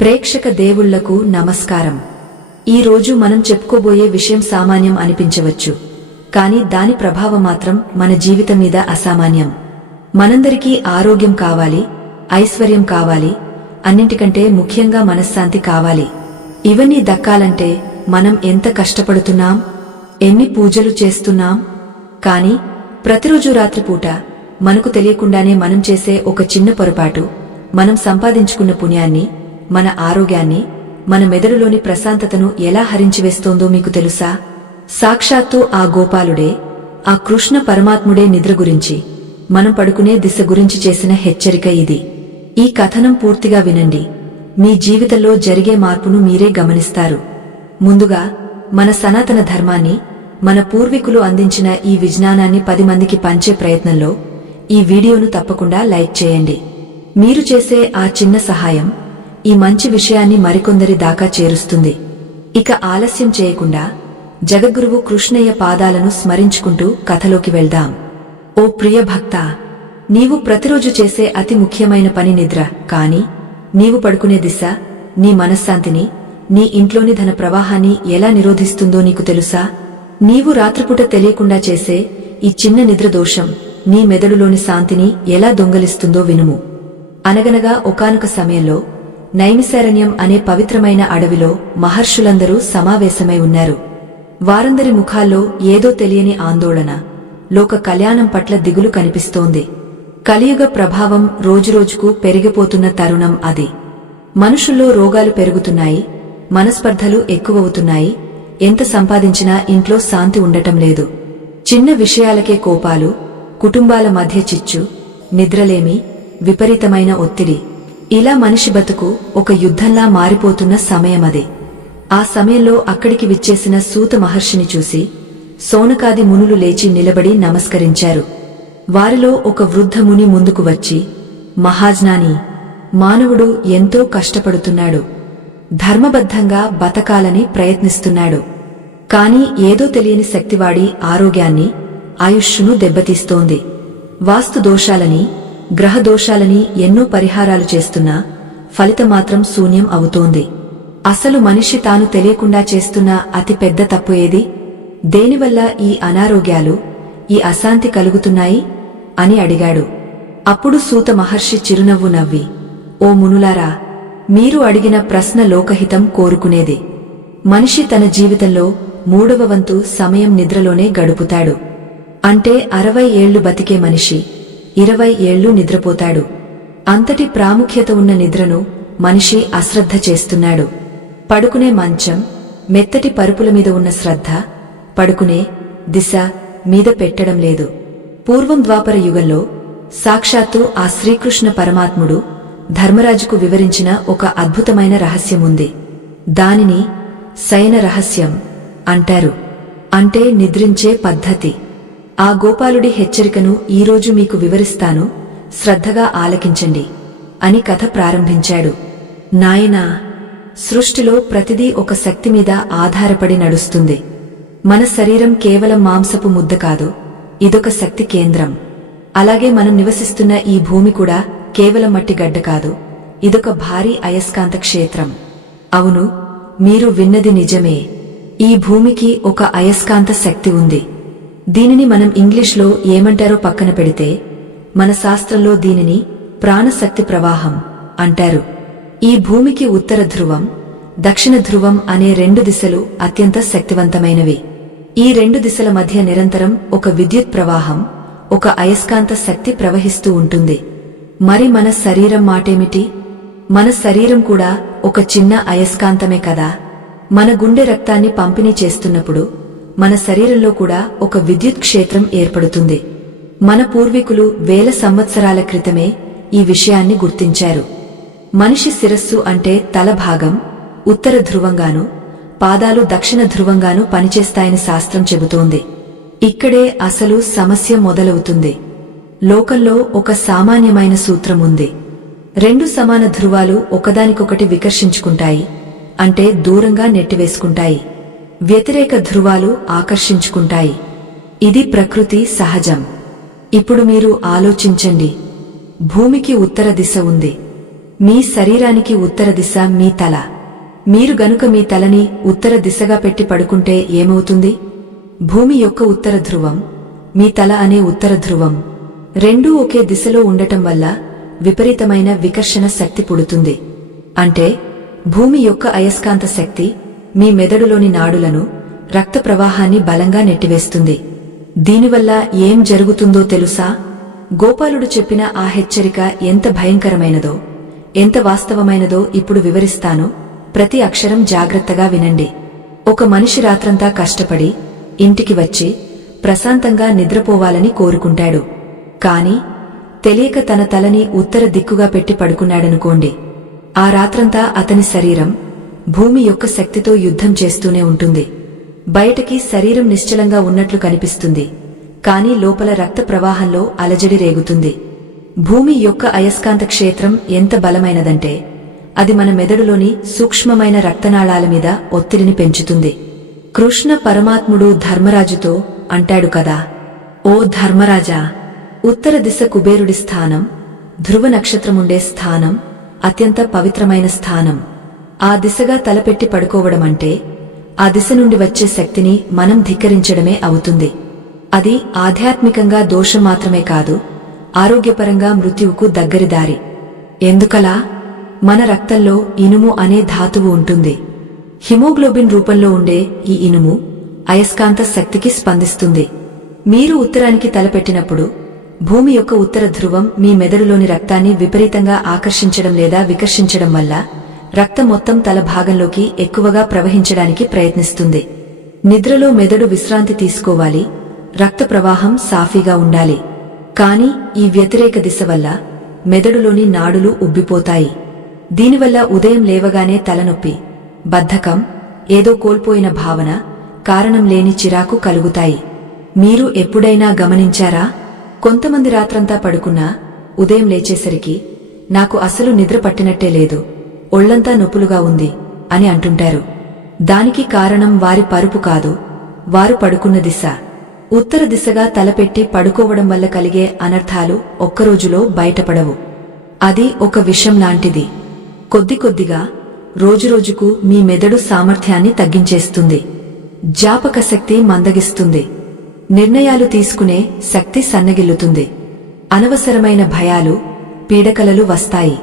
ప్రేక్షక దేవుళ్లకు నమస్కారం. ఈ రోజు మనం చెప్పుకోబోయే విషయం సామాన్యం అనిపించవచ్చు, కానీ దాని ప్రభావం మాత్రం మన జీవితం మీద అసామాన్యం. మనందరికీ ఆరోగ్యం కావాలి, ఐశ్వర్యం కావాలి, అన్నింటికంటే ముఖ్యంగా మనశ్శాంతి కావాలి. ఇవన్నీ దక్కాలంటే మనం ఎంత కష్టపడుతున్నాం, ఎన్ని పూజలు చేస్తున్నాం. కానీ ప్రతిరోజు రాత్రిపూట మనకు తెలియకుండానే మనం చేసే ఒక చిన్న పొరపాటు మనం సంపాదించుకున్న పుణ్యాన్ని, మన ఆరోగ్యాన్ని, మన మెదడులోని ప్రశాంతతను ఎలా హరించివేస్తోందో మీకు తెలుసా? సాక్షాత్తు ఆ గోపాలుడే, ఆ కృష్ణ పరమాత్ముడే నిద్ర గురించి, మనం పడుకునే దిశ గురించి చేసిన హెచ్చరిక ఇది. ఈ కథనం పూర్తిగా వినండి. మీ జీవితంలో జరిగే మార్పును మీరే గమనిస్తారు. ముందుగా మన సనాతన ధర్మాన్ని, మన పూర్వీకులు అందించిన ఈ విజ్ఞానాన్ని 10 మందికి పంచే ప్రయత్నంలో ఈ వీడియోను తప్పకుండా లైక్ చేయండి. మీరు చేసే ఆ చిన్న సహాయం ఈ మంచి విషయాన్ని మరికొందరి దాకా చేరుస్తుంది. ఇక ఆలస్యం చేయకుండా జగద్గురువు కృష్ణయ్య పాదాలను స్మరించుకుంటూ కథలోకి వెళ్దాం. ఓ ప్రియ భక్తా, నీవు ప్రతిరోజు చేసే అతి ముఖ్యమైన పని నిద్ర. కాని నీవు పడుకునే దిశ నీ మనశ్శాంతిని, నీ ఇంట్లోని ధన ప్రవాహాన్ని ఎలా నిరోధిస్తుందో నీకు తెలుసా? నీవు రాత్రిపూట తెలియకుండా చేసే ఈ చిన్న నిద్ర దోషం నీ మెదడులోని శాంతిని ఎలా దొంగలిస్తుందో వినుము. అనగనగా ఒకానొక సమయంలో నైమిశారణ్యం అనే పవిత్రమైన అడవిలో మహర్షులందరూ సమావేశమై ఉన్నారు. వారందరి ముఖాల్లో ఏదో తెలియని ఆందోళన, లోక కళ్యాణం పట్ల దిగులు కనిపిస్తోంది. కలియుగ ప్రభావం రోజురోజుకు పెరిగిపోతున్న తరుణం అది. మనుషుల్లో రోగాలు పెరుగుతున్నాయి, మనస్పర్ధలు ఎక్కువవుతున్నాయి, ఎంత సంపాదించినా ఇంట్లో శాంతి ఉండటం లేదు. చిన్న విషయాలకే కోపాలు, కుటుంబాల మధ్య చిచ్చు, నిద్రలేమి, విపరీతమైన ఒత్తిడి. ఇలా మనిషి బతుకు ఒక యుద్ధంలా మారిపోతున్న సమయమది. ఆ సమయంలో అక్కడికి విచ్చేసిన సూత మహర్షిని చూసి సౌనకాది మునులు లేచి నిలబడి నమస్కరించారు. వారిలో ఒక వృద్ధ ముని ముందుకు వచ్చి, మహాజ్ఞాని, మానవుడు ఎంతో కష్టపడుతున్నాడు, ధర్మబద్ధంగా బతకాలని ప్రయత్నిస్తున్నాడు. కాని ఏదో తెలియని శక్తివాడి ఆరోగ్యాన్ని, ఆయుష్ను దెబ్బతీస్తోంది. వాస్తు దోషాలని, గ్రహదోషాలని ఎన్నో పరిహారాలు చేస్తున్నా ఫలితమాత్రం శూన్యం అవుతోంది. అసలు మనిషి తాను తెలియకుండా చేస్తున్న అతి పెద్ద తప్పు ఏది? దేనివల్ల ఈ అనారోగ్యాలు, ఈ అశాంతి కలుగుతున్నాయి అని అడిగాడు. అప్పుడు సూత మహర్షి చిరునవ్వు నవ్వి, ఓ మునులారా, మీరు అడిగిన ప్రశ్న లోకహితం కోరుకునేది. మనిషి తన జీవితంలో 3వ వంతు సమయం నిద్రలోనే గడుపుతాడు. అంటే 60 ఏళ్లు బతికే మనిషి 20 ఏళ్లు నిద్రపోతాడు. అంతటి ప్రాముఖ్యత ఉన్న నిద్రను మనిషి అశ్రద్ధ చేస్తున్నాడు. పడుకునే మంచం, మెత్తటి పరుపుల మీద ఉన్న శ్రద్ధ, పడుకునే దిశ మీద పెట్టడం లేదు. పూర్వం ద్వాపర యుగంలో సాక్షాత్తు ఆ శ్రీకృష్ణ పరమాత్ముడు ధర్మరాజుకు వివరించిన ఒక అద్భుతమైన రహస్యముంది. దానిని శయన రహస్యం అంటారు. అంటే నిద్రించే పద్ధతి. ఆ గోపాలుడి హెచ్చరికను ఈరోజు మీకు వివరిస్తాను, శ్రద్ధగా ఆలకించండి అని కథ ప్రారంభించాడు. నాయనా, సృష్టిలో ప్రతిదీ ఒక శక్తి మీద ఆధారపడి నడుస్తుంది. మన శరీరం కేవలం మాంసపు ముద్ద కాదు, ఇదొక శక్తి కేంద్రం. అలాగే మనం నివసిస్తున్న ఈ భూమి కూడా కేవలం మట్టి గడ్డ కాదు, ఇదొక భారీ అయస్కాంత క్షేత్రం. అవును, మీరు విన్నది నిజమే. ఈ భూమికి ఒక అయస్కాంత శక్తి ఉంది. దీనిని మనం ఇంగ్లీష్లో ఏమంటారో పక్కన పెడితే, మన శాస్త్రంలో దీనిని ప్రాణశక్తి ప్రవాహం అంటారు. ఈ భూమికి ఉత్తర ధ్రువం, దక్షిణ ధ్రువం అనే 2 దిశలు అత్యంత శక్తివంతమైనవి. ఈ 2 దిశల మధ్య నిరంతరం ఒక విద్యుత్ ప్రవాహం, ఒక అయస్కాంత శక్తి ప్రవహిస్తూ ఉంటుంది. మరి మన శరీరం మాటేమిటి? మన శరీరం కూడా ఒక చిన్న అయస్కాంతమే కదా. మన గుండె రక్తాన్ని పంపిణీ చేస్తున్నప్పుడు మన శరీరంలో కూడా ఒక విద్యుత్ క్షేత్రం ఏర్పడుతుంది. మన పూర్వీకులు వేల సంవత్సరాల క్రితమే ఈ విషయాన్ని గుర్తించారు. మనిషి శిరస్సు అంటే తల భాగం ఉత్తర ధ్రువంగాను, పాదాలు దక్షిణ ధ్రువంగాను పనిచేస్తాయని శాస్త్రం చెబుతోంది. ఇక్కడే అసలు సమస్య మొదలవుతుంది. లోకంలో ఒక సామాన్యమైన సూత్రం ఉంది. 2 సమాన ధ్రువాలు ఒకదానికొకటి వికర్షించుకుంటాయి, అంటే దూరంగా నెట్టివేసుకుంటాయి. వ్యతిరేక ధ్రువాలు ఆకర్షించుకుంటాయి. ఇది ప్రకృతి సహజం. ఇప్పుడు మీరు ఆలోచించండి. భూమికి ఉత్తర దిశ ఉంది, మీ శరీరానికి ఉత్తర దిశ మీ తల. మీరు గనుక మీ తలని ఉత్తర దిశగా పెట్టి పడుకుంటే ఏమవుతుంది? భూమి యొక్క ఉత్తర ధ్రువం, మీ తల అనే ఉత్తర ధ్రువం రెండూ ఒకే దిశలో ఉండటం వల్ల విపరీతమైన వికర్షణ శక్తి పుడుతుంది. అంటే భూమి యొక్క అయస్కాంత శక్తి మీ మెదడులోని నాడులను, రక్త ప్రవాహాన్ని బలంగా నెట్టివేస్తుంది. దీనివల్ల ఏం జరుగుతుందో తెలుసా? గోపాలుడు చెప్పిన ఆ హెచ్చరిక ఎంత భయంకరమైనదో, ఎంత వాస్తవమైనదో ఇప్పుడు వివరిస్తాను. ప్రతి అక్షరం జాగ్రత్తగా వినండి. ఒక మనిషి రాత్రంతా కష్టపడి ఇంటికి వచ్చి ప్రశాంతంగా నిద్రపోవాలని కోరుకుంటాడు. కాని తెలియక తన తలని ఉత్తర దిక్కుగా పెట్టి పడుకున్నాడనుకోండి. ఆ రాత్రంతా అతని శరీరం భూమి యొక్క శక్తితో యుద్ధం చేస్తూనే ఉంటుంది. బయటకి శరీరం నిశ్చలంగా ఉన్నట్లు కనిపిస్తుంది, కాని లోపల రక్త ప్రవాహంలో అలజడి రేగుతుంది. భూమి యొక్క అయస్కాంత క్షేత్రం ఎంత బలమైనదంటే అది మన మెదడులోని సూక్ష్మమైన రక్తనాళాల మీద ఒత్తిడిని పెంచుతుంది. కృష్ణ పరమాత్ముడు ధర్మరాజుతో అంటాడు కదా, ఓ ధర్మరాజా, ఉత్తర దిశ కుబేరుడి స్థానం, ధ్రువ నక్షత్రముండే స్థానం, అత్యంత పవిత్రమైన స్థానం. ఆ దిశగా తలపెట్టి పడుకోవడమంటే ఆ దిశ నుండి వచ్చే శక్తిని మనం ధిక్కరించడమే అవుతుంది. అది ఆధ్యాత్మికంగా దోషం మాత్రమే కాదు, ఆరోగ్యపరంగా మృత్యువుకు దగ్గరి దారి. ఎందుకలా? మన రక్తంలో ఇనుము అనే ధాతువు ఉంటుంది. హిమోగ్లోబిన్ రూపంలో ఉండే ఈ ఇనుము అయస్కాంత శక్తికి స్పందిస్తుంది. మీరు ఉత్తరానికి తలపెట్టినప్పుడు భూమి యొక్క ఉత్తర ధ్రువం మీ మెదడులోని రక్తాన్ని విపరీతంగా ఆకర్షించడం లేదా వికర్షించడం వల్ల రక్తం మొత్తం తల భాగంలోకి ఎక్కువగా ప్రవహించడానికి ప్రయత్నిస్తుంది. నిద్రలో మెదడు విశ్రాంతి తీసుకోవాలి, రక్త ప్రవాహం సాఫీగా ఉండాలి. కాని ఈ వ్యతిరేక దిశ వల్ల మెదడులోని నాడులు ఉబ్బిపోతాయి. దీనివల్ల ఉదయం లేవగానే తలనొప్పి, బద్ధకం, ఏదో కోల్పోయిన భావన, కారణం లేని చిరాకు కలుగుతాయి. మీరు ఎప్పుడైనా గమనించారా? కొంతమంది రాత్రంతా పడుకున్నా ఉదయం లేచేసరికి నాకు అసలు నిద్ర పట్టినట్టే లేదు, ఒళ్లంతా నొప్పులుగా ఉంది అని అంటుంటారు. దానికి కారణం వారి పరుపు కాదు, వారు పడుకున్న దిశ. ఉత్తర దిశగా తలపెట్టి పడుకోవడం వల్ల కలిగే అనర్థాలు ఒక్కరోజులో బయటపడవు. అది ఒక విషం లాంటిది. కొద్ది కొద్దిగా రోజురోజుకు మీ మెదడు సామర్థ్యాన్ని తగ్గించేస్తుంది. జ్ఞాపక శక్తి మందగిస్తుంది. నిర్ణయాలు తీసుకునే శక్తి సన్నగిల్లుతుంది. అనవసరమైన భయాలు, పీడకలలు వస్తాయి.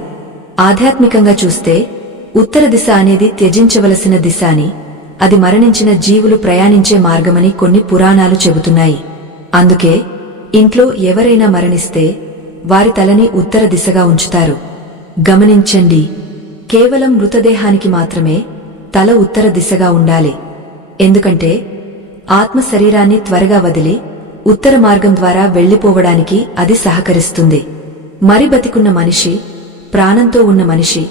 ఆధ్యాత్మికంగా చూస్తే ఉత్తర దిశ అనేది త్యజించవలసిన దిశ అని, అది మరణించిన జీవులు ప్రయాణించే మార్గమని కొన్ని పురాణాలు చెబుతున్నాయి. అందుకే ఇంట్లో ఎవరైనా మరణిస్తే వారి తలని ఉత్తర దిశగా ఉంచుతారు. గమనించండి, కేవలం మృతదేహానికి మాత్రమే తల ఉత్తర దిశగా ఉండాలి. ఎందుకంటే ఆత్మ శరీరాన్ని త్వరగా వదిలి ఉత్తర మార్గం ద్వారా వెళ్లిపోవడానికి అది సహకరిస్తుంది. మరి బతికున్న మనిషి, ప్రాణంతో ఉన్న మనిషి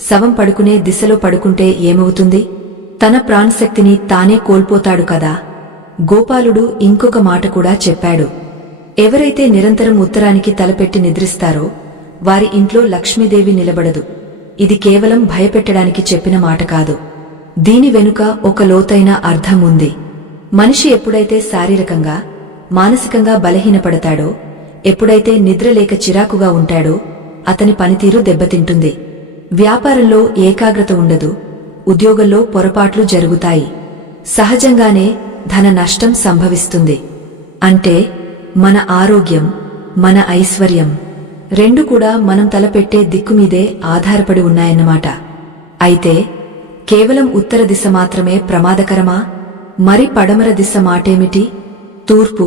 శవం పడుకునే దిశలో పడుకుంటే ఏమవుతుంది? తన ప్రాణశక్తిని తానే కోల్పోతాడు కదా. గోపాలుడు ఇంకొక మాట కూడా చెప్పాడు. ఎవరైతే నిరంతరం ఉత్తరానికి తలపెట్టి నిద్రిస్తారో వారి ఇంట్లో లక్ష్మీదేవి నిలబడదు. ఇది కేవలం భయపెట్టడానికి చెప్పిన మాట కాదు. దీని వెనుక ఒక లోతైన అర్థం ఉంది. మనిషి ఎప్పుడైతే శారీరకంగా, మానసికంగా బలహీనపడతాడో, ఎప్పుడైతే నిద్రలేక చిరాకుగా ఉంటాడో అతని పనితీరు దెబ్బతింటుంది. వ్యాపారంలో ఏకాగ్రత ఉండదు, ఉద్యోగంలో పొరపాట్లు జరుగుతాయి. సహజంగానే ధన నష్టం సంభవిస్తుంది. అంటే మన ఆరోగ్యం, మన ఐశ్వర్యం రెండు కూడా మనం తలపెట్టే దిక్కుమీదే ఆధారపడి ఉన్నాయన్నమాట. అయితే కేవలం ఉత్తర దిశ మాత్రమే ప్రమాదకరమా? మరి పడమర దిశ మాటేమిటి? తూర్పు,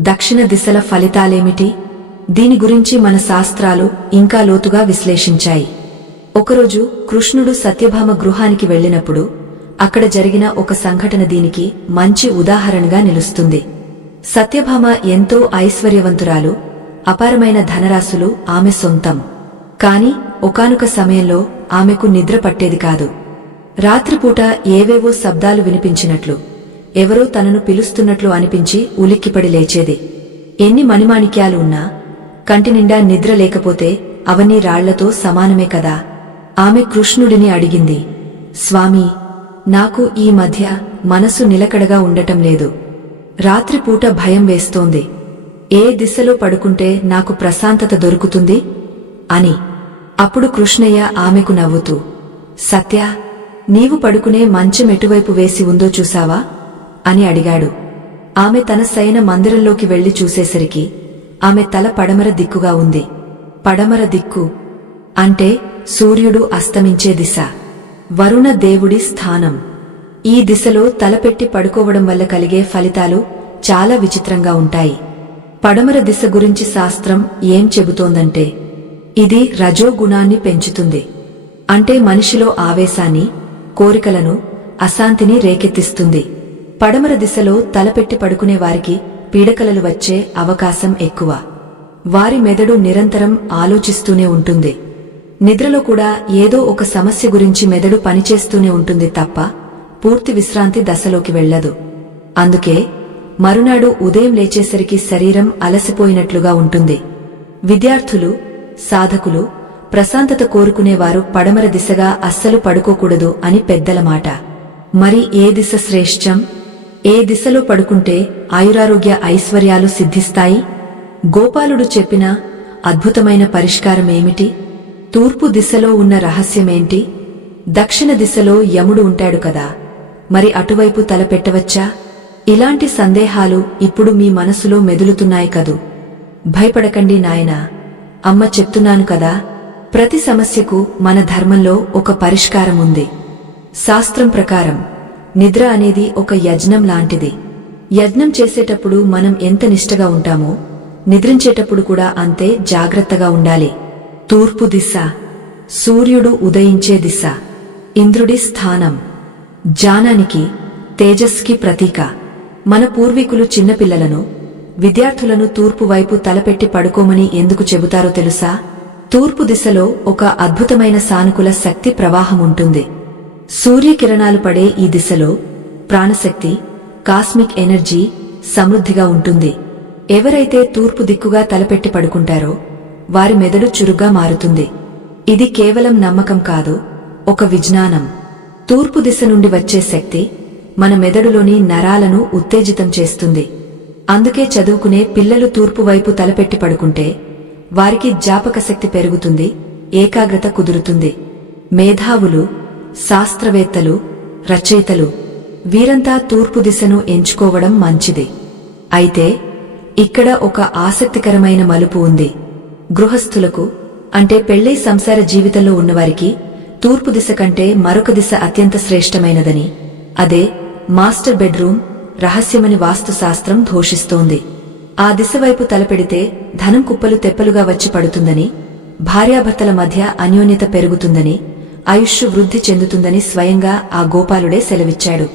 దక్షిణ దిశల ఫలితాలేమిటి? దీని గురించి మన శాస్త్రాలు ఇంకా లోతుగా విశ్లేషించాయి. ఒకరోజు కృష్ణుడు సత్యభామ గృహానికి వెళ్లినప్పుడు అక్కడ జరిగిన ఒక సంఘటన దీనికి మంచి ఉదాహరణగా నిలుస్తుంది. సత్యభామ ఎంతో ఐశ్వర్యవంతురాలు, అపారమైన ధనరాశులు ఆమె సొంతం. కాని ఒకానొక సమయంలో ఆమెకు నిద్ర పట్టేది కాదు. రాత్రిపూట ఏవేవో శబ్దాలు వినిపించినట్లు, ఎవరో తనను పిలుస్తున్నట్లు అనిపించి ఉలిక్కిపడి లేచేది. ఎన్ని మణిమాణిక్యాలు ఉన్నా కంటినిండా నిద్ర లేకపోతే అవన్నీ రాళ్లతో సమానమే కదా. ఆమె కృష్ణుడిని అడిగింది, స్వామీ, నాకు ఈ మధ్య మనసు నిలకడగా ఉండటం లేదు. రాత్రిపూట భయం వేస్తోంది. ఏ దిశలో పడుకుంటే నాకు ప్రశాంతత దొరుకుతుంది అని. అప్పుడు కృష్ణయ్య ఆమెకు నవ్వుతూ, సత్య, నీవు పడుకునే మంచం ఎటువైపు వేసి ఉందో చూసావా అని అడిగాడు. ఆమె తన శయన మందిరంలోకి వెళ్లి చూసేసరికి ఆమె తల పడమర దిక్కుగా ఉంది. పడమర దిక్కు అంటే సూర్యుడు అస్తమించే దిశ, వరుణ దేవుడి స్థానం. ఈ దిశలో తలపెట్టి పడుకోవడం వల్ల కలిగే ఫలితాలు చాలా విచిత్రంగా ఉంటాయి. పడమర దిశ గురించి శాస్త్రం ఏం చెబుతోందంటే, ఇది రజోగుణాన్ని పెంచుతుంది. అంటే మనిషిలో ఆవేశాన్ని, కోరికలను, అశాంతిని రేకెత్తిస్తుంది. పడమర దిశలో తలపెట్టి పడుకునే వారికి పీడకలలు వచ్చే అవకాశం ఎక్కువ. వారి మెదడు నిరంతరం ఆలోచిస్తూనే ఉంటుంది. నిద్రలో కూడా ఏదో ఒక సమస్య గురించి మెదడు పనిచేస్తూనే ఉంటుంది తప్ప పూర్తి విశ్రాంతి దశలోకి వెళ్లదు. అందుకే మరునాడు ఉదయం లేచేసరికి శరీరం అలసిపోయినట్లుగా ఉంటుంది. విద్యార్థులు, సాధకులు, ప్రశాంతత కోరుకునేవారు పడమర దిశగా అస్సలు పడుకోకూడదు అని పెద్దల మాట. మరి ఏ దిశ శ్రేష్టం? ఏ దిశలో పడుకుంటే ఆయురారోగ్య ఐశ్వర్యాలు సిద్ధిస్తాయి? గోపాలుడు చెప్పిన అద్భుతమైన పరిష్కారమేమిటి? తూర్పు దిశలో ఉన్న రహస్యమేంటి? దక్షిణ దిశలో యముడు ఉంటాడు కదా, మరి అటువైపు తలపెట్టవచ్చా? ఇలాంటి సందేహాలు ఇప్పుడు మీ మనసులో మెదులుతున్నాయి కదూ. భయపడకండి నాయనా, అమ్మ చెప్తున్నాను కదా, ప్రతి సమస్యకు మన ధర్మంలో ఒక పరిష్కారం ఉంది. శాస్త్రం ప్రకారం నిద్ర అనేది ఒక యజ్ఞం లాంటిది. యజ్ఞం చేసేటప్పుడు మనం ఎంత నిష్టగా ఉంటామో, నిద్రించేటప్పుడు కూడా అంతే జాగ్రత్తగా ఉండాలి. తూర్పు దిశ సూర్యుడు ఉదయించే దిశ, ఇంద్రుడి స్థానం, జ్ఞానానికి, తేజస్కి ప్రతీక. మన పూర్వీకులు చిన్నపిల్లలను, విద్యార్థులను తూర్పు వైపు తలపెట్టి పడుకోమని ఎందుకు చెబుతారో తెలుసా? తూర్పు దిశలో ఒక అద్భుతమైన సానుకూల శక్తి ప్రవాహం ఉంటుంది. సూర్యకిరణాలు పడే ఈ దిశలో ప్రాణశక్తి, కాస్మిక్ ఎనర్జీ సమృద్ధిగా ఉంటుంది. ఎవరైతే తూర్పు దిక్కుగా తలపెట్టి పడుకుంటారో వారి మెదడు చురుగ్గా మారుతుంది. ఇది కేవలం నమ్మకం కాదు, ఒక విజ్ఞానం. తూర్పు దిశ నుండి వచ్చే శక్తి మన మెదడులోని నరాలను ఉత్తేజితం చేస్తుంది. అందుకే చదువుకునే పిల్లలు తూర్పు వైపు తలపెట్టి పడుకుంటే వారికి జ్ఞాపకశక్తి పెరుగుతుంది, ఏకాగ్రత కుదురుతుంది. మేధావులు, శాస్త్రవేత్తలు, రచయితలు వీరంతా తూర్పు దిశను ఎంచుకోవడం మంచిది. అయితే ఇక్కడ ఒక ఆసక్తికరమైన మలుపు ఉంది. గృహస్థులకు, అంటే పెళ్లై సంసార జీవితంలో ఉన్నవారికి తూర్పు దిశ కంటే మరొక దిశ అత్యంత శ్రేష్టమైనదని, అదే మాస్టర్ బెడ్రూమ్ రహస్యమని వాస్తుశాస్త్రం ఘోషిస్తోంది. ఆ దిశ వైపు తలపెడితే ధనం కుప్పలు తెప్పలుగా వచ్చి పడుతుందని, భార్యాభర్తల మధ్య అన్యోన్యత పెరుగుతుందని, ఆయుష్ వృద్ధి చెందుతుందని స్వయంగా ఆ గోపాలుడే సెలవిచ్చాడు.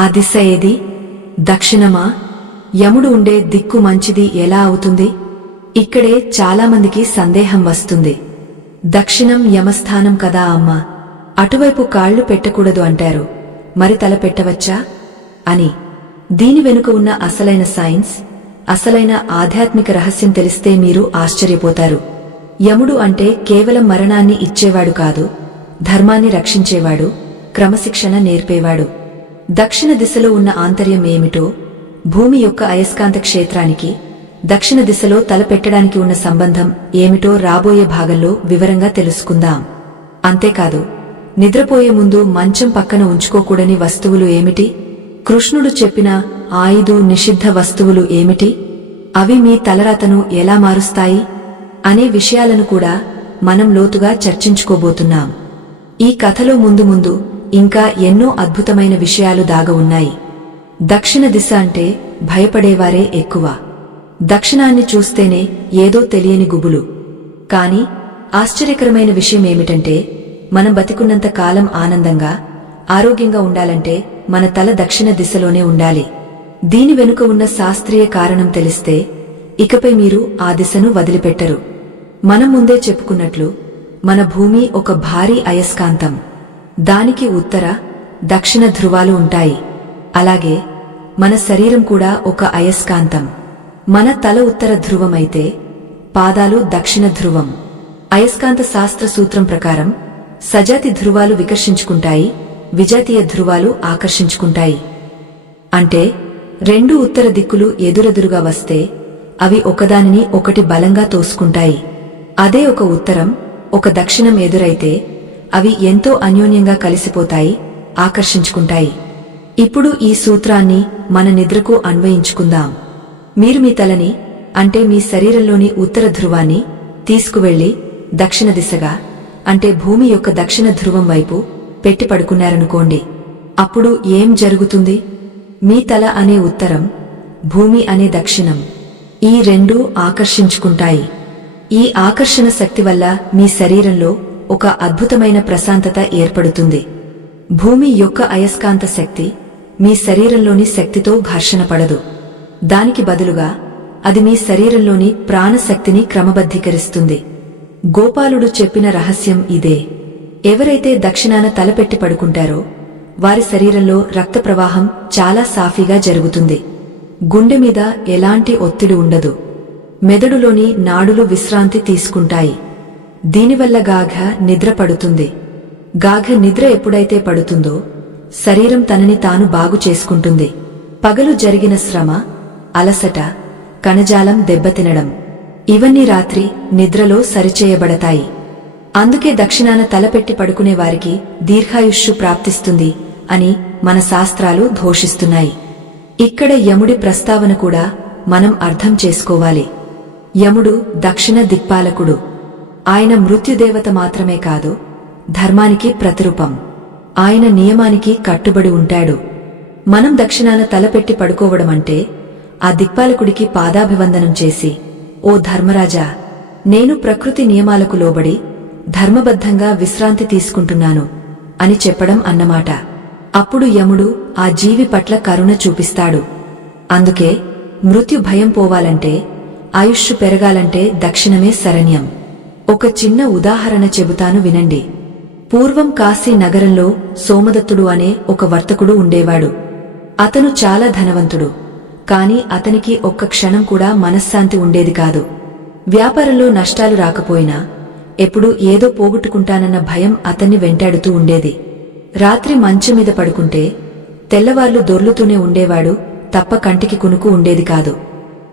ఆ దిశ ఏది? దక్షిణమా? యముడు ఉండే దిక్కు మంచిది ఎలా అవుతుంది? ఇక్కడే చాలామందికి సందేహం వస్తుంది. దక్షిణం యమస్థానం కదా అమ్మా, అటువైపు కాళ్లు పెట్టకూడదు అంటారు, మరి తల పెట్టవచ్చా అని. దీని వెనుక ఉన్న అసలైన సైన్స్, అసలైన ఆధ్యాత్మిక రహస్యం తెలిస్తే మీరు ఆశ్చర్యపోతారు. యముడు అంటే కేవలం మరణాన్ని ఇచ్చేవాడు కాదు, ధర్మాన్ని రక్షించేవాడు, క్రమశిక్షణ నేర్పేవాడు. దక్షిణ దిశలో ఉన్న ఆంతర్యం ఏమిటో, భూమి యొక్క అయస్కాంత క్షేత్రానికి దక్షిణ దిశలో తలపెట్టడానికి ఉన్న సంబంధం ఏమిటో రాబోయే భాగంలో వివరంగా తెలుసుకుందాం. అంతేకాదు, నిద్రపోయే ముందు మంచం పక్కన ఉంచుకోకూడని వస్తువులు ఏమిటి? కృష్ణుడు చెప్పిన 5 నిషిద్ధ వస్తువులు ఏమిటి? అవి మీ తలరాతను ఎలా మారుస్తాయి అనే విషయాలను కూడా మనం లోతుగా చర్చించుకోబోతున్నాం. ఈ కథలో ముందు ముందు ఇంకా ఎన్నో అద్భుతమైన విషయాలు దాగ ఉన్నాయి. దక్షిణ దిశ అంటే భయపడేవారే ఎక్కువ. దక్షిణాన్ని చూస్తేనే ఏదో తెలియని గుబులు. కాని ఆశ్చర్యకరమైన విషయమేమిటంటే, మనం బతికున్నంత కాలం ఆనందంగా, ఆరోగ్యంగా ఉండాలంటే మన తల దక్షిణ దిశలోనే ఉండాలి. దీని వెనుక ఉన్న శాస్త్రీయ కారణం తెలిస్తే ఇకపై మీరు ఆ దిశను వదిలిపెట్టరు. మనం ముందే చెప్పుకున్నట్లు మన భూమి ఒక భారీ అయస్కాంతం. దానికి ఉత్తర, దక్షిణ ధృవాలు ఉంటాయి. అలాగే మన శరీరం కూడా ఒక అయస్కాంతం. మన తల ఉత్తర ధ్రువమైతే పాదాలు దక్షిణ ధ్రువం. అయస్కాంత శాస్త్ర సూత్రం ప్రకారం సజాతి ధ్రువాలు వికర్షించుకుంటాయి, విజాతీయ ధ్రువాలు ఆకర్షించుకుంటాయి. అంటే 2 ఉత్తర దిక్కులు ఎదురెదురుగా వస్తే అవి ఒకదానిని ఒకటి బలంగా తోసుకుంటాయి. అదే ఒక ఉత్తరం, ఒక దక్షిణం ఎదురైతే అవి ఎంతో అన్యోన్యంగా కలిసిపోతాయి, ఆకర్షించుకుంటాయి. ఇప్పుడు ఈ సూత్రాన్ని మన నిద్రకు అన్వయించుకుందాం. మీరు మీ తలని, అంటే మీ శరీరంలోని ఉత్తర ధ్రువాన్ని తీసుకువెళ్లి దక్షిణ దిశగా, అంటే భూమి యొక్క దక్షిణ ధ్రువం వైపు పెట్టి పడుకున్నారనుకోండి. అప్పుడు ఏం జరుగుతుంది? మీ తల అనే ఉత్తరం, భూమి అనే దక్షిణం, ఈ రెండూ ఆకర్షించుకుంటాయి. ఈ ఆకర్షణ శక్తి వల్ల మీ శరీరంలో ఒక అద్భుతమైన ప్రశాంతత ఏర్పడుతుంది. భూమి యొక్క అయస్కాంత శక్తి మీ శరీరంలోని శక్తితో ఘర్షణ పడదు. దానికి బదులుగా అది మీ శరీరంలోని ప్రాణశక్తిని క్రమబద్ధీకరిస్తుంది. గోపాలుడు చెప్పిన రహస్యం ఇదే. ఎవరైతే దక్షిణాన తలపెట్టి పడుకుంటారో వారి శరీరంలో రక్త ప్రవాహం చాలా సాఫీగా జరుగుతుంది. గుండె మీద ఎలాంటి ఒత్తిడి ఉండదు. మెదడులోని నాడులు విశ్రాంతి తీసుకుంటాయి. దీనివల్ల గాఢ నిద్ర పడుతుంది. గాఢ నిద్ర ఎప్పుడైతే పడుతుందో శరీరం తనని తాను బాగు చేసుకుంటుంది. పగలు జరిగిన శ్రమ, అలసట, కణజాలం దెబ్బతినడం, ఇవన్నీ రాత్రి నిద్రలో సరిచేయబడతాయి. అందుకే దక్షిణాన తలపెట్టి పడుకునే వారికి దీర్ఘాయుష్షు ప్రాప్తిస్తుంది అని మన శాస్త్రాలు ఘోషిస్తున్నాయి. ఇక్కడ యముడి ప్రస్తావన కూడా మనం అర్థం చేసుకోవాలి. యముడు దక్షిణ దిక్పాలకుడు. ఆయన మృత్యుదేవత మాత్రమే కాదు, ధర్మానికి ప్రతిరూపం. ఆయన నియమానికి కట్టుబడి ఉంటాడు. మనం దక్షిణాన తలపెట్టి పడుకోవడమంటే ఆ దిక్పాలకుడికి పాదాభివందనం చేసి, ఓ ధర్మరాజా, నేను ప్రకృతి నియమాలకు లోబడి ధర్మబద్ధంగా విశ్రాంతి తీసుకుంటున్నాను అని చెప్పడం అన్నమాట. అప్పుడు యముడు ఆ జీవి పట్ల కరుణ చూపిస్తాడు. అందుకే మృత్యు భయం పోవాలంటే, ఆయుష్షు పెరగాలంటే దక్షిణమే శరణ్యం. ఒక చిన్న ఉదాహరణ చెబుతాను వినండి. పూర్వం కాశీ నగరంలో సోమదత్తుడు అనే ఒక వర్తకుడు ఉండేవాడు. అతను చాలా ధనవంతుడు. కాని అతనికి ఒక్క క్షణం కూడా మనశ్శాంతి ఉండేది కాదు. వ్యాపారంలో నష్టాలు రాకపోయినా ఎప్పుడూ ఏదో పోగొట్టుకుంటానన్న భయం అతన్ని వెంటాడుతూ ఉండేది. రాత్రి మంచం మీద పడుకుంటే తెల్లవార్లు దొర్లుతూనే ఉండేవాడు తప్ప కంటికి కునుకు ఉండేది కాదు.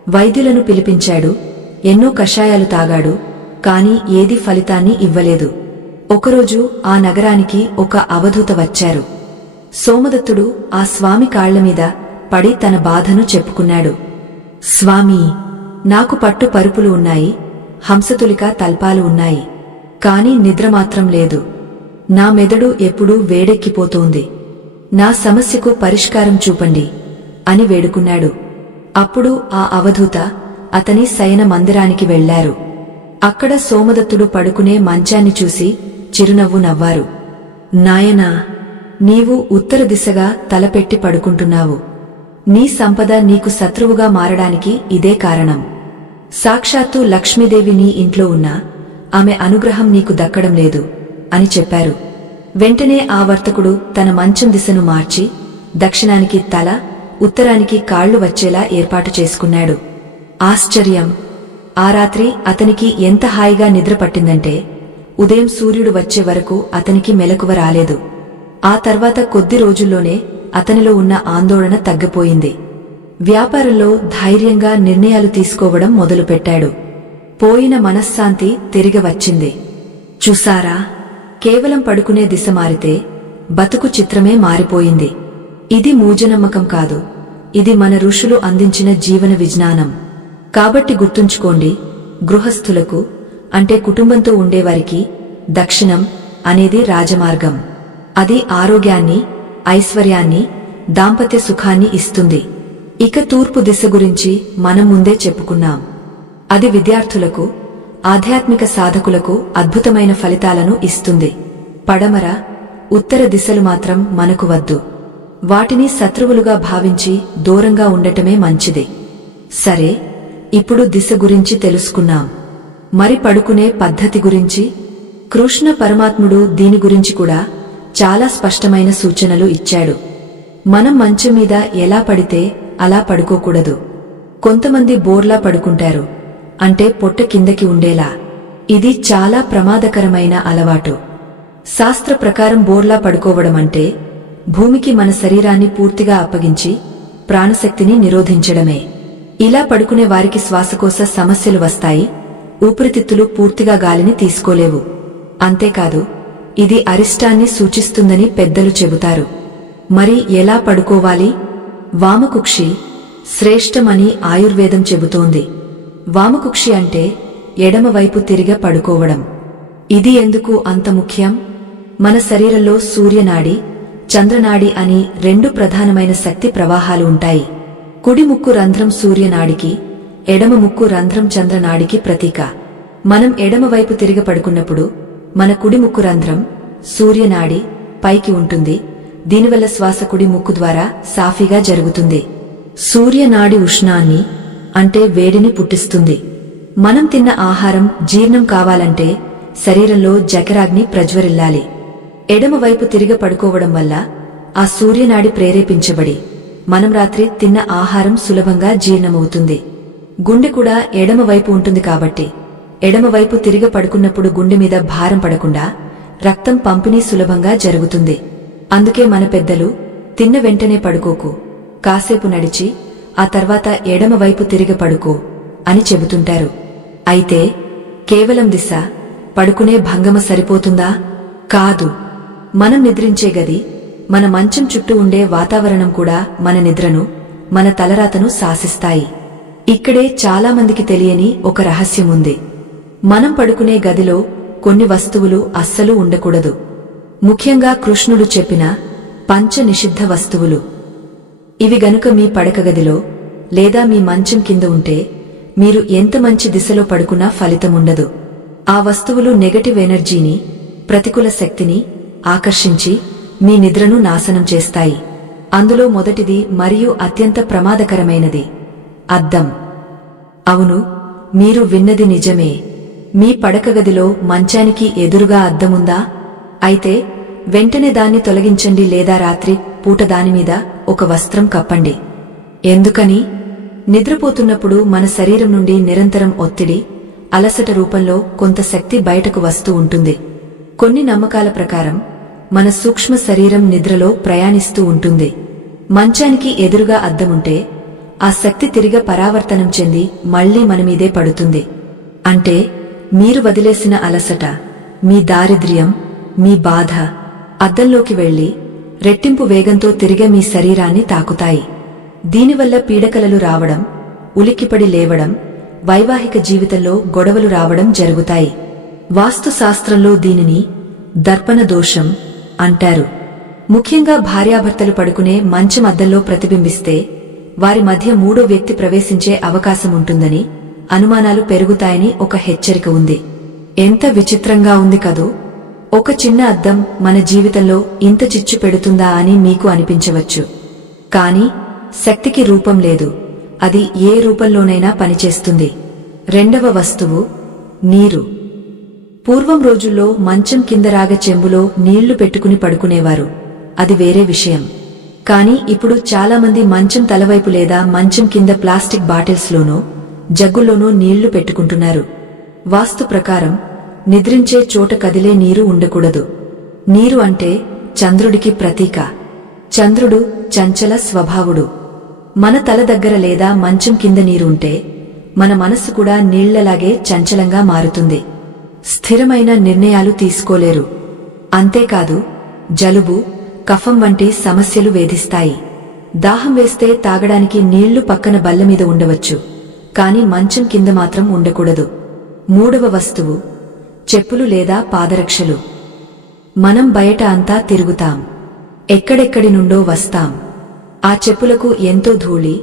వైద్యులను పిలిపించాడు, ఎన్నో కషాయాలు తాగాడు, కాని ఏదీ ఫలితాన్ని ఇవ్వలేదు. ఒకరోజు ఆ నగరానికి ఒక అవధూత వచ్చారు. సోమదత్తుడు ఆ స్వామి కాళ్లమీద పడి తన బాధను చెప్పుకున్నాడు. స్వామీ, నాకు పట్టు పరుపులు ఉన్నాయి, హంసతులిక తల్పాలు ఉన్నాయి, కాని నిద్రమాత్రం లేదు. నా మెదడు ఎప్పుడూ వేడెక్కిపోతోంది. నా సమస్యకు పరిష్కారం చూపండి అని వేడుకున్నాడు. అప్పుడు ఆ అవధూత అతని శయన మందిరానికి వెళ్లారు. అక్కడ సోమదత్తుడు పడుకునే మంచాన్ని చూసి చిరునవ్వు నవ్వారు. నాయనా, నీవు ఉత్తర దిశగా తలపెట్టి పడుకుంటున్నావు. నీ సంపద నీకు శత్రువుగా మారడానికి ఇదే కారణం. సాక్షాత్తు లక్ష్మీదేవి నీ ఇంట్లో ఉన్నా ఆమె అనుగ్రహం నీకు దక్కడం లేదు అని చెప్పారు. వెంటనే ఆ వర్తకుడు తన మంచం దిశను మార్చి దక్షిణానికి తల, ఉత్తరానికి కాళ్లు వచ్చేలా ఏర్పాటు చేసుకున్నాడు. ఆశ్చర్యం! ఆ రాత్రి అతనికి ఎంత హాయిగా నిద్ర పట్టిందంటే ఉదయం సూర్యుడు వచ్చే వరకు అతనికి మెలకువ రాలేదు. ఆ తర్వాత కొద్ది రోజుల్లోనే అతనిలో ఉన్న ఆందోళన తగ్గిపోయింది. వ్యాపారంలో ధైర్యంగా నిర్ణయాలు తీసుకోవడం మొదలుపెట్టాడు. పోయిన మనశ్శాంతి తిరిగి వచ్చింది. చూసారా, కేవలం పడుకునే దిశ మారితే బతుకు చిత్రమే మారిపోయింది. ఇది మూఢనమ్మకం కాదు, ఇది మన ఋషులు అందించిన జీవన విజ్ఞానం. కాబట్టి గుర్తుంచుకోండి, గృహస్థులకు, అంటే కుటుంబంతో ఉండేవారికి దక్షిణం అనేది రాజమార్గం. అది ఆరోగ్యాన్ని, ఐశ్వర్యాన్ని, దాంపత్య సుఖాన్ని ఇస్తుంది. ఇక తూర్పు దిశ గురించి మనం ముందే చెప్పుకున్నాం. అది విద్యార్థులకు, ఆధ్యాత్మిక సాధకులకు అద్భుతమైన ఫలితాలను ఇస్తుంది. పడమర, ఉత్తర దిశలు మాత్రం మనకు వద్దు. వాటిని శత్రువులుగా భావించి దూరంగా ఉండటమే మంచిది. సరే, ఇప్పుడు దిశ గురించి తెలుసుకున్నాం. మరి పడుకునే పద్ధతి గురించి? కృష్ణ పరమాత్ముడు దీని గురించి కూడా చాలా స్పష్టమైన సూచనలు ఇచ్చాడు. మనం మంచం మీద ఎలా పడితే అలా పడుకోకూడదు. కొంతమంది బోర్లా పడుకుంటారు, అంటే పొట్ట కిందకి ఉండేలా. ఇది చాలా ప్రమాదకరమైన అలవాటు. శాస్త్ర ప్రకారం బోర్లా పడుకోవడమంటే భూమికి మన శరీరాన్ని పూర్తిగా అప్పగించి ప్రాణశక్తిని నిరోధించడమే. ఇలా పడుకునే వారికి శ్వాసకోశ సమస్యలు వస్తాయి. ఊపిరితిత్తులు పూర్తిగా గాలిని తీసుకోలేవు. అంతేకాదు ఇది అరిష్టాన్ని సూచిస్తుందని పెద్దలు చెబుతారు. మరి ఎలా పడుకోవాలి? వామకుక్షి శ్రేష్టమని ఆయుర్వేదం చెబుతోంది. వామకుక్షి అంటే ఎడమవైపు తిరిగ పడుకోవడం. ఇది ఎందుకు అంత ముఖ్యం? మన శరీరంలో సూర్యనాడి, చంద్రనాడి అని రెండు ప్రధానమైన శక్తి ప్రవాహాలు ఉంటాయి. కుడి ముక్కు రంధ్రం సూర్యనాడికి, ఎడమ ముక్కు రంధ్రం చంద్రనాడికి ప్రతీక. మనం ఎడమవైపు తిరిగ పడుకున్నప్పుడు మన కుడి ముక్కు రంధ్రం సూర్యనాడి పైకి ఉంటుంది. దీనివల్ల శ్వాస కుడి ముక్కు ద్వారా సాఫీగా జరుగుతుంది. సూర్యనాడి ఉష్ణాన్ని అంటే వేడిని పుట్టిస్తుంది. మనం తిన్న ఆహారం జీర్ణం కావాలంటే శరీరంలో జఠరాగ్ని ప్రజ్వరిల్లాలి. ఎడమవైపు తిరిగ పడుకోవడం వల్ల ఆ సూర్యనాడి ప్రేరేపించబడి మనం రాత్రి తిన్న ఆహారం సులభంగా జీర్ణమవుతుంది. గుండె కూడా ఎడమవైపు ఉంటుంది కాబట్టి ఎడమవైపు తిరిగ పడుకున్నప్పుడు గుండె మీద భారం పడకుండా రక్తం పంపిణీ సులభంగా జరుగుతుంది. అందుకే మన పెద్దలు తిన్న వెంటనే పడుకోకు, కాసేపు నడిచి ఆ తర్వాత ఎడమవైపు తిరిగ పడుకో అని చెబుతుంటారు. అయితే కేవలం దిశ పడుకునే భంగమ సరిపోతుందా? కాదు. మనం నిద్రించే గది, మన మంచం చుట్టూ ఉండే వాతావరణం కూడా మన నిద్రను, మన తలరాతను శాసిస్తాయి. ఇక్కడే చాలామందికి తెలియని ఒక రహస్యముంది. మనం పడుకునే గదిలో కొన్ని వస్తువులు అస్సలు ఉండకూడదు. ముఖ్యంగా కృష్ణుడు చెప్పిన పంచ నిషిద్ధ వస్తువులు. ఇవి గనుక మీ పడక గదిలో లేదా మీ మంచం కింద ఉంటే మీరు ఎంత మంచి దిశలో పడుకున్నా ఫలితముండదు. ఆ వస్తువులు నెగటివ్ ఎనర్జీని, ప్రతికూల శక్తిని ఆకర్షించి మీ నిద్రను నాశనం చేస్తాయి. అందులో మొదటిది మరియు అత్యంత ప్రమాదకరమైనది అద్దం. అవును, మీరు విన్నది నిజమే. మీ పడకగదిలో మంచానికి ఎదురుగా అద్దముందా? అయితే వెంటనే దాన్ని తొలగించండి లేదా రాత్రి పూట దానిమీద ఒక వస్త్రం కప్పండి. ఎందుకని? నిద్రపోతున్నప్పుడు మన శరీరం నుండి నిరంతరం ఒత్తిడి, అలసట రూపంలో కొంత శక్తి బయటకు వస్తూ ఉంటుంది. కొన్ని నమ్మకాల ప్రకారం మన సూక్ష్మ శరీరం నిద్రలో ప్రయాణిస్తూ ఉంటుంది. మంచానికి ఎదురుగా అద్దముంటే ఆ శక్తి తిరిగి పరావర్తనం చెంది మళ్లీ మనమీదే పడుతుంది. అంటే మీరు వదిలేసిన అలసట, మీ దారిద్ర్యం, మీ బాధ అద్దంలోకి వెళ్లి రెట్టింపు వేగంతో తిరిగే మీ శరీరాన్ని తాకుతాయి. దీనివల్ల పీడకలలు రావడం, ఉలిక్కిపడి లేవడం, వైవాహిక జీవితంలో గొడవలు రావడం జరుగుతాయి. వాస్తుశాస్త్రంలో దీనిని దర్పణ దోషం అంటారు. ముఖ్యంగా భార్యాభర్తలు పడుకునే మంచం అద్దంలో ప్రతిబింబిస్తే వారి మధ్య మూడో వ్యక్తి ప్రవేశించే అవకాశముంటుందని, అనుమానాలు పెరుగుతాయని ఒక హెచ్చరిక ఉంది. ఎంత విచిత్రంగా ఉంది కదూ! ఒక చిన్న అద్దం మన జీవితంలో ఇంత చిచ్చు పెడుతుందా అని మీకు అనిపించవచ్చు. కాని శక్తికి రూపం లేదు. అది ఏ రూపంలోనైనా పనిచేస్తుంది. రెండవ వస్తువు నీరు. పూర్వం రోజుల్లో మంచం కింద రాగ చెంబులో నీళ్లు పెట్టుకుని పడుకునేవారు. అది వేరే విషయం. కాని ఇప్పుడు చాలామంది మంచం తలవైపు లేదా మంచం కింద ప్లాస్టిక్ బాటిల్స్లోనో జగ్గుల్లోనో నీళ్లు పెట్టుకుంటున్నారు. వాస్తు ప్రకారం నిద్రించే చోట కదిలే నీరు ఉండకూడదు. నీరు అంటే చంద్రుడికి ప్రతీక. చంద్రుడు చంచల స్వభావుడు. మన తల దగ్గర లేదా మంచం కింద నీరుంటే మన మనస్సు కూడా నీళ్లలాగే చంచలంగా మారుతుంది. స్థిరమైన నిర్ణయాలు తీసుకోలేరు. అంతేకాదు జలుబు, కఫం వంటి సమస్యలు వేధిస్తాయి. దాహం వేస్తే తాగడానికి నీళ్లు పక్కన బల్లమీద ఉండవచ్చు, కాని మంచం కింద మాత్రం ఉండకూడదు. మూడవ వస్తువు చెప్పులు లేదా పాదరక్షలు. మనం బయట అంతా తిరుగుతాం, ఎక్కడెక్కడి నుండో వస్తాం. ఆ చెప్పులకు ఎంతో ధూళి,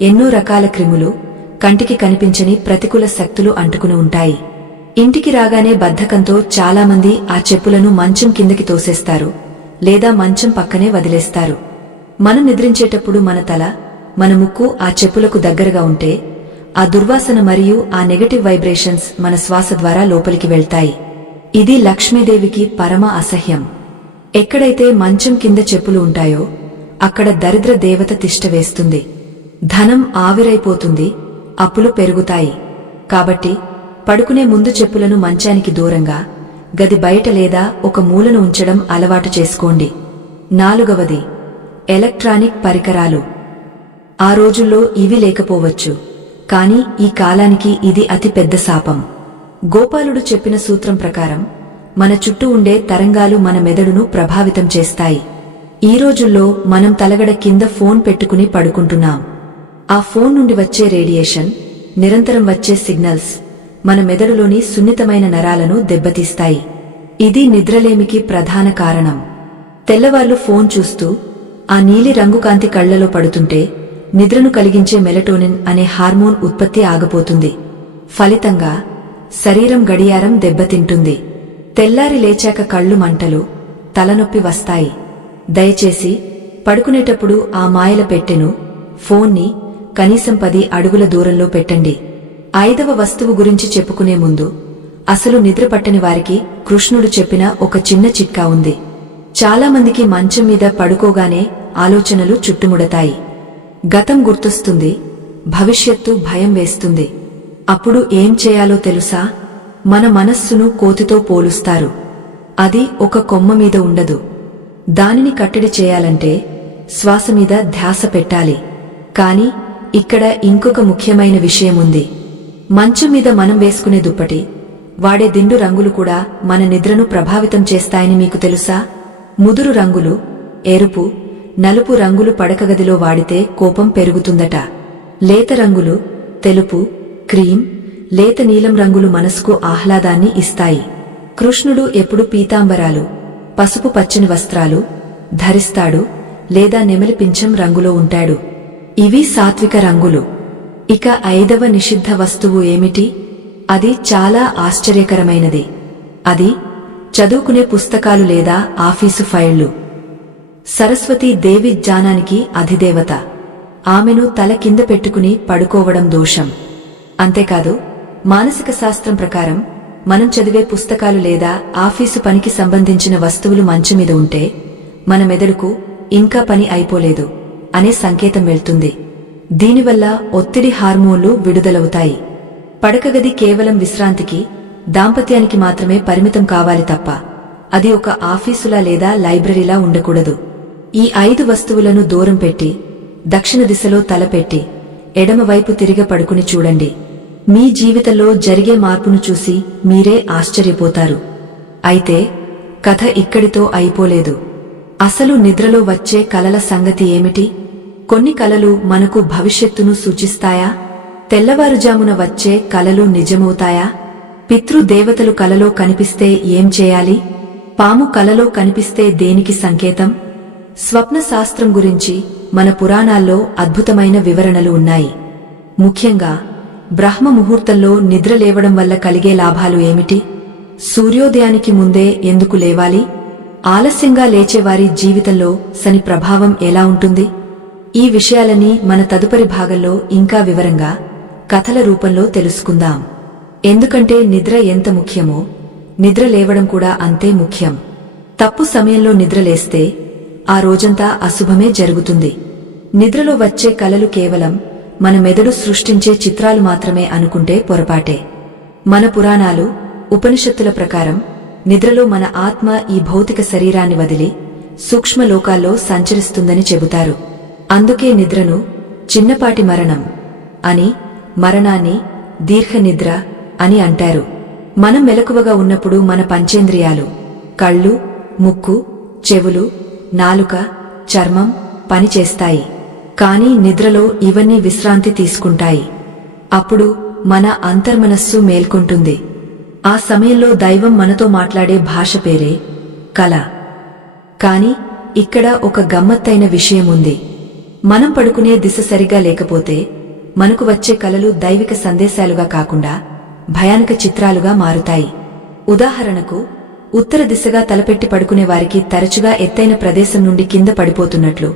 ఎన్నో రకాల క్రిములు, కంటికి కనిపించని ప్రతికూల శక్తులు అంటుకుని ఉంటాయి. ఇంటికి రాగానే బద్ధకంతో చాలామంది ఆ చెప్పులను మంచం కిందకి తోసేస్తారు లేదా మంచం పక్కనే వదిలేస్తారు. మనం నిద్రించేటప్పుడు మన తల, మన ముక్కు ఆ చెప్పులకు దగ్గరగా ఉంటే ఆ దుర్వాసన మరియు ఆ నెగటివ్ వైబ్రేషన్స్ మన శ్వాస ద్వారా లోపలికి వెళ్తాయి. ఇది లక్ష్మీదేవికి పరమ అసహ్యం. ఎక్కడైతే మంచం కింద చెప్పులు ఉంటాయో అక్కడ దరిద్ర దేవత తిష్ట వేస్తుంది. ధనం ఆవిరైపోతుంది, అప్పులు పెరుగుతాయి. కాబట్టి పడుకునే ముందు చెప్పులను మంచానికి దూరంగా, గది బయట లేదా ఒక మూలను ఉంచడం అలవాటు చేసుకోండి. నాలుగవది ఎలక్ట్రానిక్ పరికరాలు. ఆ రోజుల్లో ఇవి లేకపోవచ్చు, కాని ఈ కాలానికి ఇది అతి పెద్ద శాపం. గోపాలుడు చెప్పిన సూత్రం ప్రకారం మన చుట్టూ ఉండే తరంగాలు మన మెదడును ప్రభావితం చేస్తాయి. ఈ రోజుల్లో మనం తలగడ కింద ఫోన్ పెట్టుకుని పడుకుంటున్నాం. ఆ ఫోన్ నుండి వచ్చే రేడియేషన్, నిరంతరం వచ్చే సిగ్నల్స్ మన మెదడులోని సున్నితమైన నరాలను దెబ్బతీస్తాయి. ఇది నిద్రలేమికి ప్రధాన కారణం. తెల్లవార్లు ఫోన్ చూస్తూ ఆ నీలి రంగు కాంతి కళ్లలో పడుతుంటే నిద్రను కలిగించే మెలటోనిన్ అనే హార్మోన్ ఉత్పత్తి ఆగిపోతుంది. ఫలితంగా శరీరం గడియారం దెబ్బతింటుంది. తెల్లారి లేచాక కళ్ళు మంటలు, తలనొప్పి వస్తాయి. దయచేసి పడుకునేటప్పుడు ఆ మాయల పెట్టెను, ఫోన్ని కనీసం 10 అడుగుల దూరంలో పెట్టండి. 5వ వస్తువు గురించి చెప్పుకునే ముందు అసలు నిద్ర పట్టని వారికి కృష్ణుడు చెప్పిన ఒక చిన్న చిట్కా ఉంది. చాలామందికి మంచం మీద పడుకోగానే ఆలోచనలు చుట్టుముడతాయి. గతం గుర్తొస్తుంది, భవిష్యత్తు భయం వేస్తుంది. అప్పుడు ఏం చేయాలో తెలుసా? మన మనస్సును కోతితో పోలుస్తారు. అది ఒక కొమ్మ మీద ఉండదు. దానిని కట్టడి చేయాలంటే శ్వాస మీద ధ్యాస పెట్టాలి. కాని ఇక్కడ ఇంకొక ముఖ్యమైన విషయముంది. మంచం మీద మనం వేసుకునే దుప్పటి, వాడే దిండు రంగులు కూడా మన నిద్రను ప్రభావితం చేస్తాయని మీకు తెలుసా? ముదురు రంగులు, ఎరుపు, నలుపు రంగులు పడకగదిలో వాడితే కోపం పెరుగుతుందట. లేత రంగులు, తెలుపు, క్రీం, లేత నీలం రంగులు మనసుకు ఆహ్లాదాన్ని ఇస్తాయి. కృష్ణుడు ఎప్పుడు పీతాంబరాలు, పసుపు పచ్చని వస్త్రాలు ధరిస్తాడు లేదా నెమలి పింఛం రంగులో ఉంటాడు. ఇవి సాత్విక రంగులు. ఇక 5వ నిషిద్ధ వస్తువు ఏమిటి? అది చాలా ఆశ్చర్యకరమైనది. అది చదువుకునే పుస్తకాలు లేదా ఆఫీసు ఫైళ్లు. సరస్వతీ దేవి జ్ఞానానికి అధిదేవత. ఆమెను తల కింద పెట్టుకుని పడుకోవడం దోషం. అంతేకాదు, మానసిక శాస్త్రం ప్రకారం మనం చదివే పుస్తకాలు లేదా ఆఫీసు పనికి సంబంధించిన వస్తువులు మంచం మీద ఉంటే మన మెదడుకు ఇంకా పని అయిపోలేదు అనే సంకేతం వెళ్తుంది. దీనివల్ల ఒత్తిడి హార్మోన్లు విడుదలవుతాయి. పడకగది కేవలం విశ్రాంతికి, దాంపత్యానికి మాత్రమే పరిమితం కావాలి తప్ప అది ఒక ఆఫీసులా లేదా లైబ్రరీలా ఉండకూడదు. ఈ 5 వస్తువులను దూరం పెట్టి దక్షిణ దిశలో తలపెట్టి ఎడమవైపు తిరిగి పడుకుని చూడండి. మీ జీవితంలో జరిగే మార్పును చూసి మీరే ఆశ్చర్యపోతారు. అయితే కథ ఇక్కడితో అయిపోలేదు. అసలు నిద్రలో వచ్చే కలల సంగతి ఏమిటి? కొన్ని కలలు మనకు భవిష్యత్తును సూచిస్తాయా? తెల్లవారుజామున వచ్చే కలలు నిజమవుతాయా? పితృదేవతలు కలలో కనిపిస్తే ఏం చేయాలి? పాము కలలో కనిపిస్తే దేనికి సంకేతం? స్వప్న శాస్త్రం గురించి మన పురాణాల్లో అద్భుతమైన వివరణలు ఉన్నాయి. ముఖ్యంగా బ్రహ్మ ముహూర్తంలో నిద్ర లేవడం వల్ల కలిగే లాభాలు ఏమిటి? సూర్యోదయానికి ముందే ఎందుకు లేవాలి? ఆలస్యంగా లేచేవారి జీవితంలో శని ప్రభావం ఎలా ఉంటుంది? ఈ విషయాలన్నీ మన తదుపరి భాగంలో ఇంకా వివరంగా కథల రూపంలో తెలుసుకుందాం. ఎందుకంటే నిద్ర ఎంత ముఖ్యమో నిద్ర లేవడం కూడా అంతే ముఖ్యం. తప్పు సమయంలో నిద్రలేస్తే ఆ రోజంతా అశుభమే జరుగుతుంది. నిద్రలో వచ్చే కలలు కేవలం మన మెదడు సృష్టించే చిత్రాలు మాత్రమే అనుకుంటే పొరపాటే. మన పురాణాలు, ఉపనిషత్తుల ప్రకారం నిద్రలో మన ఆత్మ ఈ భౌతిక శరీరాన్ని వదిలి సూక్ష్మలోకాల్లో సంచరిస్తుందని చెబుతారు. అందుకే నిద్రను చిన్నపాటి మరణం అని, మరణాన్ని దీర్ఘ నిద్ర అని అంటారు. మనం మెలకువగా ఉన్నప్పుడు మన పంచేంద్రియాలు, కళ్ళు, ముక్కు, చెవులు, నాలుక, చర్మం పనిచేస్తాయి. కానీ నిద్రలో ఇవన్నీ విశ్రాంతి తీసుకుంటాయి. అప్పుడు మన అంతర్మనస్సు మేల్కొంటుంది. ఆ సమయంలో దైవం మనతో మాట్లాడే భాష పేరే కల. కాని ఇక్కడ ఒక గమ్మత్తైన విషయముంది. మనం పడుకునే దిశ సరిగా లేకపోతే మనకు వచ్చే కలలు దైవిక సందేశాలుగా కాకుండా భయానక చిత్రాలుగా మారుతాయి. ఉదాహరణకు, ఉత్తర దిశగా తలపెట్టి పడుకునే వారికి తరచుగా ఎత్తైన ప్రదేశం నుండి కింద పడిపోతున్నట్లు,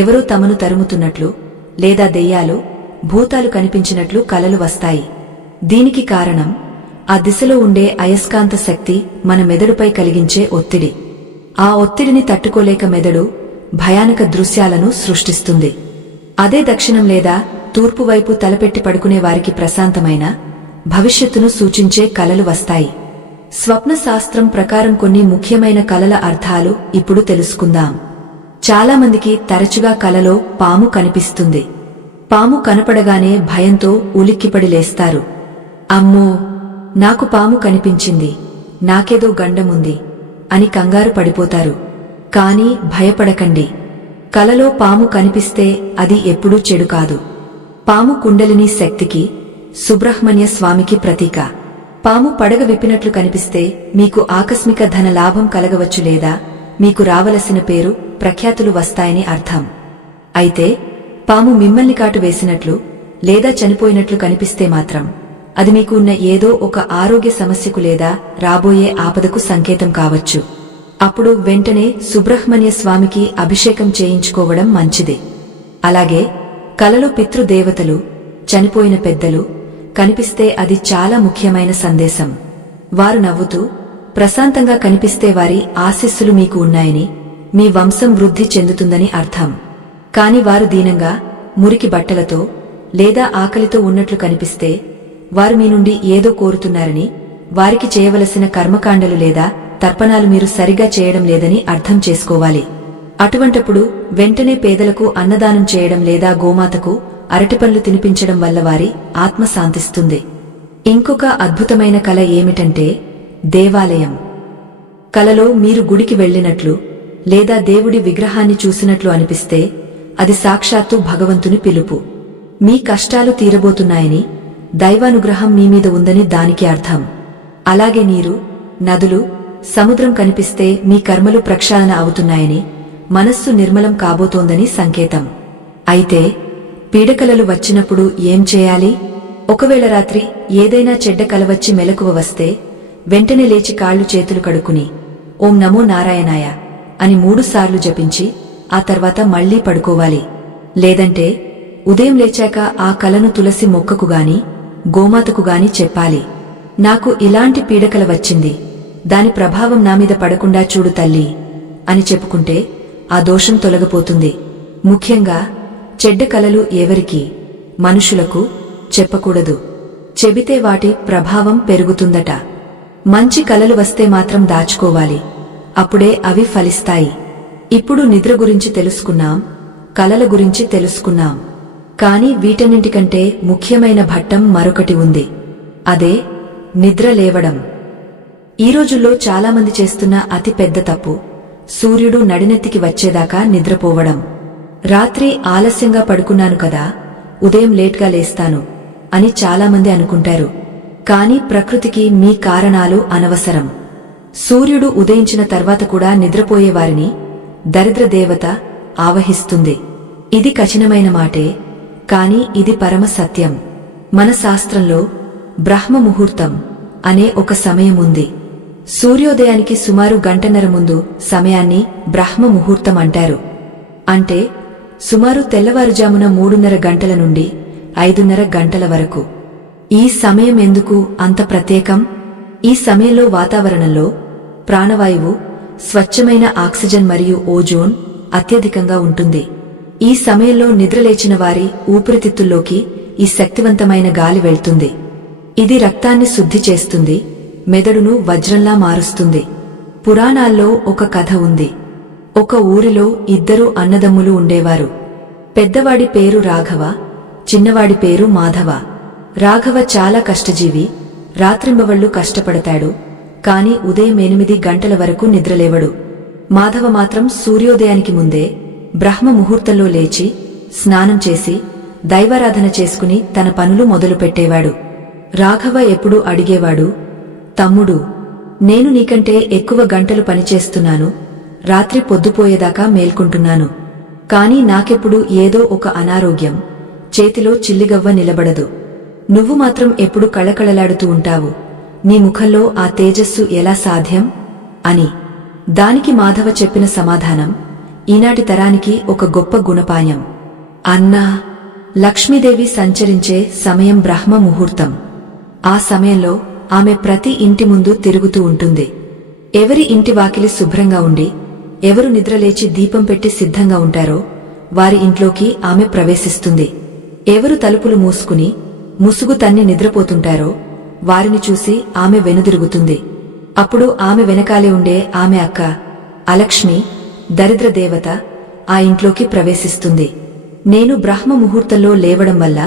ఎవరో తమను తరుముతున్నట్లు లేదా దెయ్యాలు, భూతాలు కనిపించినట్లు కలలు వస్తాయి. దీనికి కారణం ఆ దిశలో ఉండే అయస్కాంత శక్తి మన మెదడుపై కలిగించే ఒత్తిడి. ఆ ఒత్తిడిని తట్టుకోలేక మెదడు భయానక దృశ్యాలను సృష్టిస్తుంది. అదే దక్షిణం లేదా తూర్పు వైపు తలపెట్టి పడుకునే వారికి ప్రశాంతమైన భవిష్యత్తును సూచించే కలలు వస్తాయి. స్వప్న శాస్త్రం ప్రకారం కొన్ని ముఖ్యమైన కలల అర్థాలు ఇప్పుడు తెలుసుకుందాం. చాలామందికి తరచుగా కలలో పాము కనిపిస్తుంది. పాము కనపడగానే భయంతో ఉలిక్కిపడి లేస్తారు. అమ్మో, నాకు పాము కనిపించింది నాకేదో గండముంది అని కంగారు పడిపోతారు. కాని భయపడకండి. కలలో పాము కనిపిస్తే అది ఎప్పుడూ చెడు కాదు. పాము కుండలిని శక్తికి, సుబ్రహ్మణ్య స్వామికి ప్రతీక. పాము పడగ విప్పినట్లు కనిపిస్తే మీకు ఆకస్మిక ధన లాభం కలగవచ్చు, లేదా మీకు రావలసిన పేరు ప్రఖ్యాతులు వస్తాయని అర్థం. అయితే పాము మిమ్మల్ని కాటు వేసినట్లు లేదా చనిపోయినట్లు కనిపిస్తే మాత్రం అది మీకు ఉన్న ఏదో ఒక ఆరోగ్య సమస్యకు లేదా రాబోయే ఆపదకు సంకేతం కావచ్చు. అప్పుడు వెంటనే సుబ్రహ్మణ్య స్వామికి అభిషేకం చేయించుకోవడం మంచిది. అలాగే కలలో పితృదేవతలు, చనిపోయిన పెద్దలు కనిపిస్తే అది చాలా ముఖ్యమైన సందేశం. వారు నవ్వుతూ ప్రశాంతంగా కనిపిస్తే వారి ఆశీస్సులు మీకు ఉన్నాయని, మీ వంశం వృద్ధి చెందుతుందని అర్థం. కాని వారు దీనంగా, మురికి బట్టలతో లేదా ఆకలితో ఉన్నట్లు కనిపిస్తే వారు మీ నుండి ఏదో కోరుతున్నారని, వారికి చేయవలసిన కర్మకాండలు లేదా తర్పణాలు మీరు సరిగా చేయడం లేదని అర్థం చేసుకోవాలి. అటువంటప్పుడు వెంటనే పేదలకు అన్నదానం చేయడం లేదా గోమాతకు అరటిపండ్లు తినిపించడం వల్ల వారి ఆత్మ శాంతిస్తుంది. ఇంకొక అద్భుతమైన కల ఏమిటంటే దేవాలయం. కలలో మీరు గుడికి వెళ్ళినట్లు లేదా దేవుడి విగ్రహాన్ని చూసినట్లు అనిపిస్తే అది సాక్షాత్తు భగవంతుని పిలుపు. మీ కష్టాలు తీరబోతున్నాయని, దైవానుగ్రహం మీమీద ఉందని దానికి అర్థం. అలాగే నీరు, నదులు, సముద్రం కనిపిస్తే మీ కర్మలు ప్రక్షాళన అవుతున్నాయని, మనస్సు నిర్మలం కాబోతోందని సంకేతం. అయితే పీడకలలు వచ్చినప్పుడు ఏం చేయాలి? ఒకవేళ రాత్రి ఏదైనా చెడ్డ కల వచ్చి మెలకువ వస్తే వెంటనే లేచి కాళ్లు చేతులు కడుక్కుని ఓం నమో నారాయణాయ అని 3 సార్లు జపించి ఆ తర్వాత మళ్లీ పడుకోవాలి. లేదంటే ఉదయం లేచాక ఆ కలను తులసి మొక్కకుగాని గోమాతకుగాని చెప్పాలి. నాకు ఇలాంటి పీడకల వచ్చింది, దాని ప్రభావం నామీద పడకుండా చూడు తల్లి అని చెప్పుకుంటే ఆ దోషం తొలగిపోతుంది. ముఖ్యంగా చెడ్డ కలలు ఎవరికి, మనుషులకు చెప్పకూడదు. చెబితే వాటి ప్రభావం పెరుగుతుందట. మంచి కలలు వస్తే మాత్రం దాచుకోవాలి, అప్పుడే అవి ఫలిస్తాయి. ఇప్పుడు నిద్ర గురించి తెలుసుకున్నాం, కలల గురించి తెలుసుకున్నాం. కాని వీటన్నింటికంటే ముఖ్యమైన ఘట్టం మరొకటి ఉంది. అదే నిద్ర లేవడం. ఈ రోజుల్లో చాలామంది చేస్తున్న అతి పెద్ద తప్పు సూర్యుడు నడినెత్తికి వచ్చేదాకా నిద్రపోవడం. రాత్రి ఆలస్యంగా పడుకున్నాను కదా, ఉదయం లేట్గా లేస్తాను అని చాలామంది అనుకుంటారు. కాని ప్రకృతికి మీ కారణాలు అనవసరం. సూర్యుడు ఉదయించిన తర్వాత కూడా నిద్రపోయేవారిని దరిద్ర దేవత ఆవహిస్తుంది. ఇది కఠినమైన మాటే, కాని ఇది పరమ సత్యం. మన శాస్త్రంలో బ్రహ్మ ముహూర్తం అనే ఒక సమయం ఉంది. సూర్యోదయానికి సుమారు గంటన్నర ముందు సమయాన్ని బ్రహ్మ ముహూర్తం అంటారు. అంటే సుమారు తెల్లవారుజామున 3:30 గంటల నుండి 5:30 గంటల వరకు. ఈ సమయం ఎందుకు అంత ప్రత్యేకం? ఈ సమయంలో వాతావరణంలో ప్రాణవాయువు, స్వచ్ఛమైన ఆక్సిజన్ మరియు ఓజోన్ అత్యధికంగా ఉంటుంది. ఈ సమయంలో నిద్రలేచిన వారి ఊపిరితిత్తుల్లోకి ఈ శక్తివంతమైన గాలి వెళ్తుంది. ఇది రక్తాన్ని శుద్ధి చేస్తుంది, మెదడును వజ్రంలా మారుస్తుంది. పురాణాల్లో ఒక కథ ఉంది. ఒక ఊరిలో 2 అన్నదమ్ములు ఉండేవారు. పెద్దవాడి పేరు రాఘవ, చిన్నవాడి పేరు మాధవ. రాఘవ చాలా కష్టజీవి, రాత్రింబవళ్లు కష్టపడతాడు, కాని ఉదయం 8 గంటల వరకు నిద్రలేవడు. మాధవ మాత్రం సూర్యోదయానికి ముందే బ్రహ్మ ముహూర్తంలో లేచి స్నానం చేసి దైవారాధన చేసుకుని తన పనులు మొదలుపెట్టేవాడు. రాఘవ ఎప్పుడూ అడిగేవాడు, తమ్ముడు, నేను నీకంటే ఎక్కువ గంటలు పనిచేస్తున్నాను, రాత్రి పొద్దుపోయేదాకా మేల్కుంటున్నాను. కాని నాకెప్పుడు ఏదో ఒక అనారోగ్యం, చేతిలో చిల్లిగవ్వ నిలబడదు. నువ్వు మాత్రం ఎప్పుడు కళకళలాడుతూ ఉంటావు, నీ ముఖంలో ఆ తేజస్సు ఎలా సాధ్యం అని. దానికి మాధవ చెప్పిన సమాధానం ఈనాటి తరానికి ఒక గొప్ప గుణపాయం. అన్నా, లక్ష్మీదేవి సంచరించే సమయం బ్రహ్మ ముహూర్తం. ఆ సమయంలో ఆమె ప్రతి ఇంటి ముందు తిరుగుతూ ఉంటుంది. ఎవరి ఇంటి వాకిలి శుభ్రంగా ఉండి ఎవరు నిద్రలేచి దీపం పెట్టి సిద్ధంగా ఉంటారో వారి ఇంట్లోకి ఆమె ప్రవేశిస్తుంది. ఎవరు తలుపులు మూసుకుని ముసుగు తన్ని నిద్రపోతుంటారో వారిని చూసి ఆమె వెనుదిరుగుతుంది. అప్పుడు ఆమె వెనకాలే ఉండే ఆమె అక్క అలక్ష్మి, దరిద్ర దేవత, ఆ ఇంట్లోకి ప్రవేశిస్తుంది. నేను బ్రహ్మ ముహూర్తంలో లేవడం వల్ల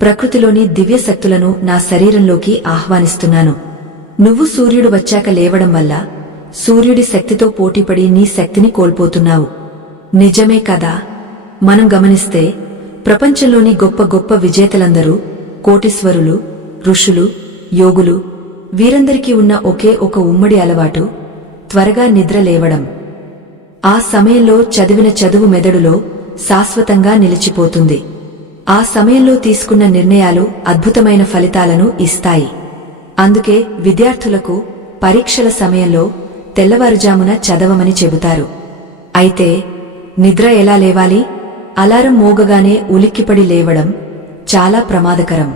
ప్రకృతిలోని దివ్యశక్తులను నా శరీరంలోకి ఆహ్వానిస్తున్నాను. నువ్వు సూర్యుడు వచ్చాక లేవడం వల్ల సూర్యుడి శక్తితో పోటీపడి నీ శక్తిని కోల్పోతున్నావు. నిజమే కదా. మనం గమనిస్తే ప్రపంచంలోని గొప్ప గొప్ప విజేతలందరూ కోటీశ్వరులు, ఋషులు, యోగులు, వీరందరికీ ఉన్న ఒకే ఒక ఉమ్మడి అలవాటు త్వరగా నిద్ర లేవడం. ఆ సమయంలో చదివిన చదువు మెదడులో శాశ్వతంగా నిలిచిపోతుంది. ఆ సమయంలో తీసుకున్న నిర్ణయాలు అద్భుతమైన ఫలితాలను ఇస్తాయి. అందుకే విద్యార్థులకు పరీక్షల సమయంలో తెల్లవారుజామున చదవమని చెబుతారు. అయితే నిద్ర ఎలా లేవాలి? అలారం మోగగానే ఉలిక్కిపడి లేవడం చాలా ప్రమాదకరం.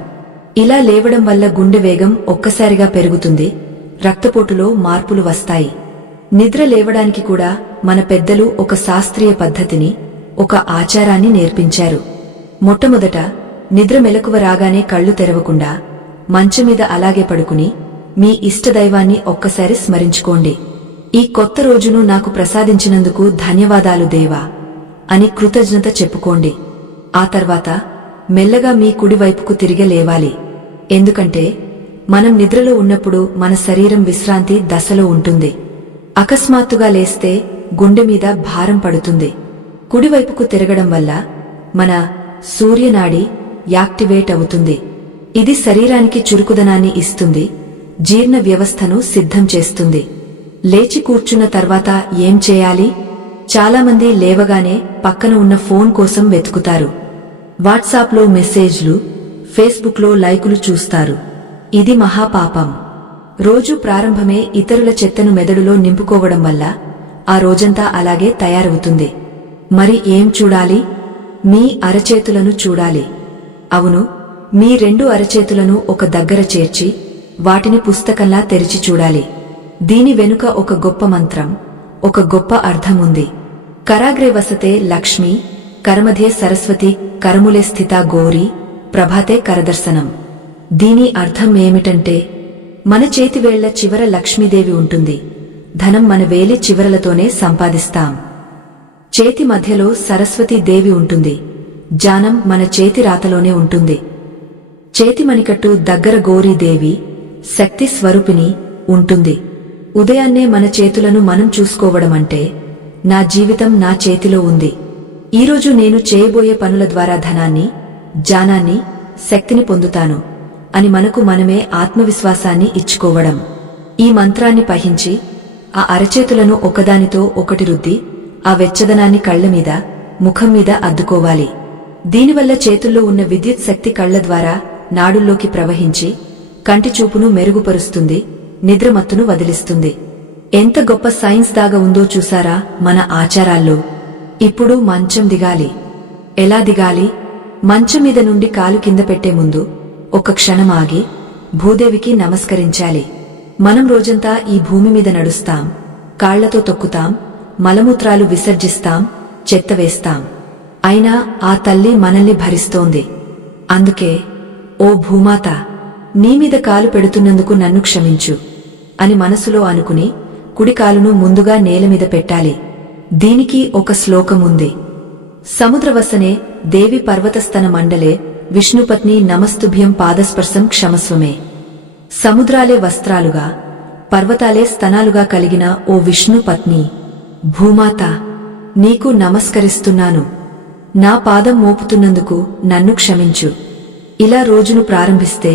ఇలా లేవడం వల్ల గుండె వేగం ఒక్కసారిగా పెరుగుతుంది, రక్తపోటులో మార్పులు వస్తాయి. నిద్ర లేవడానికి కూడా మన పెద్దలు ఒక శాస్త్రీయ పద్ధతిని, ఒక ఆచారాన్ని నేర్పించారు. మొట్టమొదట నిద్ర మెలకువ రాగానే కళ్ళు తెరవకుండా మంచమీద అలాగే పడుకుని మీ ఇష్టదైవాన్ని ఒక్కసారి స్మరించుకోండి. ఈ కొత్త రోజును నాకు ప్రసాదించినందుకు ధన్యవాదాలు దేవా అని కృతజ్ఞత చెప్పుకోండి. ఆ తర్వాత మెల్లగా మీ కుడివైపుకు తిరిగి లేవాలి. ఎందుకంటే మనం నిద్రలో ఉన్నప్పుడు మన శరీరం విశ్రాంతి దశలో ఉంటుంది. అకస్మాత్తుగా లేస్తే గుండె మీద భారం పడుతుంది. కుడివైపుకు తిరగడం వల్ల మన సూర్యనాడి యాక్టివేట్ అవుతుంది. ఇది శరీరానికి చురుకుదనాన్ని ఇస్తుంది, జీర్ణ వ్యవస్థను సిద్ధం చేస్తుంది. లేచి కూర్చున్న తర్వాత ఏం చేయాలి? చాలామంది లేవగానే పక్కన ఉన్న ఫోన్ కోసం వెతుకుతారు. వాట్సాప్లో మెసేజ్లు, ఫేస్బుక్లో లైకులు చూస్తారు. ఇది మహాపాపం. రోజు ప్రారంభమే ఇతరుల చెత్తను మెదడులో నింపుకోవడం వల్ల ఆ రోజంతా అలాగే తయారవుతుంది. మరి ఏం చూడాలి? మీ అరచేతులను చూడాలి. అవును, మీ 2 అరచేతులను ఒక దగ్గర చేర్చి వాటిని పుస్తకంలా తెరిచి చూడాలి. దీని వెనుక ఒక గొప్ప మంత్రం, ఒక గొప్ప అర్థం ఉంది. కరాగ్రే వసతే లక్ష్మి, కరమధ్యే సరస్వతి, కరములే స్థితా గౌరీ, ప్రభాతే కరదర్శనం. దీని అర్థం ఏమిటంటే మన చేతివేళ్ల చివర లక్ష్మీదేవి ఉంటుంది. ధనం మన వేలి చివరలతోనే సంపాదిస్తాం. చేతి మధ్యలో సరస్వతీదేవి ఉంటుంది. జానం మన చేతి రాతలోనే ఉంటుంది. చేతి మణికట్టు దగ్గర గౌరీదేవి, శక్తి స్వరూపిణి ఉంటుంది. ఉదయాన్నే మన చేతులను మనం చూసుకోవడమంటే నా జీవితం నా చేతిలో ఉంది, ఈరోజు నేను చేయబోయే పనుల ద్వారా ధనాన్ని, జానాన్ని, శక్తిని పొందుతాను అని మనకు మనమే ఆత్మవిశ్వాసాన్ని ఇచ్చుకోవడం. ఈ మంత్రాన్ని పఠించి ఆ అరచేతులను ఒకదానితో ఒకటి రుద్ది ఆ వెచ్చదనాన్ని కళ్లమీద, ముఖం మీద అద్దుకోవాలి. దీనివల్ల చేతుల్లో ఉన్న విద్యుత్ శక్తి కళ్ల ద్వారా నాడుల్లోకి ప్రవహించి కంటిచూపును మెరుగుపరుస్తుంది, నిద్రమత్తును వదిలిస్తుంది. ఎంత గొప్ప సైన్స్ దాగా ఉందో చూసారా మన ఆచారాల్లో. ఇప్పుడు మంచం దిగాలి. ఎలా దిగాలి? మంచం మీద నుండి కాలు కింద పెట్టే ముందు ఒక క్షణం ఆగి భూదేవికి నమస్కరించాలి. మనం రోజంతా ఈ భూమి మీద నడుస్తాం, కాళ్లతో తొక్కుతాం, మలమూత్రాలు విసర్జిస్తాం, చెత్త వేస్తాం. అయినా ఆ తల్లి మనల్ని భరిస్తోంది. అందుకే ఓ భూమాత, నీమీద కాలు పెడుతున్నందుకు నన్ను క్షమించు అని మనసులో అనుకుని కుడికాలును ముందుగా నేలమీద పెట్టాలి. దీనికి ఒక శ్లోకముంది. సముద్రవసనే దేవి పర్వతస్తన మండలే విష్ణుపత్ని నమస్తుభ్యం పాదస్పర్శం క్షమస్వమే. సముద్రాలే వస్త్రాలుగా, పర్వతాలే స్తనాలుగా కలిగిన ఓ విష్ణుపత్ని భూమాత, నీకు నమస్కరిస్తున్నాను. నా పాదం మోపుతున్నందుకు నన్ను క్షమించు. ఇలా రోజును ప్రారంభిస్తే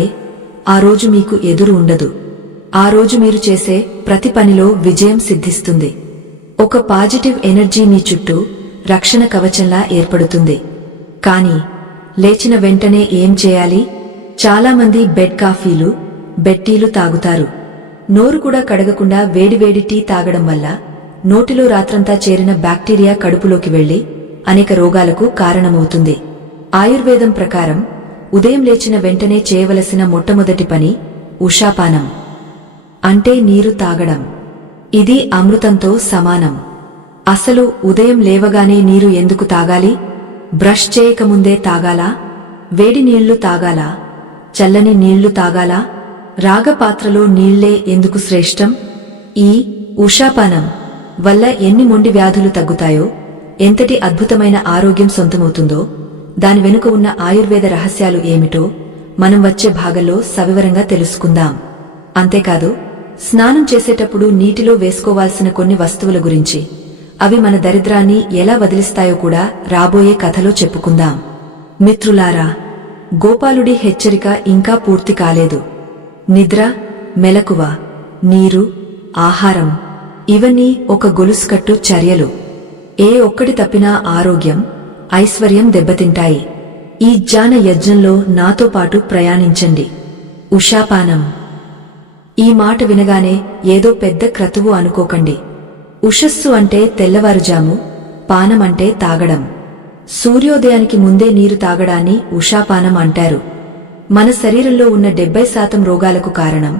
ఆ రోజు మీకు ఎదురు ఉండదు. ఆ రోజు మీరు చేసే ప్రతి పనిలో విజయం సిద్ధిస్తుంది. ఒక పాజిటివ్ ఎనర్జీ మీ చుట్టూ రక్షణ కవచంలా ఏర్పడుతుంది. కానీ లేచిన వెంటనే ఏం చేయాలి? చాలామంది బెడ్ కాఫీలు, బెడ్ టీలు తాగుతారు. నోరు కూడా కడగకుండా వేడివేడి టీ తాగడం వల్ల నోటిలో రాత్రంతా చేరిన బ్యాక్టీరియా కడుపులోకి వెళ్లి అనేక రోగాలకు కారణమవుతుంది. ఆయుర్వేదం ప్రకారం ఉదయం లేచిన వెంటనే చేయవలసిన మొట్టమొదటి పని ఉషాపానం, అంటే నీరు తాగడం. ఇది అమృతంతో సమానం. అసలు ఉదయం లేవగానే నీరు ఎందుకు తాగాలి? బ్రష్ చేయకముందే తాగాలా? వేడి నీళ్లు తాగాలా? చల్లని నీళ్లు తాగాలా? రాగపాత్రలో నీళ్లే ఎందుకు శ్రేష్టం? ఈ ఉషాపానం వల్ల ఎన్ని మొండి వ్యాధులు తగ్గుతాయో, ఎంతటి అద్భుతమైన ఆరోగ్యం సొంతమవుతుందో, దాని వెనుక ఉన్న ఆయుర్వేద రహస్యాలు ఏమిటో మనం వచ్చే భాగంలో సవివరంగా తెలుసుకుందాం. అంతేకాదు, స్నానం చేసేటప్పుడు నీటిలో వేసుకోవాల్సిన కొన్ని వస్తువుల గురించి, అవి మన దరిద్రాన్ని ఎలా వదిలిస్తాయో కూడా రాబోయే కథలో చెప్పుకుందాం. మిత్రులారా, గోపాలుడి హెచ్చరిక ఇంకా పూర్తి కాలేదు. నిద్ర, మెలకువ, నీరు, ఆహారం ఇవన్నీ ఒక గొలుసుకట్టు చర్యలు. ఏ ఒక్కటి తప్పినా ఆరోగ్యం, ఐశ్వర్యం దెబ్బతింటాయి. ఈ జ్ఞాన యజ్ఞంలో నాతో పాటు ప్రయాణించండి. ఉషాపానం. ఈ మాట వినగానే ఏదో పెద్ద క్రతువు అనుకోకండి. ఉషస్సు అంటే తెల్లవారుజాము, పానం అంటే తాగడం. సూర్యోదయానికి ముందే నీరు తాగడాన్ని ఉషాపానం అంటారు. మన శరీరంలో ఉన్న 70% రోగాలకు కారణం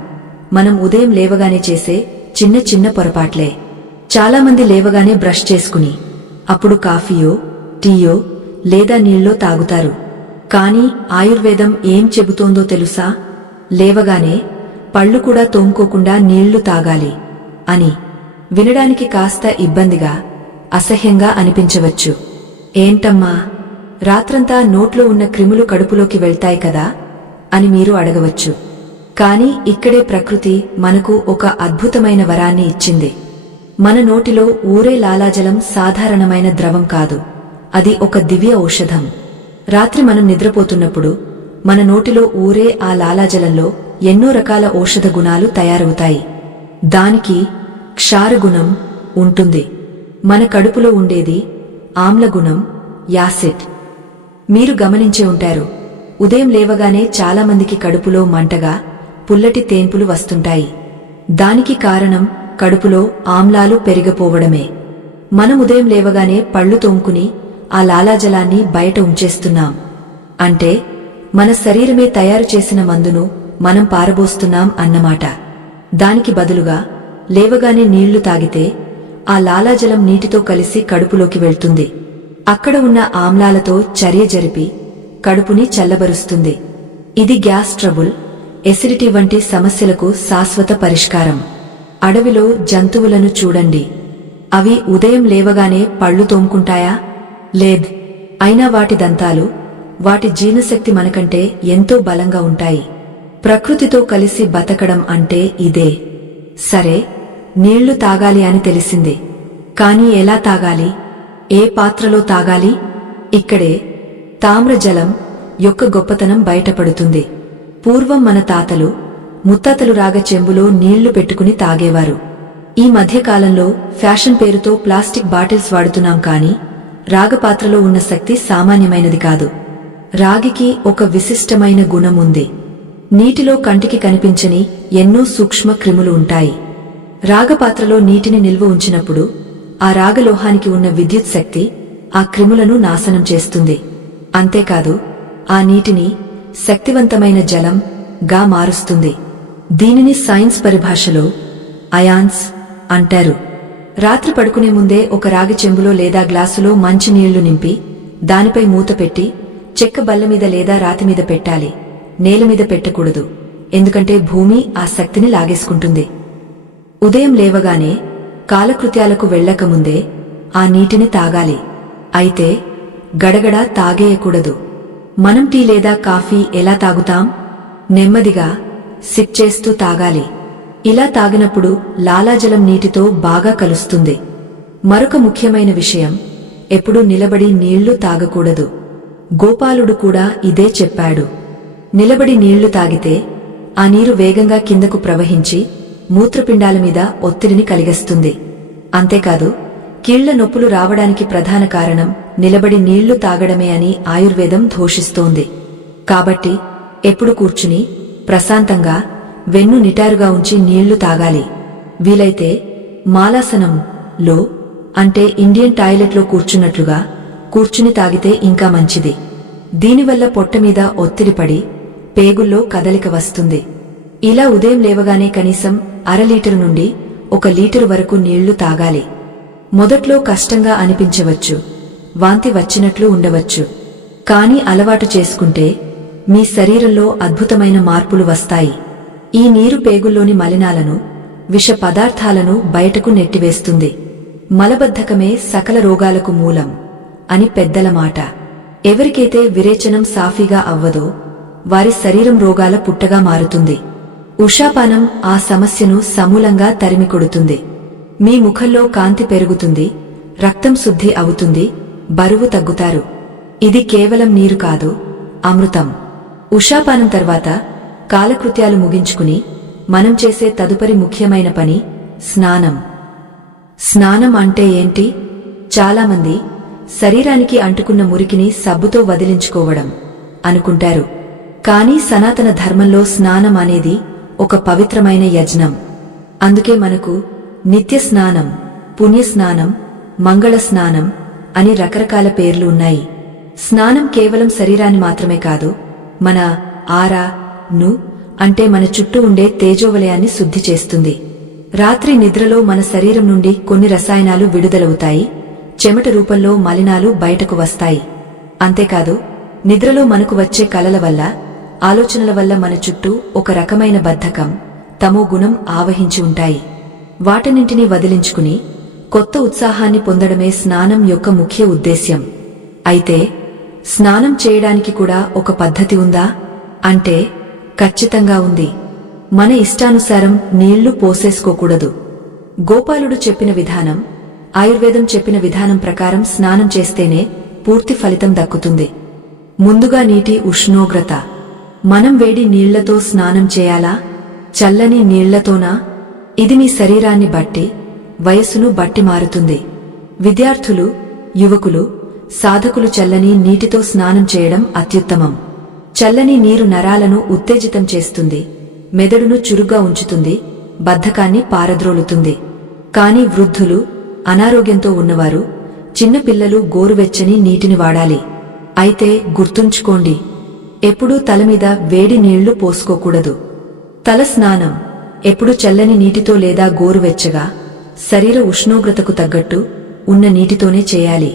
మనం ఉదయం లేవగానే చేసే చిన్న చిన్న పొరపాట్లే. చాలామంది లేవగానే బ్రష్ చేసుకుని అప్పుడు కాఫీయో, టీయో లేదా నీళ్ళో తాగుతారు. కాని ఆయుర్వేదం ఏం చెబుతోందో తెలుసా? లేవగానే పళ్ళు కూడా తోముకోకుండా నీళ్లు తాగాలి అని. వినడానికి కాస్త ఇబ్బందిగా, అసహ్యంగా అనిపించవచ్చు. ఏంటమ్మా, రాత్రంతా నోట్లో ఉన్న క్రిములు కడుపులోకి వెళ్తాయి కదా అని మీరు అడగవచ్చు. కాని ఇక్కడే ప్రకృతి మనకు ఒక అద్భుతమైన వరాన్ని ఇచ్చింది. మన నోటిలో ఊరే లాలాజలం సాధారణమైన ద్రవం కాదు, అది ఒక దివ్య ఔషధం. రాత్రి మనం నిద్రపోతున్నప్పుడు మన నోటిలో ఊరే ఆ లాలాజలంలో ఎన్నో రకాల ఔషధ గుణాలు తయారవుతాయి. దానికి క్షారగుణం ఉంటుంది. మన కడుపులో ఉండేది ఆమ్లగుణం, యాసిడ్. మీరు గమనించే ఉంటారు, ఉదయం లేవగానే చాలామందికి కడుపులో మంటగా, పుల్లటి తేన్పులు వస్తుంటాయి. దానికి కారణం కడుపులో ఆమ్లాలు పెరిగిపోవడమే. మనం ఉదయం లేవగానే పళ్ళు తోముకుని ఆ లాలాజలాన్ని బయట ఉంచేస్తున్నాం. అంటే మన శరీరమే తయారు చేసిన మందును మనం పారబోస్తున్నాం అన్నమాట. దానికి బదులుగా లేవగానే నీళ్లు తాగితే ఆ లాలాజలం నీటితో కలిసి కడుపులోకి వెళ్తుంది. అక్కడ ఉన్న ఆమ్లాలతో చర్య జరిపి కడుపుని చల్లబరుస్తుంది. ఇది గ్యాస్ ట్రబుల్, ఎసిడిటీ వంటి సమస్యలకు శాశ్వత పరిష్కారం. అడవిలో జంతువులను చూడండి. అవి ఉదయం లేవగానే పళ్ళు తోముకుంటాయా? లేదు. అయినా వాటి దంతాలు, వాటి జీర్ణశక్తి మనకంటే ఎంతో బలంగా ఉంటాయి. ప్రకృతితో కలిసి బతకడం అంటే ఇదే. సరే, నీళ్లు తాగాలి అని తెలిసింది. కాని ఎలా తాగాలి? ఏ పాత్రలో తాగాలి? ఇక్కడే తామ్రజలం యొక్క గొప్పతనం బయటపడుతుంది. పూర్వం మన తాతలు, ముత్తాతలు రాగ చెంబులో నీళ్లు పెట్టుకుని తాగేవారు. ఈ మధ్యకాలంలో ఫ్యాషన్ పేరుతో ప్లాస్టిక్ బాటిల్స్ వాడుతున్నాం. కాని రాగపాత్రలో ఉన్న శక్తి సామాన్యమైనది కాదు. రాగికి ఒక విశిష్టమైన గుణం ఉంది. నీటిలో కంటికి కనిపించని ఎన్నో సూక్ష్మ క్రిములు ఉంటాయి. రాగపాత్రలో నీటిని నిల్వ ఉంచినప్పుడు ఆ రాగలోహానికి ఉన్న విద్యుత్ శక్తి ఆ క్రిములను నాశనం చేస్తుంది. అంతేకాదు, ఆ నీటిని శక్తివంతమైన జలం గా మారుస్తుంది. దీనిని సైన్స్ పరిభాషలో అయాన్స్ అంటారు. రాత్రి పడుకునే ముందే ఒక రాగి చెంబులో లేదా గ్లాసులో మంచినీళ్లు నింపి దానిపై మూత పెట్టి చెక్క బల్లమీద లేదా రాతిమీద పెట్టాలి. నేలమీద పెట్టకూడదు, ఎందుకంటే భూమి ఆ శక్తిని లాగేసుకుంటుంది. ఉదయం లేవగానే కాలకృత్యాలకు వెళ్లకముందే ఆ నీటిని తాగాలి. అయితే గడగడ తాగేయకూడదు. మనం టీ లేదా కాఫీ ఎలా తాగుతాం? నెమ్మదిగా సిప్ చేస్తూ తాగాలి. ఇలా తాగినప్పుడు లాలాజలం నీటితో బాగా కలుస్తుంది. మరొక ముఖ్యమైన విషయం, ఎప్పుడూ నిలబడి నీళ్లు తాగకూడదు. గోపాలుడు కూడా ఇదే చెప్పాడు. నిలబడి నీళ్లు తాగితే ఆ నీరు వేగంగా కిందకు ప్రవహించి మూత్రపిండాల మీద ఒత్తిడిని కలిగిస్తుంది. అంతేకాదు, కీళ్ల నొప్పులు రావడానికి ప్రధాన కారణం నిలబడి నీళ్లు తాగడమే అని ఆయుర్వేదం ఘోషిస్తోంది. కాబట్టి ఎప్పుడు కూర్చుని ప్రశాంతంగా వెన్ను నిటారుగా ఉంచి నీళ్లు తాగాలి. వీలైతే మాలాసనంలో, అంటే ఇండియన్ టాయిలెట్లో కూర్చున్నట్లుగా కూర్చుని తాగితే ఇంకా మంచిది. దీనివల్ల పొట్టమీద ఒత్తిడి పడి పేగుల్లో కదలిక వస్తుంది. ఇలా ఉదయం లేవగానే కనీసం 1/2 లీటరు నుండి 1 లీటరు వరకు నీళ్లు తాగాలి. మొదట్లో కష్టంగా అనిపించవచ్చు, వాంతి వచ్చినట్లు ఉండవచ్చు. కాని అలవాటు చేసుకుంటే మీ శరీరంలో అద్భుతమైన మార్పులు వస్తాయి. ఈ నీరు పేగుల్లోని మలినాలను, విష పదార్థాలను బయటకు నెట్టివేస్తుంది. మలబద్ధకమే సకల రోగాలకు మూలం అని పెద్దల మాట. ఎవరికైతే విరేచనం సాఫీగా అవ్వదో వారి శరీరం రోగాల పుట్టగా మారుతుంది. ఉషాపానం ఆ సమస్యను సమూలంగా తరిమికొడుతుంది. మీ ముఖంలో కాంతి పెరుగుతుంది, రక్తం శుద్ధి అవుతుంది, బరువు తగ్గుతారు. ఇది కేవలం నీరు కాదు, అమృతం. ఉషాపానం తర్వాత కాలకృత్యాలు ముగించుకుని మనం చేసే తదుపరి ముఖ్యమైన పని స్నానం. స్నానం అంటే ఏంటి? చాలామంది శరీరానికి అంటుకున్న మురికిని సబ్బుతో వదిలించుకోవడం అనుకుంటారు. కానీ సనాతన ధర్మంలో స్నానం అనేది ఒక పవిత్రమైన యజ్ఞం. అందుకే మనకు నిత్య స్నానం, పుణ్యస్నానం, మంగళ స్నానం అని రకరకాల పేర్లు ఉన్నాయి. స్నానం కేవలం శరీరాన్ని మాత్రమే కాదు, మన ఆరా అంటే మన చుట్టూ ఉండే తేజోవలయాన్ని శుద్ధి చేస్తుంది. రాత్రి నిద్రలో మన శరీరం నుండి కొన్ని రసాయనాలు విడుదలవుతాయి, చెమట రూపంలో మలినాలు బయటకు వస్తాయి. అంతేకాదు, నిద్రలో మనకు వచ్చే కలల వల్ల, ఆలోచనల వల్ల మన చుట్టూ ఒక రకమైన బద్ధకం, తమో గుణం ఆవహించి ఉంటాయి. వాటన్నింటినీ వదిలించుకుని కొత్త ఉత్సాహాన్ని పొందడమే స్నానం యొక్క ముఖ్య ఉద్దేశ్యం. అయితే స్నానం చేయడానికి కూడా ఒక పద్ధతి ఉందా అంటే ఖచ్చితంగా ఉంది. మన ఇష్టానుసారం నీళ్లు పోసేసుకోకూడదు. గోపాలుడు చెప్పిన విధానం, ఆయుర్వేదం చెప్పిన విధానం ప్రకారం స్నానం చేస్తేనే పూర్తి ఫలితం దక్కుతుంది. ముందుగా నీటి ఉష్ణోగ్రత. మనం వేడి నీళ్లతో స్నానం చేయాలా, చల్లని నీళ్లతోనా? ఇది మీ శరీరాన్ని బట్టి, వయస్సును బట్టి మారుతుంది. విద్యార్థులు, యువకులు, సాధకులు చల్లని నీటితో స్నానం చేయడం అత్యుత్తమం. చల్లని నీరు నరాలను ఉత్తేజితం చేస్తుంది, మెదడును చురుగ్గా ఉంచుతుంది, బద్ధకాన్ని పారద్రోలుతుంది. కాని వృద్ధులు, అనారోగ్యంతో ఉన్నవారు, చిన్నపిల్లలు గోరువెచ్చని నీటిని వాడాలి. అయితే గుర్తుంచుకోండి, ఎప్పుడూ తలమీద వేడి నీళ్లు పోసుకోకూడదు. తల స్నానం ఎప్పుడు చల్లని నీటితో లేదా గోరువెచ్చగా, శరీర ఉష్ణోగ్రతకు తగ్గట్టు ఉన్న నీటితోనే చేయాలి.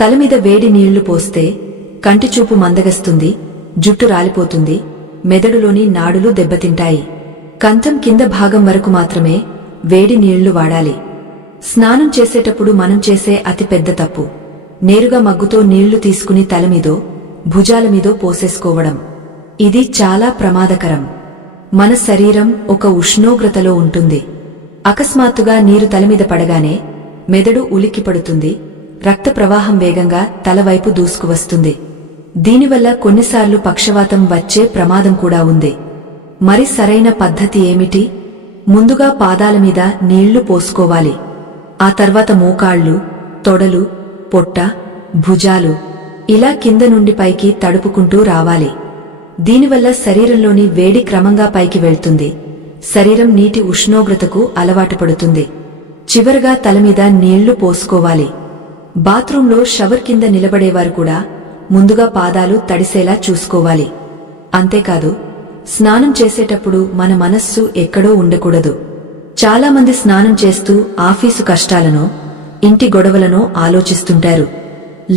తలమీద వేడి నీళ్లు పోస్తే కంటిచూపు మందగస్తుంది, జుట్టు రాలిపోతుంది, మెదడులోని నాడులు దెబ్బతింటాయి. కంఠం కింద భాగం వరకు మాత్రమే వేడి నీళ్లు వాడాలి. స్నానం చేసేటప్పుడు మనం చేసే అతి పెద్ద తప్పు, నేరుగా మగ్గుతో నీళ్లు తీసుకుని తలమీదో, భుజాలమీదో పోసేసుకోవడం. ఇది చాలా ప్రమాదకరం. మన శరీరం ఒక ఉష్ణోగ్రతలో ఉంటుంది. అకస్మాత్తుగా నీరు తలమీద పడగానే మెదడు ఉలిక్కిపడుతుంది, రక్త ప్రవాహం వేగంగా తలవైపు దూసుకువస్తుంది. దీనివల్ల కొన్నిసార్లు పక్షవాతం వచ్చే ప్రమాదం కూడా ఉంది. మరి సరైన పద్ధతి ఏమిటి? ముందుగా పాదాల మీద నీళ్లు పోసుకోవాలి. ఆ తర్వాత మోకాళ్లు, తొడలు, పొట్ట, భుజాలు, ఇలా కింద నుండి పైకి తడుపుకుంటూ రావాలి. దీనివల్ల శరీరంలోని వేడి క్రమంగా పైకి వెళ్తుంది, శరీరం నీటి ఉష్ణోగ్రతకు అలవాటు పడుతుంది. చివరగా తలమీద నీళ్లు పోసుకోవాలి. బాత్రూంలో షవర్ కింద నిలబడేవారు కూడా ముందుగా పాదాలు తడిసేలా చూసుకోవాలి. అంతేకాదు, స్నానం చేసేటప్పుడు మన మనస్సు ఎక్కడో ఉండకూడదు. చాలామంది స్నానం చేస్తూ ఆఫీసు కష్టాలనో, ఇంటి గొడవలనో ఆలోచిస్తుంటారు,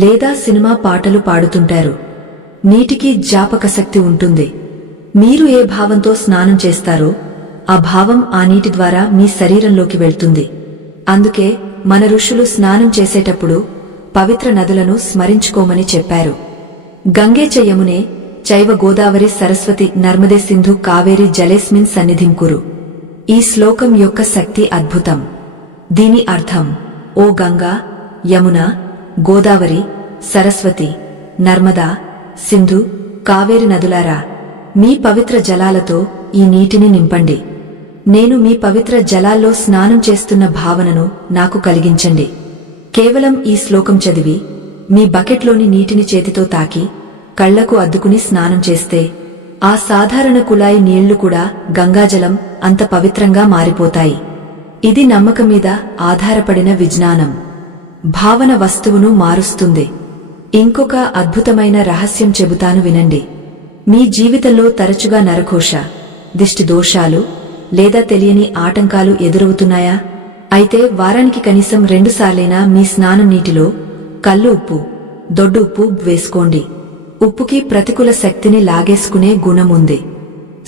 లేదా సినిమా పాటలు పాడుతుంటారు. నీటికి జ్ఞాపకశక్తి ఉంటుంది. మీరు ఏ భావంతో స్నానం చేస్తారో ఆ భావం ఆ నీటి ద్వారా మీ శరీరంలోకి వెళ్తుంది. అందుకే మన ఋషులు స్నానం చేసేటప్పుడు పవిత్ర నదులను స్మరించుకోమని చెప్పారు. గంగే చ యమునే చైవ గోదావరి సరస్వతి నర్మదే సింధు కావేరి జలేస్మిన్ సన్నిధిం కురు. ఈ శ్లోకం యొక్క శక్తి అద్భుతం. దీని అర్థం, ఓ గంగా, యమున, గోదావరి, సరస్వతి, నర్మదా, సింధు, కావేరి నదులారా, మీ పవిత్ర జలాలతో ఈ నీటిని నింపండి. నేను మీ పవిత్ర జలాల్లో స్నానం చేస్తున్న భావనను నాకు కలిగించండి. కేవలం ఈ శ్లోకం చదివి మీ బకెట్లోని నీటిని చేతితో తాకి కళ్లకు అద్దుకుని స్నానం చేస్తే ఆ సాధారణ కుళాయి నీళ్లు కూడా గంగాజలం అంత పవిత్రంగా మారిపోతాయి. ఇది నమ్మకం మీద ఆధారపడిన విజ్ఞానం. భావన వస్తువును మారుస్తుంది. ఇంకొక అద్భుతమైన రహస్యం చెబుతాను వినండి. మీ జీవితంలో తరచుగా నరఘోష, దిష్టి దోషాలు లేదా తెలియని ఆటంకాలు ఎదురవుతున్నాయా? అయితే వారానికి కనీసం 2 సార్లైనా మీ స్నానం నీటిలో కల్లు ఉప్పు, దొడ్డు ఉప్పు వేసుకోండి. ఉప్పుకి ప్రతికూల శక్తిని లాగేసుకునే గుణం ఉంది.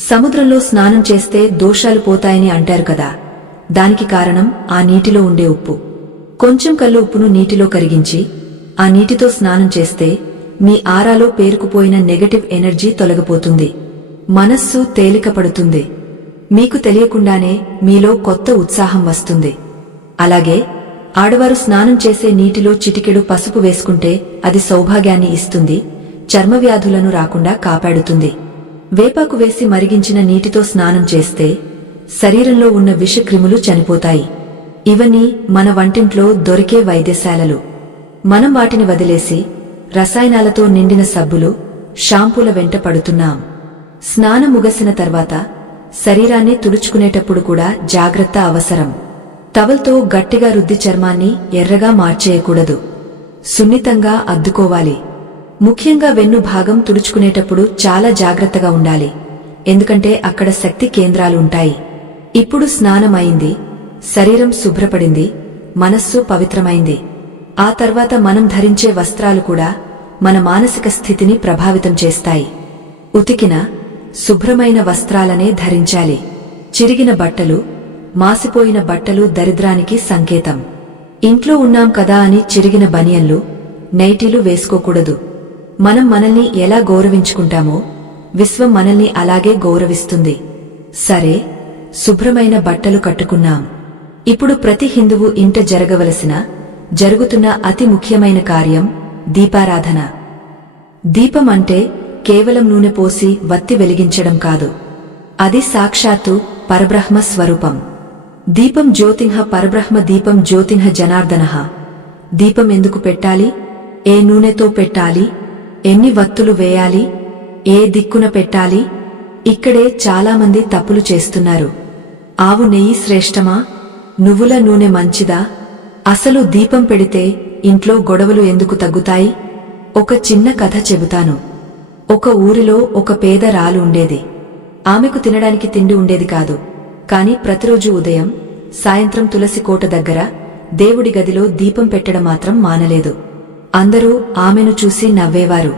సముద్రంలో స్నానం చేస్తే దోషాలు పోతాయని అంటారు కదా, దానికి కారణం ఆ నీటిలో ఉండే ఉప్పు. కొంచెం కల్లు ఉప్పును నీటిలో కరిగించి ఆ నీటితో స్నానం చేస్తే మీ ఆరాలో పేరుకుపోయిన నెగటివ్ ఎనర్జీ తొలగిపోతుంది, మనస్సు తేలికపడుతుంది. మీకు తెలియకుండానే మీలో కొత్త ఉత్సాహం వస్తుంది. అలాగే ఆడవారు స్నానం చేసే నీటిలో చిటికెడు పసుపు వేసుకుంటే అది సౌభాగ్యాన్ని ఇస్తుంది, చర్మవ్యాధులను రాకుండా కాపాడుతుంది. వేపాకు వేసి మరిగించిన నీటితో స్నానం చేస్తే శరీరంలో ఉన్న విషక్రిములు చనిపోతాయి. ఇవన్నీ మన వంటింట్లో దొరికే వైద్యశాలలు. మనం వాటిని వదిలేసి రసాయనాలతో నిండిన సబ్బులు, షాంపూల వెంట పడుతున్నాం. స్నానం ముగిసిన తర్వాత శరీరాన్ని తుడుచుకునేటప్పుడు కూడా జాగ్రత్త అవసరం. టవల్తో గట్టిగా రుద్ది చర్మాన్ని ఎర్రగా మార్చేయకూడదు. సున్నితంగా అద్దుకోవాలి. ముఖ్యంగా వెన్ను భాగం తుడుచుకునేటప్పుడు చాలా జాగ్రత్తగా ఉండాలి, ఎందుకంటే అక్కడ శక్తి కేంద్రాలు ఉంటాయి. ఇప్పుడు స్నానం అయింది, శరీరం శుభ్రపడింది, మనస్సు పవిత్రమైంది. ఆ తర్వాత మనం ధరించే వస్త్రాలు కూడా మన మానసిక స్థితిని ప్రభావితం చేస్తాయి. ఉతికిన శుభ్రమైన వస్త్రాలనే ధరించాలి. చిరిగిన బట్టలు, మాసిపోయిన బట్టలు దరిద్రానికి సంకేతం. ఇంట్లో ఉన్నాం కదా అని చిరిగిన బనియన్లు, నైటీలు వేసుకోకూడదు. మనం మనల్ని ఎలా గౌరవించుకుంటామో విశ్వం మనల్ని అలాగే గౌరవిస్తుంది. సరే, శుభ్రమైన బట్టలు కట్టుకున్నాం. ఇప్పుడు ప్రతి హిందువు ఇంట జరుగుతున్న అతి ముఖ్యమైన కార్యం దీపారాధన. దీపం అంటే కేవలం నూనె పోసి వత్తి వెలిగించడం కాదు, అది సాక్షాత్తు పరబ్రహ్మ స్వరూపం. దీపం జ్యోతిః పరబ్రహ్మ దీపం జ్యోతిః జనార్దనః. దీపం ఎందుకు పెట్టాలి? ఏ నూనెతో పెట్టాలి? ఎన్ని వత్తులు వేయాలి? ఏ దిక్కున పెట్టాలి? ఇక్కడే చాలామంది తప్పులు చేస్తున్నారు. ఆవు నెయ్యి శ్రేష్టమా? నువ్వుల నూనె మంచిదా? అసలు దీపం పెడితే ఇంట్లో గొడవలు ఎందుకు తగ్గుతాయి? ఒక చిన్న కథ చెబుతాను. ఒక ఊరిలో ఒక పేద రాలు ఉండేది. ఆమెకు తినడానికి తిండి ఉండేది కాదు. కాని ప్రతిరోజు ఉదయం, సాయంత్రం తులసి కోట దగ్గర దేవుడి గదిలో దీపం పెట్టడం మాత్రం మానలేదు. అందరూ ఆమెను చూసి నవ్వేవారు.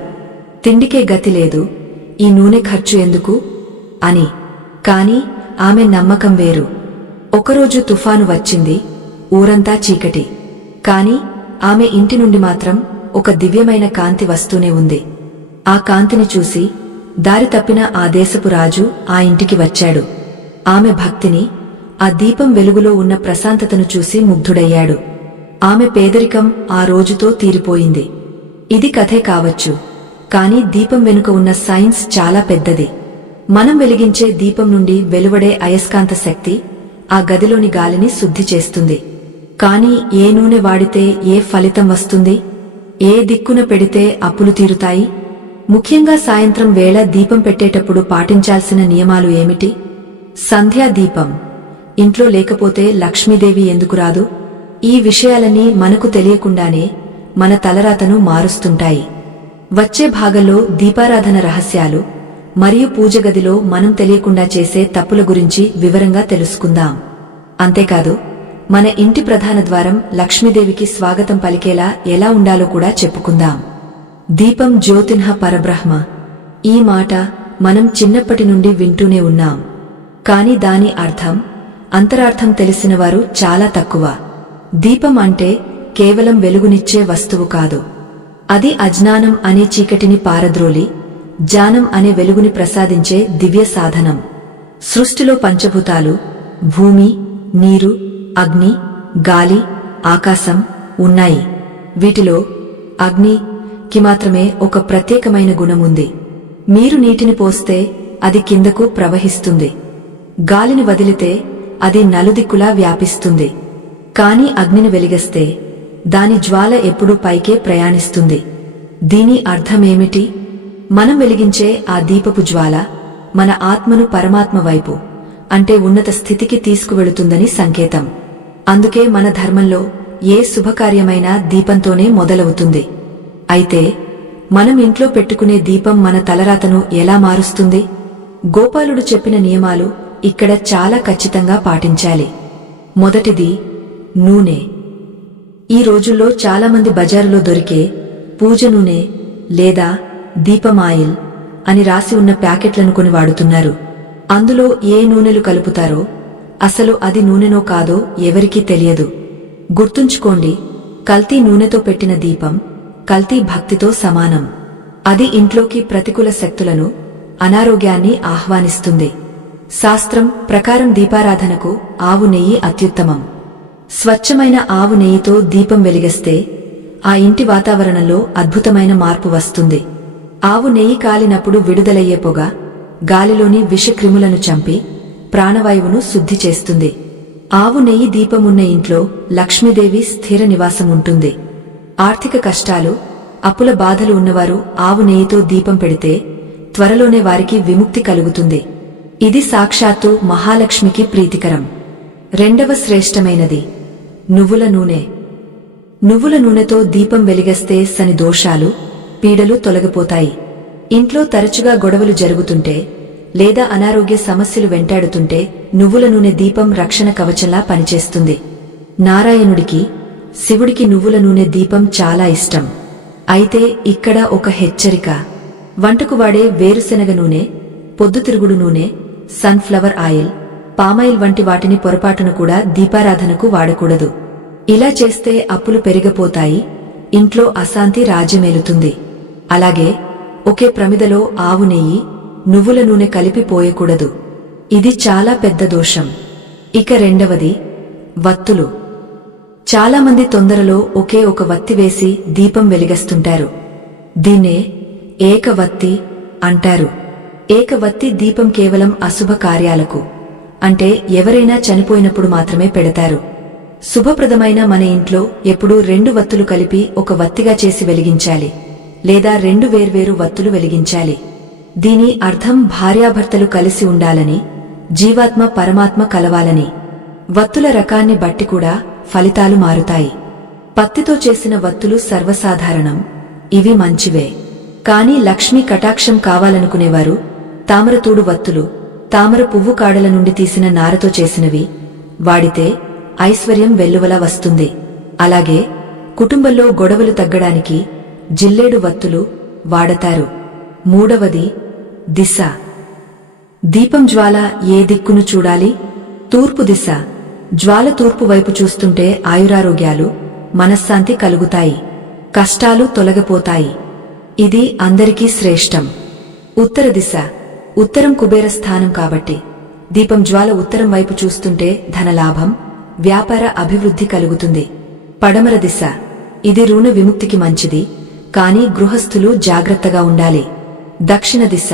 తిండికే గతి లేదు, ఈ నూనె ఖర్చు ఎందుకు అని. కాని ఆమె నమ్మకం వేరు. ఒకరోజు తుఫాను వచ్చింది, ఊరంతా చీకటి. కాని ఆమె ఇంటి నుండి మాత్రం ఒక దివ్యమైన కాంతి వస్తూనే ఉంది. ఆ కాంతిని చూసి దారి తప్పిన ఆ దేశపు రాజు ఆ ఇంటికి వచ్చాడు. ఆమె భక్తిని, ఆ దీపం వెలుగులో ఉన్న ప్రశాంతతను చూసి ముగ్ధుడయ్యాడు. ఆమె పేదరికం ఆ రోజుతో తీరిపోయింది. ఇది కథే కావచ్చు, కాని దీపం వెనుక ఉన్న సైన్స్ చాలా పెద్దది. మనం వెలిగించే దీపం నుండి వెలువడే అయస్కాంత శక్తి ఆ గదిలోని గాలిని శుద్ధి చేస్తుంది. కాని ఏ నూనె వాడితే ఏ ఫలితం వస్తుంది? ఏ దిక్కున పెడితే అప్పులు తీరుతాయి? ముఖ్యంగా సాయంత్రం వేళ దీపం పెట్టేటప్పుడు పాటించాల్సిన నియమాలు ఏమిటి? సంధ్యా దీపం ఇంట్లో లేకపోతే లక్ష్మీదేవి ఎందుకు రాదు? ఈ విషయాలన్నీ మనకు తెలియకుండానే మన తలరాతను మారుస్తుంటాయి. వచ్చే భాగంలో దీపారాధన రహస్యాలు మరియు పూజగదిలో మనం తెలియకుండా చేసే తప్పుల గురించి వివరంగా తెలుసుకుందాం. అంతేకాదు, మన ఇంటి ప్రధాన ద్వారం లక్ష్మీదేవికి స్వాగతం పలికేలా ఎలా ఉండాలో కూడా చెప్పుకుందాం. దీపం జ్యోతిః పరబ్రహ్మ. ఈ మాట మనం చిన్నప్పటి నుండి వింటూనే ఉన్నాం. కాని దాని అర్థం, అంతరార్థం తెలిసినవారు చాలా తక్కువ. దీపం అంటే కేవలం వెలుగునిచ్చే వస్తువు కాదు. అది అజ్ఞానం అనే చీకటిని పారద్రోలి జ్ఞానం అనే వెలుగుని ప్రసాదించే దివ్య సాధనం. సృష్టిలో పంచభూతాలు, భూమి, నీరు, అగ్ని, గాలి, ఆకాశం ఉన్నాయి. వీటిలో అగ్నికి మాత్రమే ఒక ప్రత్యేకమైన గుణముంది. మీరు నీటిని పోస్తే అది కిందకు ప్రవహిస్తుంది. గాలిని వదిలితే అది నలుదిక్కులా వ్యాపిస్తుంది. కాని అగ్నిని వెలిగిస్తే దాని జ్వాల ఎప్పుడూ పైకే ప్రయాణిస్తుంది. దీని అర్థమేమిటి? మనం వెలిగించే ఆ దీపపు జ్వాల మన ఆత్మను పరమాత్మ వైపు, అంటే ఉన్నత స్థితికి తీసుకువెళుతుందని సంకేతం. అందుకే మన ధర్మంలో ఏ శుభకార్యమైనా దీపంతోనే మొదలవుతుంది. అయితే మనం ఇంట్లో పెట్టుకునే దీపం మన తలరాతను ఎలా మారుస్తుంది? గోపాలుడు చెప్పిన నియమాలు ఇక్కడ చాలా ఖచ్చితంగా పాటించాలి. మొదటిది నూనె. ఈ రోజుల్లో చాలామంది బజారులో దొరికే పూజ నూనె లేదా దీపమాయిల్ అని రాసి ఉన్న ప్యాకెట్లను కొని వాడుతున్నారు. అందులో ఏ నూనెలు కలుపుతారో, అసలు అది నూనెనో కాదో ఎవరికీ తెలియదు. గుర్తుంచుకోండి, కల్తీ నూనెతో పెట్టిన దీపం కల్తీ భక్తితో సమానం. అది ఇంట్లోకి ప్రతికూల శక్తులను, అనారోగ్యాన్ని ఆహ్వానిస్తుంది. శాస్త్రం ప్రకారం దీపారాధనకు ఆవు నెయ్యి అత్యుత్తమం. స్వచ్ఛమైన ఆవు నెయ్యితో దీపం వెలిగిస్తే ఆ ఇంటి వాతావరణంలో అద్భుతమైన మార్పు వస్తుంది. ఆవు నెయ్యి కాలినప్పుడు విడుదలయ్యే పొగ గాలిలోని విషక్రిములను చంపి ప్రాణవాయువును శుద్ధి చేస్తుంది. ఆవు నెయ్యి దీపమున్న ఇంట్లో లక్ష్మీదేవి స్థిర నివాసం ఉంటుంది. ఆర్థిక కష్టాలు, అప్పుల బాధలు ఉన్నవారు ఆవు నెయ్యితో దీపం పెడితే త్వరలోనే వారికి విముక్తి కలుగుతుంది. ఇది సాక్షాత్తు మహాలక్ష్మికి ప్రీతికరం. రెండవ శ్రేష్టమైనది నువ్వుల నూనె. నువ్వుల నూనెతో దీపం వెలిగిస్తే శని దోషాలు, పీడలు తొలగిపోతాయి. ఇంట్లో తరచుగా గొడవలు జరుగుతుంటే లేదా అనారోగ్య సమస్యలు వెంటాడుతుంటే నువ్వుల నూనె దీపం రక్షణ కవచంలా పనిచేస్తుంది. నారాయణుడికి, శివుడికి నువ్వుల నూనె దీపం చాలా ఇష్టం. అయితే ఇక్కడ ఒక హెచ్చరిక. వంటకు వాడే వేరుశెనగ నూనె, పొద్దుతిరుగుడు నూనె, సన్ఫ్లవర్ ఆయిల్, పామాయిల్ వంటి వాటిని పొరపాటున కూడా దీపారాధనకు వాడకూడదు. ఇలా చేస్తే అప్పులు పెరిగిపోతాయి, ఇంట్లో అశాంతి రాజ్యమేలుతుంది. అలాగే ఒకే ప్రమిదలో ఆవు నెయ్యి, నువ్వుల నూనె కలిపి పోయకూడదు. ఇది చాలా పెద్ద దోషం. ఇక రెండవది వత్తులు. చాలామంది తొందరలో ఒకే ఒక వత్తి వేసి దీపం వెలిగిస్తుంటారు. దీన్నే ఏకవత్తి అంటారు. ఏకవత్తి దీపం కేవలం అశుభ కార్యాలకు, అంటే ఎవరైనా చనిపోయినప్పుడు మాత్రమే పెడతారు. శుభప్రదమైన మన ఇంట్లో ఎప్పుడూ 2 వత్తులు కలిపి ఒక వత్తిగా చేసి వెలిగించాలి, లేదా 2 వేర్వేరు వత్తులు వెలిగించాలి. దీని అర్థం భార్యాభర్తలు కలిసి ఉండాలని, జీవాత్మ పరమాత్మ కలవాలని. వత్తుల రకాన్ని బట్టి కూడా ఫలితాలు మారుతాయి. పత్తితో చేసిన వత్తులు సర్వసాధారణం, ఇవి మంచివే. కాని లక్ష్మీ కటాక్షం కావాలనుకునేవారు తామరతూడు వత్తులు, తామర పువ్వు కాడల నుండి తీసిన నారతో చేసినవి వాడితే ఐశ్వర్యం వెల్లువలా వస్తుంది. అలాగే కుటుంబంలో గొడవలు తగ్గడానికి జిల్లేడు వత్తులు వాడతారు. మూడవది దిశ. దీపం జ్వాల ఏ దిక్కును చూడాలి? తూర్పు దిశ. జ్వాల తూర్పు వైపు చూస్తుంటే ఆయురారోగ్యాలు, మనశ్శాంతి కలుగుతాయి, కష్టాలు తొలగిపోతాయి. ఇది అందరికీ శ్రేష్టం. ఉత్తర దిశ. ఉత్తరం కుబేర స్థానం కాబట్టి దీపం జ్వాల ఉత్తరం వైపు చూస్తుంటే ధనలాభం, వ్యాపార అభివృద్ధి కలుగుతుంది. పడమర దిశ. ఇది రుణ విముక్తికి మంచిది, కాని గృహస్థులు జాగ్రత్తగా ఉండాలి. దక్షిణ దిశ.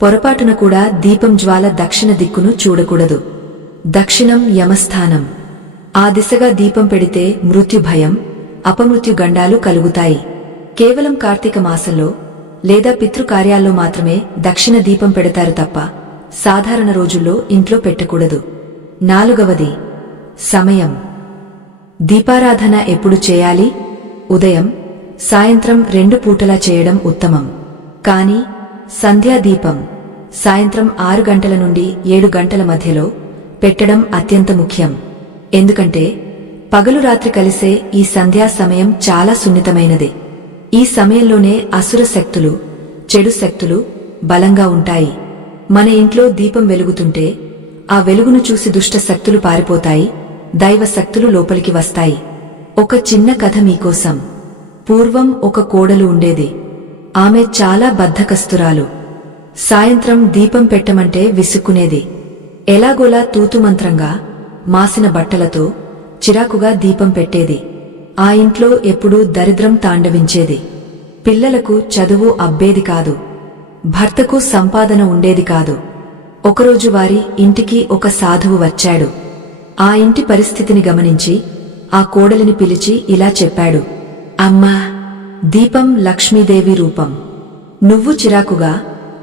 పొరపాటున కూడా దీపం జ్వాల దక్షిణ దిక్కును చూడకూడదు. దక్షిణం యమస్థానం. ఆ దిశగా దీపం పెడితే మృత్యు భయం, అపమృత్యు గండాలు కలుగుతాయి. కేవలం కార్తీక మాసంలో లేదా పితృకార్యాల్లో మాత్రమే దక్షిణ దీపం పెడతారు తప్ప సాధారణ రోజుల్లో ఇంట్లో పెట్టకూడదు. నాలుగవది సమయం. దీపారాధన ఎప్పుడు చేయాలి? ఉదయం, సాయంత్రం 2 పూటలా చేయడం ఉత్తమం. కాని సంధ్యాదీపం సాయంత్రం 6 గంటల నుండి 7 గంటల మధ్యలో పెట్టడం అత్యంత ముఖ్యం. ఎందుకంటే పగలు రాత్రి కలిసే ఈ సంధ్యా సమయం చాలా సున్నితమైనది. ఈ సమయంలోనే అసుర శక్తులు, చెడు శక్తులు బలంగా ఉంటాయి. మన ఇంట్లో దీపం వెలుగుతుంటే ఆ వెలుగును చూసి దుష్ట శక్తులు పారిపోతాయి, దైవ శక్తులు లోపలికి వస్తాయి. ఒక చిన్న కథ మీకోసం. పూర్వం ఒక కోడలు ఉండేది. ఆమె చాలా బద్ధకస్తురాలు. సాయంత్రం దీపం పెట్టమంటే విసుక్కునేది. ఎలాగోలా తూతుమంత్రంగా మాసిన బట్టలతో చిరాకుగా దీపం పెట్టేది. ఆ ఇంట్లో ఎప్పుడూ దరిద్రం తాండవించేది. పిల్లలకు చదువు అబ్బేది కాదు, భర్తకు సంపాదన ఉండేది కాదు. ఒకరోజు వారి ఇంటికి ఒక సాధువు వచ్చాడు. ఆ ఇంటి పరిస్థితిని గమనించి ఆ కోడలిని పిలిచి ఇలా చెప్పాడు: అమ్మా, దీపం లక్ష్మీదేవి రూపం. నువ్వు చిరాకుగా,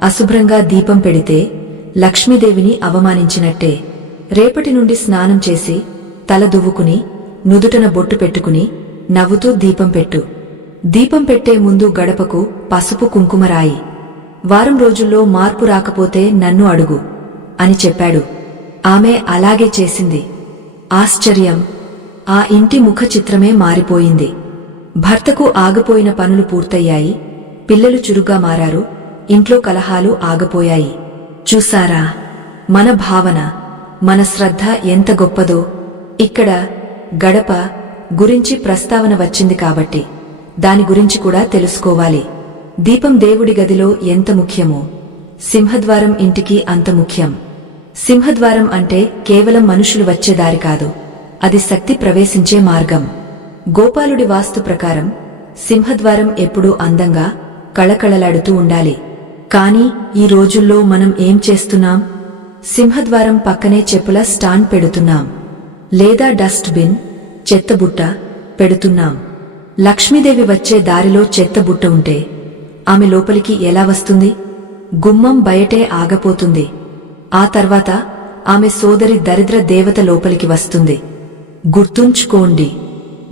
అశుభ్రంగా దీపం పెడితే లక్ష్మీదేవిని అవమానించినట్టే. రేపటి నుండి స్నానం చేసి తల దువ్వుకుని నుదుటన బొట్టు పెట్టుకుని నవ్వుతూ దీపం పెట్టు. దీపం పెట్టే ముందు గడపకు పసుపు కుంకుమ రాయి. వారం రోజుల్లో మార్పు రాకపోతే నన్ను అడుగు అని చెప్పాడు. ఆమె అలాగే చేసింది. ఆశ్చర్యం! ఆ ఇంటి ముఖ చిత్రమే మారిపోయింది. భర్తకు ఆగిపోయిన పనులు పూర్తయ్యాయి, పిల్లలు చురుగ్గా మారారు, ఇంట్లో కలహాలు ఆగిపోయాయి. చూసారా? మన భావన, మన శ్రద్ధ ఎంత గొప్పదో. ఇక్కడ గడప గురించి ప్రస్తావన వచ్చింది కాబట్టి దాని గురించి కూడా తెలుసుకోవాలి. దీపం దేవుడి గదిలో ఎంత ముఖ్యమో సింహద్వారం ఇంటికి అంత ముఖ్యం. సింహద్వారం అంటే కేవలం మనుషులు వచ్చే దారి కాదు, అది శక్తి ప్రవేశించే మార్గం. గోపాలుడి వాస్తు ప్రకారం సింహద్వారం ఎప్పుడూ అందంగా కళకళలాడుతూ ఉండాలి. కాని ఈ రోజుల్లో మనం ఏం చేస్తున్నాం? సింహద్వారం పక్కనే చెప్పుల స్టాండ్ పెడుతున్నాం, లేదా డస్ట్ బిన్ చెత్తబుట్ట పెడుతున్నాం. లక్ష్మీదేవి వచ్చే దారిలో చెత్తబుట్ట ఉంటే ఆమె లోపలికి ఎలా వస్తుంది? గుమ్మం బయటే ఆగపోతుంది. ఆ తర్వాత ఆమె సోదరి దరిద్ర దేవత లోపలికి వస్తుంది. గుర్తుంచుకోండి,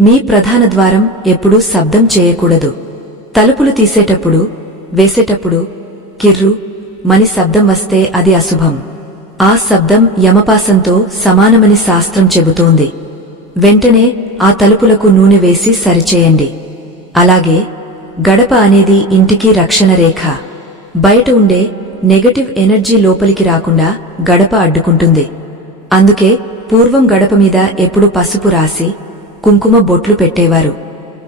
మీ ప్రధాన ద్వారం ఎప్పుడూ శబ్దం చేయకూడదు. తలుపులు తీసేటప్పుడు, వేసేటప్పుడు కిర్రు మని శబ్దం వస్తే అది అశుభం. ఆ శబ్దం యమపాసంతో సమానమని శాస్త్రం చెబుతోంది. వెంటనే ఆ తలుపులకు నూనె వేసి సరిచేయండి. అలాగే గడప అనేది ఇంటికి రక్షణ రేఖ. బయట ఉండే నెగటివ్ ఎనర్జీ లోపలికి రాకుండా గడప అడ్డుకుంటుంది. అందుకే పూర్వం గడప మీద ఎప్పుడు పసుపు రాసి కుంకుమ బొట్లు పెట్టేవారు.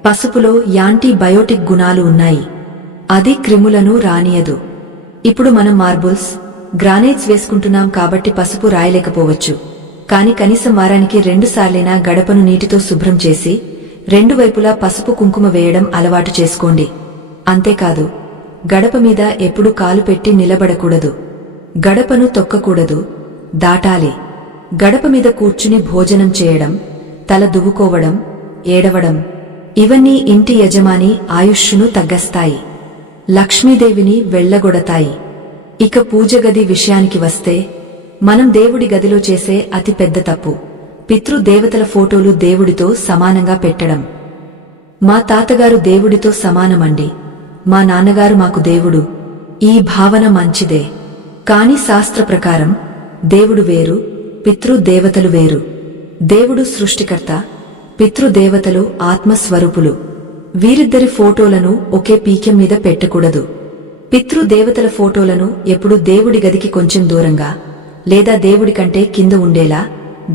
పసుపులో యాంటీబయోటిక్ గుణాలు ఉన్నాయి, అది క్రిములను రానియదు. ఇప్పుడు మనం మార్బుల్స్, గ్రానైట్స్ వేసుకుంటున్నాం కాబట్టి పసుపు రాయలేకపోవచ్చు. కాని కనీసం వారానికి 2 సార్లైనా గడపను నీటితో శుభ్రం చేసి 2 వైపులా పసుపు కుంకుమ వేయడం అలవాటు చేసుకోండి. అంతేకాదు, గడప మీద ఎప్పుడు కాలు పెట్టి నిలబడకూడదు. గడపను తొక్కకూడదు, దాటాలి. గడప మీద కూర్చుని భోజనం చేయడం, తల దువ్వుకోవడం, ఏడవడం ఇవన్నీ ఇంటి యజమాని ఆయుష్షును తగ్గస్తాయి, లక్ష్మీదేవిని వెళ్లగొడతాయి. ఇక పూజగది విషయానికి వస్తే, మనం దేవుడి గదిలో చేసే అతి పెద్ద తప్పు పితృదేవతల ఫోటోలు దేవుడితో సమానంగా పెట్టడం. మా తాతగారు దేవుడితో సమానమండి, మా నాన్నగారు మాకు దేవుడు. ఈ భావన మంచిదే, కాని శాస్త్ర ప్రకారం దేవుడు వేరు, పితృదేవతలు వేరు. దేవుడు సృష్టికర్త, పితృదేవతలు ఆత్మస్వరూపులు. వీరిద్దరి ఫోటోలను ఒకే పీఠం మీద పెట్టకూడదు. పితృదేవతల ఫోటోలను ఎప్పుడూ దేవుడి గదికి కొంచెం దూరంగా, లేదా దేవుడి కంటే కింద ఉండేలా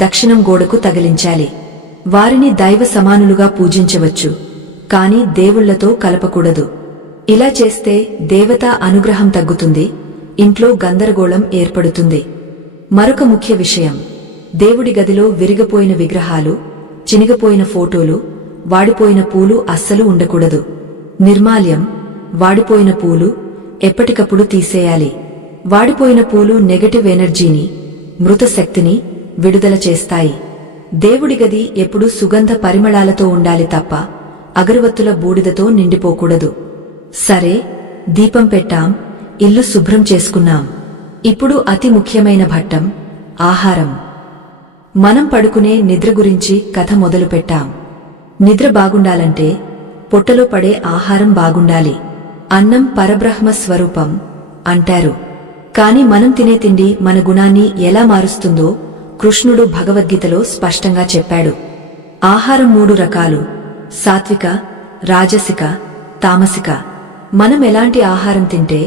దక్షిణం గోడకు తగిలించాలి. వారిని దైవ సమానులుగా పూజించవచ్చు, కాని దేవుళ్లతో కలపకూడదు. ఇలా చేస్తే దేవతా అనుగ్రహం తగ్గుతుంది, ఇంట్లో గందరగోళం ఏర్పడుతుంది. మరొక ముఖ్య విషయం, దేవుడి గదిలో విరిగిపోయిన విగ్రహాలు, చినిగిపోయిన ఫోటోలు, వాడిపోయిన పూలు అస్సలు ఉండకూడదు. నిర్మాల్యం, వాడిపోయిన పూలు ఎప్పటికప్పుడు తీసేయాలి. వాడిపోయిన పూలు నెగటివ్ ఎనర్జీని, మృత శక్తిని విడుదల చేస్తాయి. దేవుడి గది ఎప్పుడూ సుగంధ పరిమళాలతో ఉండాలి తప్ప అగరవత్తుల బూడిదతో నిండిపోకూడదు. సరే, దీపం పెట్టాం, ఇల్లు శుభ్రం చేసుకున్నాం. ఇప్పుడు అతి ముఖ్యమైన ఘట్టం ఆహారం. మనం పడుకునే నిద్ర గురించి కథ మొదలుపెట్టాం. నిద్ర బాగుండాలంటే పొట్టలో పడే ఆహారం బాగుండాలి. అన్నం పరబ్రహ్మ స్వరూపం అంటారు. కాని మనం తినే తిండి మన గుణాన్ని ఎలా మారుస్తుందో కృష్ణుడు భగవద్గీతలో స్పష్టంగా చెప్పాడు. ఆహారం 3 రకాలు: సాత్విక, రాజసిక, తామసిక. మనం ఎలాంటి ఆహారం తింటే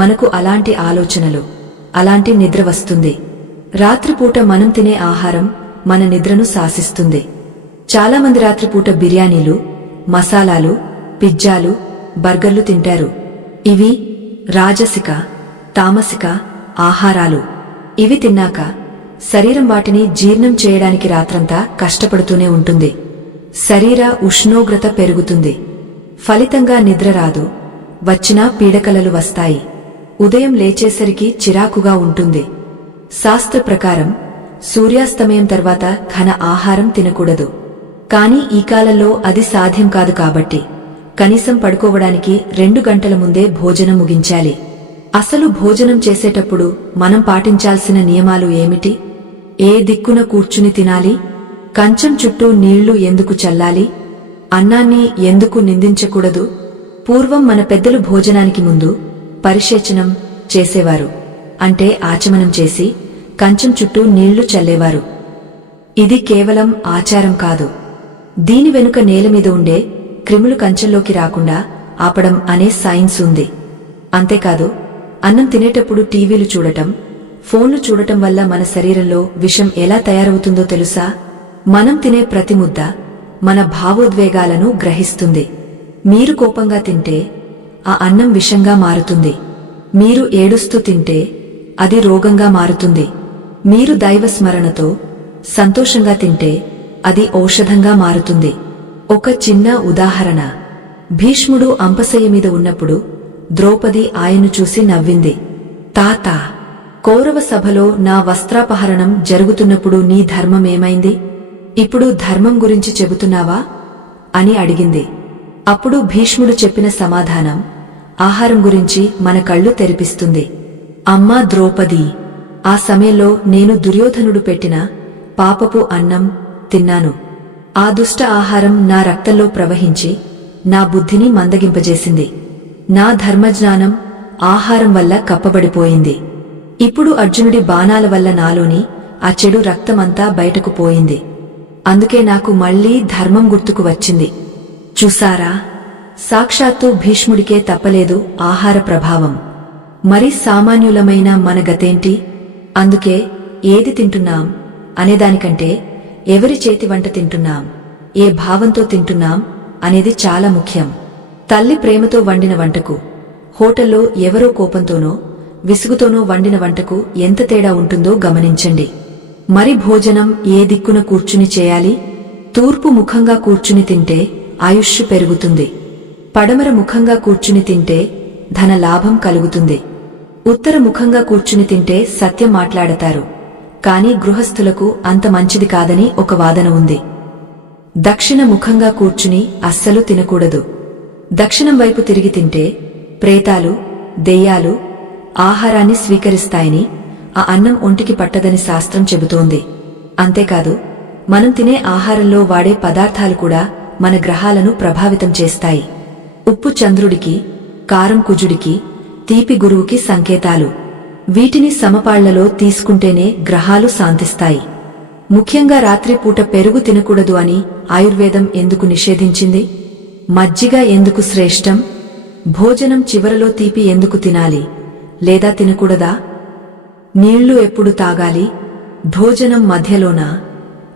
మనకు అలాంటి ఆలోచనలు, అలాంటి నిద్ర వస్తుంది. రాత్రిపూట మనం తినే ఆహారం మన నిద్రను శాసిస్తుంది. చాలామంది రాత్రిపూట బిర్యానీలు, మసాలాలు, పిజ్జాలు, బర్గర్లు తింటారు. ఇవి రాజసిక, తామసిక ఆహారాలు. ఇవి తిన్నాక శరీరం వాటిని జీర్ణం చేయడానికి రాత్రంతా కష్టపడుతూనే ఉంటుంది. శరీర ఉష్ణోగ్రత పెరుగుతుంది. ఫలితంగా నిద్ర రాదు, వచ్చినా పీడకలలు వస్తాయి. ఉదయం లేచేసరికి చిరాకుగా ఉంటుంది. శాస్త్ర ప్రకారం సూర్యాస్తమయం తర్వాత ఘన ఆహారం తినకూడదు. కాని ఈ కాలంలో అది సాధ్యం కాదు కాబట్టి కనీసం పడుకోవడానికి 2 గంటల ముందే భోజనం ముగించాలి. అసలు భోజనం చేసేటప్పుడు మనం పాటించాల్సిన నియమాలు ఏమిటి? ఏ దిక్కున కూర్చుని తినాలి? కంచం చుట్టూ నీళ్లు ఎందుకు చల్లాలి? అన్నాన్ని ఎందుకు నిందించకూడదు? పూర్వం మన పెద్దలు భోజనానికి ముందు పరిషేచనం చేసేవారు, అంటే ఆచమనం చేసి కంచం చుట్టూ నీళ్లు చల్లేవారు. ఇది కేవలం ఆచారం కాదు, దీని వెనుక నేలమీద ఉండే క్రిములు కంచంలోకి రాకుండా ఆపడం అనే సైన్స్ ఉంది. అంతేకాదు, అన్నం తినేటప్పుడు టీవీలు చూడటం, ఫోన్లు చూడటం వల్ల మన శరీరంలో విషం ఎలా తయారవుతుందో తెలుసా? మనం తినే ప్రతి ముద్ద మన భావోద్వేగాలను గ్రహిస్తుంది. మీరు కోపంగా తింటే ఆ అన్నం విషంగా మారుతుంది. మీరు ఏడుస్తూ తింటే అది రోగంగా మారుతుంది. మీరు దైవస్మరణతో సంతోషంగా తింటే అది ఔషధంగా మారుతుంది. ఒక చిన్న ఉదాహరణ. భీష్ముడు అంపశయ్య మీద ఉన్నప్పుడు ద్రౌపది ఆయన్ను చూసి నవ్వింది. తాత, కౌరవ సభలో నా వస్త్రాపహరణం జరుగుతున్నప్పుడు నీ ధర్మమేమైంది? ఇప్పుడు ధర్మం గురించి చెబుతున్నావా అని అడిగింది. అప్పుడు భీష్ముడు చెప్పిన సమాధానం ఆహారం గురించి మన కళ్ళు తెరిపిస్తుంది. అమ్మా ద్రౌపది, ఆ సమయంలో నేను దుర్యోధనుడు పెట్టిన పాపపు అన్నం తిన్నాను. ఆ దుష్ట ఆహారం నా రక్తంలో ప్రవహించి నా బుద్ధిని మందగింపజేసింది. నా ధర్మజ్ఞానం ఆహారం వల్ల కప్పబడిపోయింది. ఇప్పుడు అర్జునుడి బాణాల వల్ల నాలోని ఆ చెడు రక్తమంతా బయటకు పోయింది. అందుకే నాకు మళ్లీ ధర్మం గుర్తుకు వచ్చింది. చూసారా, సాక్షాత్తు భీష్ముడికే తప్పలేదు ఆహార ప్రభావం. మరి సామాన్యులమైన మన గతేంటి? అందుకే ఏది తింటున్నాం అనేదానికంటే ఎవరి చేతి వంట తింటున్నాం, ఏ భావంతో తింటున్నాం అనేది చాలా ముఖ్యం. తల్లి ప్రేమతో వండిన వంటకు, హోటల్లో ఎవరో కోపంతోనో విసుగుతోనో వండిన వంటకు ఎంత తేడా ఉంటుందో గమనించండి. మరి భోజనం ఏ దిక్కున కూర్చుని చేయాలి? తూర్పు ముఖంగా కూర్చుని తింటే ఆయుష్షు పెరుగుతుంది. పడమర ముఖంగా కూర్చుని తింటే ధన లాభం కలుగుతుంది. ఉత్తర ముఖంగా కూర్చుని తింటే సత్యం మాట్లాడతారు, కాని గృహస్థులకు అంత మంచిది కాదని ఒక వాదన ఉంది. దక్షిణ ముఖంగా కూర్చుని అస్సలు తినకూడదు. దక్షిణం వైపు తిరిగి తింటే ప్రేతాలు, దెయ్యాలు ఆహారాన్ని స్వీకరిస్తాయని, ఆ అన్నం ఒంటికి పట్టదని శాస్త్రం చెబుతోంది. అంతేకాదు, మనం తినే ఆహారంలో వాడే పదార్థాలు కూడా మన గ్రహాలను ప్రభావితం చేస్తాయి. ఉప్పు చంద్రుడికి, కారం కుజుడికి, తీపి గురువుకి సంకేతాలు. వీటిని సమపాళ్లలో తీసుకుంటేనే గ్రహాలు శాంతిస్తాయి. ముఖ్యంగా రాత్రిపూట పెరుగు తినకూడదు అని ఆయుర్వేదం ఎందుకు నిషేధించింది? మజ్జిగ ఎందుకు శ్రేష్టం? భోజనం చివరలో తీపి ఎందుకు తినాలి లేదా తినకూడదా? నీళ్లు ఎప్పుడు తాగాలి? భోజనం మధ్యలోనా,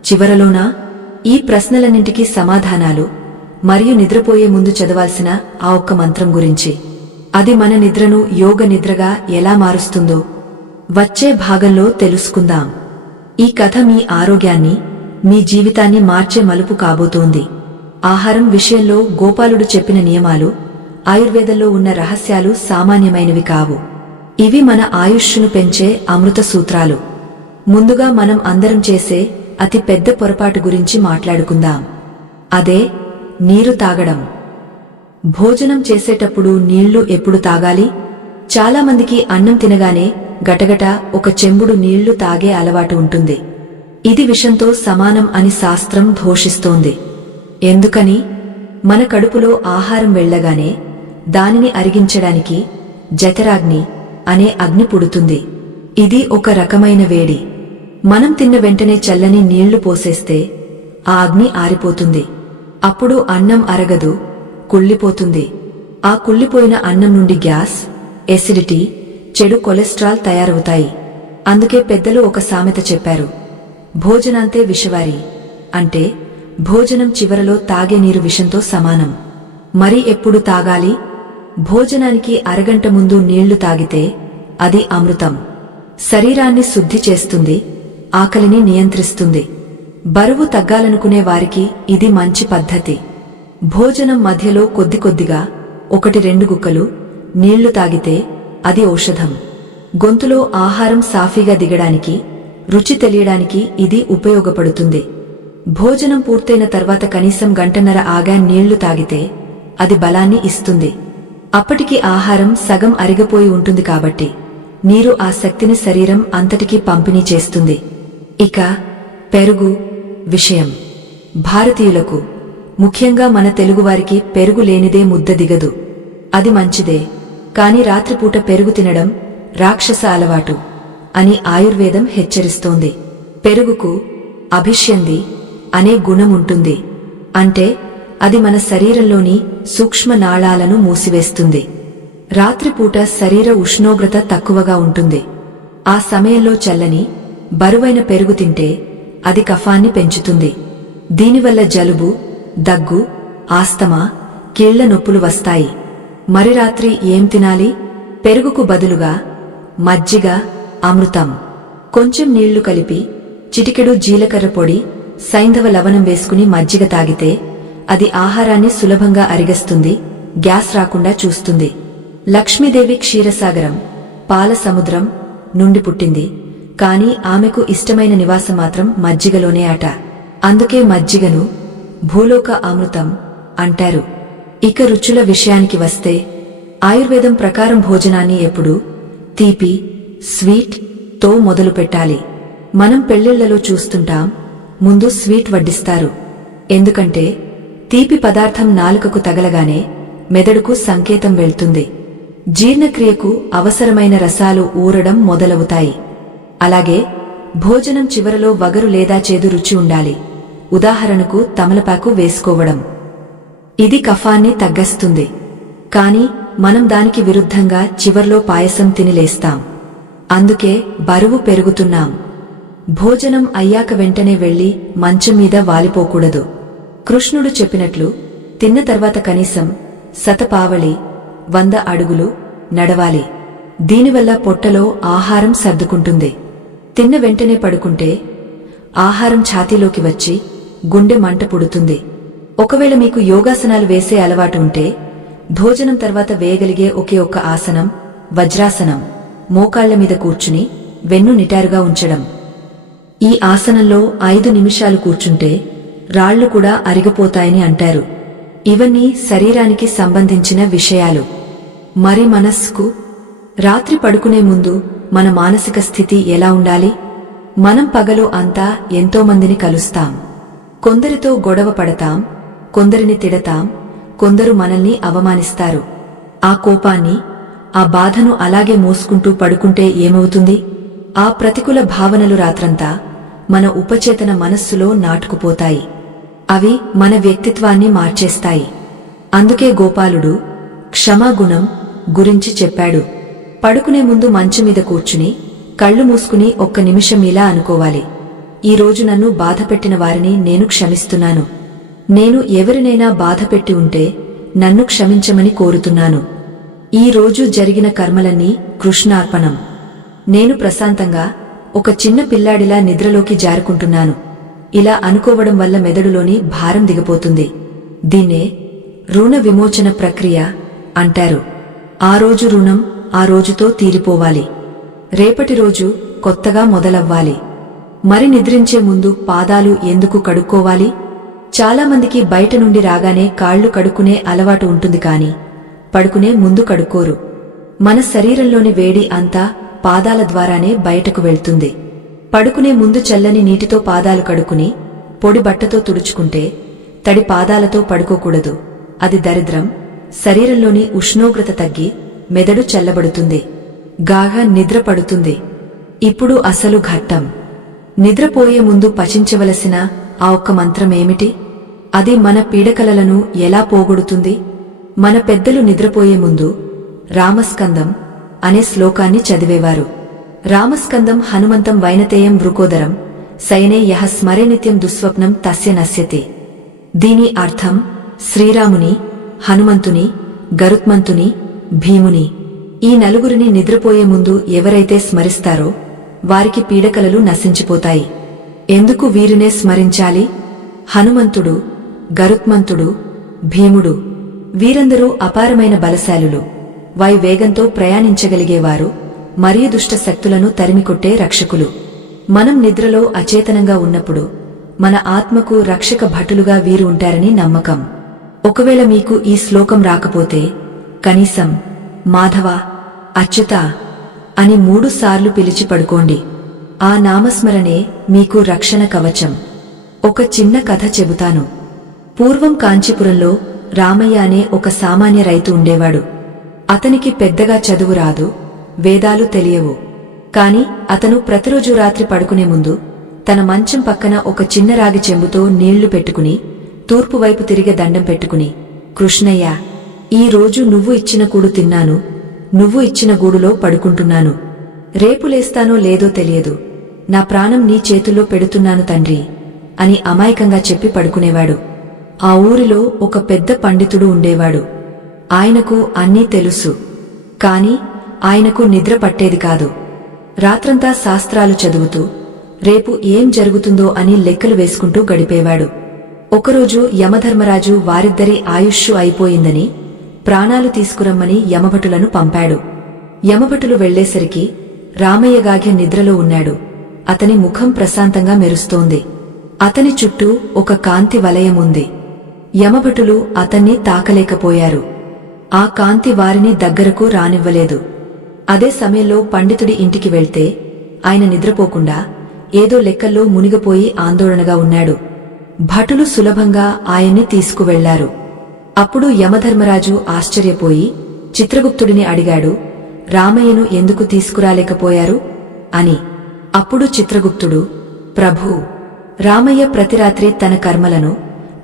చివరలోనా? ఈ ప్రశ్నలన్నింటికీ సమాధానాలు మరియు నిద్రపోయే ముందు చదవాల్సిన ఆ ఒక్క మంత్రం గురించి. అది మన నిద్రను యోగ నిద్రగా ఎలా మారుస్తుందో వచ్చే భాగంలో తెలుసుకుందాం. ఈ కథ మీ ఆరోగ్యాన్ని, మీ జీవితాన్ని మార్చే మలుపు కాబోతోంది. ఆహారం విషయంలో గోపాలుడు చెప్పిన నియమాలు, ఆయుర్వేదంలో ఉన్న రహస్యాలు సామాన్యమైనవి కావు. ఇవి మన ఆయుష్ను పెంచే అమృత సూత్రాలు. ముందుగా మనం అందరం చేసే అతి పెద్ద పొరపాటు గురించి మాట్లాడుకుందాం. అదే నీరు తాగడం. భోజనం చేసేటప్పుడు నీళ్లు ఎప్పుడు తాగాలి? చాలామందికి అన్నం తినగానే గటగట ఒక చెంబుడు నీళ్లు తాగే అలవాటు ఉంటుంది. ఇది విషంతో సమానం అని శాస్త్రం ఘోషిస్తోంది. ఎందుకని? మన కడుపులో ఆహారం వెళ్లగానే దానిని అరిగించడానికి జఠరాగ్ని అనే అగ్ని పుడుతుంది. ఇది ఒక రకమైన వేడి. మనం తిన్న వెంటనే చల్లని నీళ్లు పోసేస్తే ఆ అగ్ని ఆరిపోతుంది. అప్పుడు అన్నం అరగదు, కుళ్ళిపోతుంది. ఆ కుళ్ళిపోయిన అన్నం నుండి గ్యాస్, ఎసిడిటీ, చెడు కొలెస్ట్రాల్ తయారవుతాయి. అందుకే పెద్దలు ఒక సామెత చెప్పారు, భోజనాంతే విషవారి. అంటే భోజనం చివరలో తాగే నీరు విషంతో సమానం. మరి ఎప్పుడు తాగాలి? భోజనానికి అరగంట ముందు నీళ్లు తాగితే అది అమృతం. శరీరాన్ని శుద్ధి చేస్తుంది, ఆకలిని నియంత్రిస్తుంది. బరువు తగ్గాలనుకునే వారికి ఇది మంచి పద్ధతి. భోజనం మధ్యలో కొద్ది కొద్దిగా 1-2 గుక్కలు నీళ్లు తాగితే అది ఔషధం. గొంతులో ఆహారం సాఫీగా దిగడానికి, రుచి తెలియడానికి ఇది ఉపయోగపడుతుంది. భోజనం పూర్తయిన తర్వాత కనీసం గంటన్నర ఆగా నీళ్లు తాగితే అది బలాన్ని ఇస్తుంది. అప్పటికి ఆహారం సగం అరిగిపోయి ఉంటుంది కాబట్టి నీరు ఆ శక్తిని శరీరం అంతటికీ పంపిణీ చేస్తుంది. ఇక పెరుగు విషయం. భారతీయులకు, ముఖ్యంగా మన తెలుగువారికి పెరుగు లేనిదే ముద్ద దిగదు. అది మంచిదే, కాని రాత్రిపూట పెరుగు తినడం రాక్షస అలవాటు అని ఆయుర్వేదం హెచ్చరిస్తోంది. పెరుగుకు అభిష్యంది అనే గుణముంటుంది. అంటే అది మన శరీరంలోని సూక్ష్మ నాళాలను మూసివేస్తుంది. రాత్రిపూట శరీర ఉష్ణోగ్రత తక్కువగా ఉంటుంది. ఆ సమయంలో చల్లని, బరువైన పెరుగు తింటే అది కఫాన్ని పెంచుతుంది. దీనివల్ల జలుబు, దగ్గు, ఆస్తమా, కీళ్ల నొప్పులు వస్తాయి. మరి రాత్రి ఏం తినాలి? పెరుగుకు బదులుగా మజ్జిగ అమృతం. కొంచెం నీళ్లు కలిపి చిటికెడు జీలకర్ర పొడి, సైంధవ లవణం వేసుకుని మజ్జిగ తాగితే అది ఆహారాన్ని సులభంగా అరిగస్తుంది, గ్యాస్ రాకుండా చూస్తుంది. లక్ష్మీదేవి క్షీరసాగరం, పాల సముద్రం నుండి పుట్టింది. కాని ఆమెకు ఇష్టమైన నివాసం మాత్రం మజ్జిగలోనే అట. అందుకే మజ్జిగను భూలోక అమృతం అంటారు. ఇక రుచుల విషయానికి వస్తే ఆయుర్వేదం ప్రకారం భోజనాన్ని ఎప్పుడూ తీపి, స్వీట్ తో మొదలు పెట్టాలి. మనం పెళ్లిళ్లలో చూస్తుంటాం, ముందు స్వీట్ వడ్డిస్తారు. ఎందుకంటే తీపి పదార్థం నాలుకకు తగలగానే మెదడుకు సంకేతం వెళ్తుంది. జీర్ణక్రియకు అవసరమైన రసాలు ఊరడం మొదలవుతాయి. అలాగే భోజనం చివరలో వగరు లేదా చేదు రుచి ఉండాలి. ఉదాహరణకు తమలపాకు వేసుకోవడం. ఇది కఫాన్ని తగ్గస్తుంది. కాని మనం దానికి విరుద్ధంగా చివర్లో పాయసం తినిలేస్తాం. అందుకే బరువు పెరుగుతున్నాం. భోజనం అయ్యాక వెంటనే వెళ్లి మంచం మీద వాలిపోకూడదు. కృష్ణుడు చెప్పినట్లు తిన్న తర్వాత కనీసం శతపావళి 100 అడుగులు నడవాలి. దీనివల్ల పొట్టలో ఆహారం సర్దుకుంటుంది. తిన్న వెంటనే పడుకుంటే ఆహారం ఛాతీలోకి వచ్చి గుండె మంట పుడుతుంది. ఒకవేళ మీకు యోగాసనాలు వేసే అలవాటు ఉంటే భోజనం తర్వాత వేయగలిగే ఒకే ఒక్క ఆసనం వజ్రాసనం. మోకాళ్ల మీద కూర్చుని వెన్ను నిటారుగా ఉంచడం. ఈ ఆసనంలో 5 నిమిషాలు కూర్చుంటే రాళ్లు కూడా అరిగిపోతాయని అంటారు. ఇవన్నీ శరీరానికి సంబంధించిన విషయాలు. మరి మనస్సుకు? రాత్రి పడుకునే ముందు మన మానసిక స్థితి ఎలా ఉండాలి? మనం పగలు అంతా ఎంతోమందిని కలుస్తాం. కొందరితో గొడవ పడతాం, కొందరిని తిడతాం, కొందరు మనల్ని అవమానిస్తారు. ఆ కోపాన్ని, ఆ బాధను అలాగే మోసుకుంటూ పడుకుంటే ఏమవుతుంది? ఆ ప్రతికూల భావనలు రాత్రంతా మన ఉపచేతన మనస్సులో నాటుకుపోతాయి. అవి మన వ్యక్తిత్వాన్ని మార్చేస్తాయి. అందుకే గోపాలుడు క్షమాగుణం గురించి చెప్పాడు. పడుకునే ముందు మంచం మీద కూర్చుని కళ్ళు మూసుకుని 1 నిమిషం ఇలా అనుకోవాలి. ఈరోజు నన్ను బాధపెట్టిన వారిని నేను క్షమిస్తున్నాను. నేను ఎవరినైనా బాధపెట్టి ఉంటే నన్ను క్షమించమని కోరుతున్నాను. ఈ రోజు జరిగిన కర్మలన్నీ కృష్ణార్పణం. నేను ప్రశాంతంగా ఒక చిన్న పిల్లాడిలా నిద్రలోకి జారుకుంటున్నాను. ఇలా అనుకోవడం వల్ల మెదడులోని భారం దిగిపోతుంది. దీన్నే రుణ విమోచన ప్రక్రియ అంటారు. ఆ రోజు రుణం ఆ రోజుతో తీరిపోవాలి. రేపటి రోజు కొత్తగా మొదలవ్వాలి. మరి నిద్రించే ముందు పాదాలు ఎందుకు కడుక్కోవాలి? చాలామందికి బయట నుండి రాగానే కాళ్లు కడుక్కునే అలవాటు ఉంటుంది, కాని పడుకునే ముందు కడుక్కోరు. మన శరీరంలోని వేడి అంతా పాదాల ద్వారానే బయటకు వెళ్తుంది. పడుకునే ముందు చల్లని నీటితో పాదాలు కడుక్కుని పొడి బట్టతో తుడుచుకుంటే తడి పాదాలతో పడుకోకూడదు. అది దరిద్రం. శరీరంలోని ఉష్ణోగ్రత తగ్గి మెదడు చల్లబడుతుంది. గాగా నిద్ర పడుతుంది. ఇప్పుడు అసలు ఘట్టం. నిద్రపోయే ముందు పఠించవలసిన ఆ ఒక్క మంత్రమేమిటి? అది మన పీడకలలను ఎలా పోగొడుతుంది? మన పెద్దలు నిద్రపోయే ముందు రామస్కందం అనే శ్లోకాన్ని చదివేవారు. రామస్కందం హనుమంతం వైనతేయం వృకోదరం శయనే యః స్మరే నిత్యం దుస్వప్నం తస్య నశ్యతే. దీని అర్థం శ్రీరాముని, హనుమంతుని, గరుత్మంతుని, భీముని ఈ నలుగురిని నిద్రపోయే ముందు ఎవరైతే స్మరిస్తారో వారికి పీడకలలు నశించిపోతాయి. ఎందుకు వీరినే స్మరించాలి? హనుమంతుడు, గరుత్మంతుడు, భీముడు వీరందరూ అపారమైన బలశాలులు. వాయు వేగంతో ప్రయాణించగలిగేవారు మరియు దుష్ట శక్తులను తరిమికొట్టే రక్షకులు. మనం నిద్రలో అచేతనంగా ఉన్నప్పుడు మన ఆత్మకు రక్షక భటులుగా వీరు ఉంటారని నమ్మకం. ఒకవేళ మీకు ఈ శ్లోకం రాకపోతే కనీసం మాధవ, అచ్యుత అని 3 సార్లు పిలిచి పడుకోండి. ఆ నామస్మరణే మీకు రక్షణ కవచం. ఒక చిన్న కథ చెబుతాను. పూర్వం కాంచీపురంలో రామయ్య అనే ఒక సామాన్య రైతు ఉండేవాడు. అతనికి పెద్దగా చదువు రాదు, వేదాలు తెలియవు. కాని అతను ప్రతిరోజు రాత్రి పడుకునే ముందు తన మంచం పక్కన ఒక చిన్న రాగి చెంబుతో నీళ్లు పెట్టుకుని తూర్పు వైపు తిరిగే దండం పెట్టుకుని, కృష్ణయ్య, ఈ రోజు నువ్వు ఇచ్చిన కూడు తిన్నాను, నువ్వు ఇచ్చిన గూడులో పడుకుంటున్నాను. రేపు లేస్తానో లేదో తెలియదు. నా ప్రాణం నీ చేతుల్లో పెడుతున్నాను తండ్రి అని అమాయకంగా చెప్పి పడుకునేవాడు. ఆ ఊరిలో ఒక పెద్ద పండితుడు ఉండేవాడు. ఆయనకు అన్నీ తెలుసు. కాని ఆయనకు నిద్ర పట్టేది కాదు. రాత్రంతా శాస్త్రాలు చదువుతూ రేపు ఏం జరుగుతుందో అని లెక్కలు వేసుకుంటూ గడిపేవాడు. ఒకరోజు యమధర్మరాజు వారిద్దరి ఆయుష్షు అయిపోయిందని ప్రాణాలు తీసుకురమ్మని యమభటులను పంపాడు. యమభటులు వెళ్లేసరికి రామయ్యగాగ్య నిద్రలో ఉన్నాడు. అతని ముఖం ప్రశాంతంగా మెరుస్తోంది. అతని చుట్టూ ఒక కాంతి వలయం ఉంది. యమభటులు అతన్ని తాకలేకపోయారు. ఆ కాంతి వారిని దగ్గరకు రానివ్వలేదు. అదే సమయంలో పండితుడి ఇంటికి వెళ్తే ఆయన నిద్రపోకుండా ఏదో లెక్కల్లో మునిగిపోయి ఆందోళనగా ఉన్నాడు. భటులు సులభంగా ఆయన్ని తీసుకువెళ్లారు. అప్పుడు యమధర్మరాజు ఆశ్చర్యపోయి చిత్రగుప్తుడిని అడిగాడు, రామయ్యను ఎందుకు తీసుకురాలేకపోయారు అని. అప్పుడు చిత్రగుప్తుడు, ప్రభూ, రామయ్య ప్రతిరాత్రి తన కర్మలను,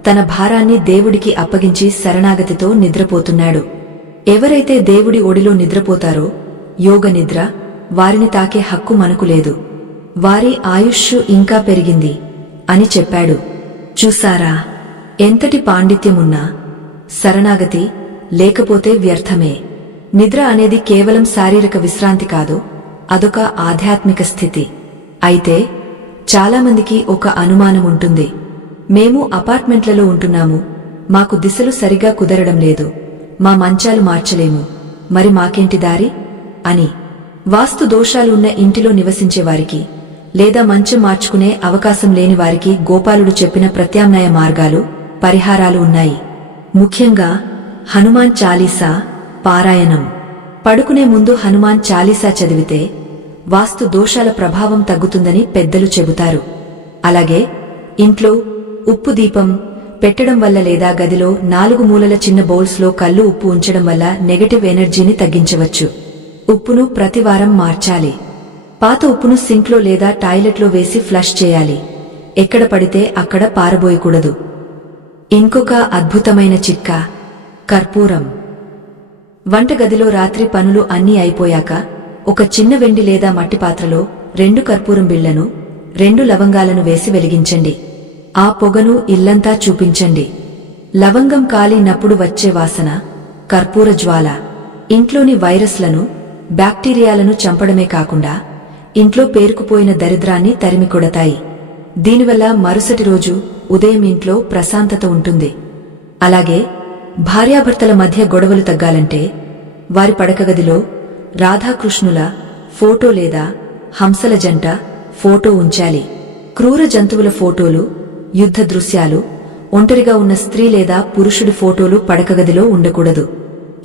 తన భారాన్ని దేవుడికి అప్పగించి శరణాగతితో నిద్రపోతున్నాడు. ఎవరైతే దేవుడి ఒడిలో నిద్రపోతారో యోగ నిద్ర, వారిని తాకే హక్కు మనకు లేదు. వారి ఆయుష్షు ఇంకా పెరిగింది అని చెప్పాడు. చూసారా, ఎంతటి పాండిత్యమున్నా శరణాగతి లేకపోతే వ్యర్థమే. నిద్ర అనేది కేవలం శారీరక విశ్రాంతి కాదు, అదొక ఆధ్యాత్మిక స్థితి. అయితే చాలామందికి ఒక అనుమానముంటుంది. మేము అపార్ట్మెంట్లలో ఉంటున్నాము, మాకు దిశలు సరిగా కుదరడం లేదు, మా మంచాలు మార్చలేము, మరి మాకేంటి దారి అని. వాస్తు దోషాలున్న ఇంటిలో నివసించేవారికి లేదా మంచం మార్చుకునే అవకాశం లేని వారికి గోపాలుడు చెప్పిన ప్రత్యామ్నాయ మార్గాలు, పరిహారాలు ఉన్నాయి. ముఖ్యంగా హనుమాన్ చాలీసా పారాయణం. పడుకునే ముందు హనుమాన్ చాలీసా చదివితే వాస్తు దోషాల ప్రభావం తగ్గుతుందని పెద్దలు చెబుతారు. అలాగే ఇంట్లో ఉప్పు దీపం పెట్టడం వల్ల లేదా గదిలో 4 మూలల చిన్న బౌల్స్లో కల్లు ఉప్పు ఉంచడం వల్ల నెగటివ్ ఎనర్జీని తగ్గించవచ్చు. ఉప్పును ప్రతివారం మార్చాలి. పాత ఉప్పును సింక్లో లేదా టాయిలెట్లో వేసి ఫ్లష్ చేయాలి. ఎక్కడ పడితే అక్కడ పారబోయకూడదు. ఇంకొక అద్భుతమైన చిట్కా, కర్పూరం. వంటగదిలో రాత్రి పనులు అన్నీ అయిపోయాక ఒక చిన్న వెండి లేదా మట్టి పాత్రలో 2 కర్పూరం బిళ్లను, 2 లవంగాలను వేసి వెలిగించండి. ఆ పొగను ఇల్లంతా చూపించండి. లవంగం కాలినప్పుడు వచ్చే వాసన కర్పూర జ్వాల ఇంట్లోని వైరస్లను, బ్యాక్టీరియాలను చంపడమే కాకుండా ఇంట్లో పేరుకుపోయిన దరిద్రాన్ని తరిమికొడతాయి. దీనివల్ల మరుసటి రోజు ఉదయం ఇంట్లో ప్రశాంతత ఉంటుంది. అలాగే భార్యాభర్తల మధ్య గొడవలు తగ్గాలంటే వారి పడకగదిలో రాధాకృష్ణుల ఫోటో లేదా హంసల జంట ఫోటో ఉంచాలి. క్రూర జంతువుల ఫోటోలు, యుద్ధ దృశ్యాలు, ఒంటరిగా ఉన్న స్త్రీ లేదా పురుషుడి ఫోటోలు పడకగదిలో ఉండకూడదు.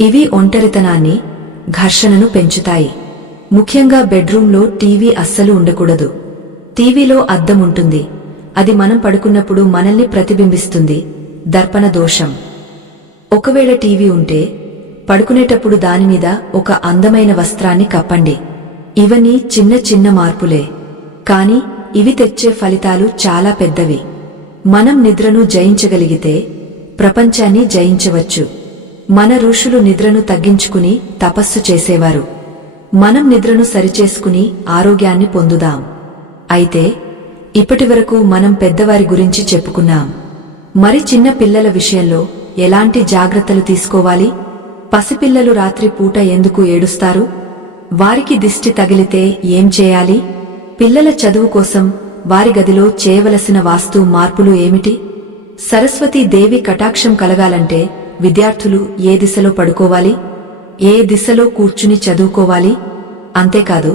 ఇవి ఒంటరితనాన్ని, ఘర్షణను పెంచుతాయి. ముఖ్యంగా బెడ్రూంలో టీవీ అస్సలు ఉండకూడదు. టీవీలో అద్దం ఉంటుంది, అది మనం పడుకున్నప్పుడు మనల్ని ప్రతిబింబిస్తుంది, దర్పణ దోషం. ఒకవేళ టీవీ ఉంటే పడుకునేటప్పుడు దానిమీద ఒక అందమైన వస్త్రాన్ని కప్పండి. ఇవన్నీ చిన్న చిన్న మార్పులే, కాని ఇవి తెచ్చే ఫలితాలు చాలా పెద్దవి. మనం నిద్రను జయించగలిగితే ప్రపంచాన్ని జయించవచ్చు. మన ఋషులు నిద్రను తగ్గించుకుని తపస్సు చేసేవారు. మనం నిద్రను సరిచేసుకుని ఆరోగ్యాన్ని పొందుదాం. అయితే ఇప్పటివరకు మనం పెద్దవారి గురించి చెప్పుకున్నాం. మరి చిన్న పిల్లల విషయంలో ఎలాంటి జాగ్రత్తలు తీసుకోవాలి? పసిపిల్లలు రాత్రి పూట ఎందుకు ఏడుస్తారు? వారికి దిష్టి తగిలితే ఏం చేయాలి? పిల్లల చదువు కోసం వారి గదిలో చేయవలసిన వాస్తు మార్పులు ఏమిటి? సరస్వతీ దేవి కటాక్షం కలగాలంటే విద్యార్థులు ఏ దిశలో పడుకోవాలి? ఏ దిశలో కూర్చుని చదువుకోవాలి? అంతేకాదు,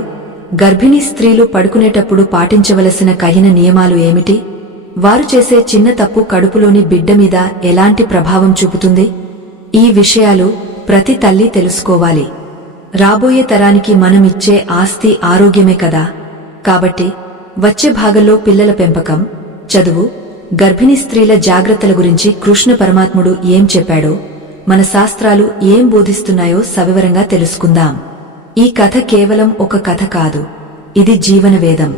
గర్భిణీ స్త్రీలు పడుకునేటప్పుడు పాటించవలసిన కఠిన నియమాలు ఏమిటి? వారు చేసే చిన్న తప్పు కడుపులోని బిడ్డ మీద ఎలాంటి ప్రభావం చూపుతుంది? ఈ విషయాలు ప్రతి తల్లి తెలుసుకోవాలి. రాబోయే తరానికి మనమిచ్చే ఆస్తి ఆరోగ్యమే కదా. కాబట్టి వచ్చే భాగంలో పిల్లల పెంపకం, చదువు, గర్భిణీ స్త్రీల జాగ్రత్తల గురించి కృష్ణ పరమాత్ముడు ఏం చెప్పాడో, మన శాస్త్రాలు ఏం బోధిస్తున్నాయో సవివరంగా తెలుసుకుందాం. ఈ కథ కేవలం ఒక కథ కాదు, ఇది జీవనవేదం.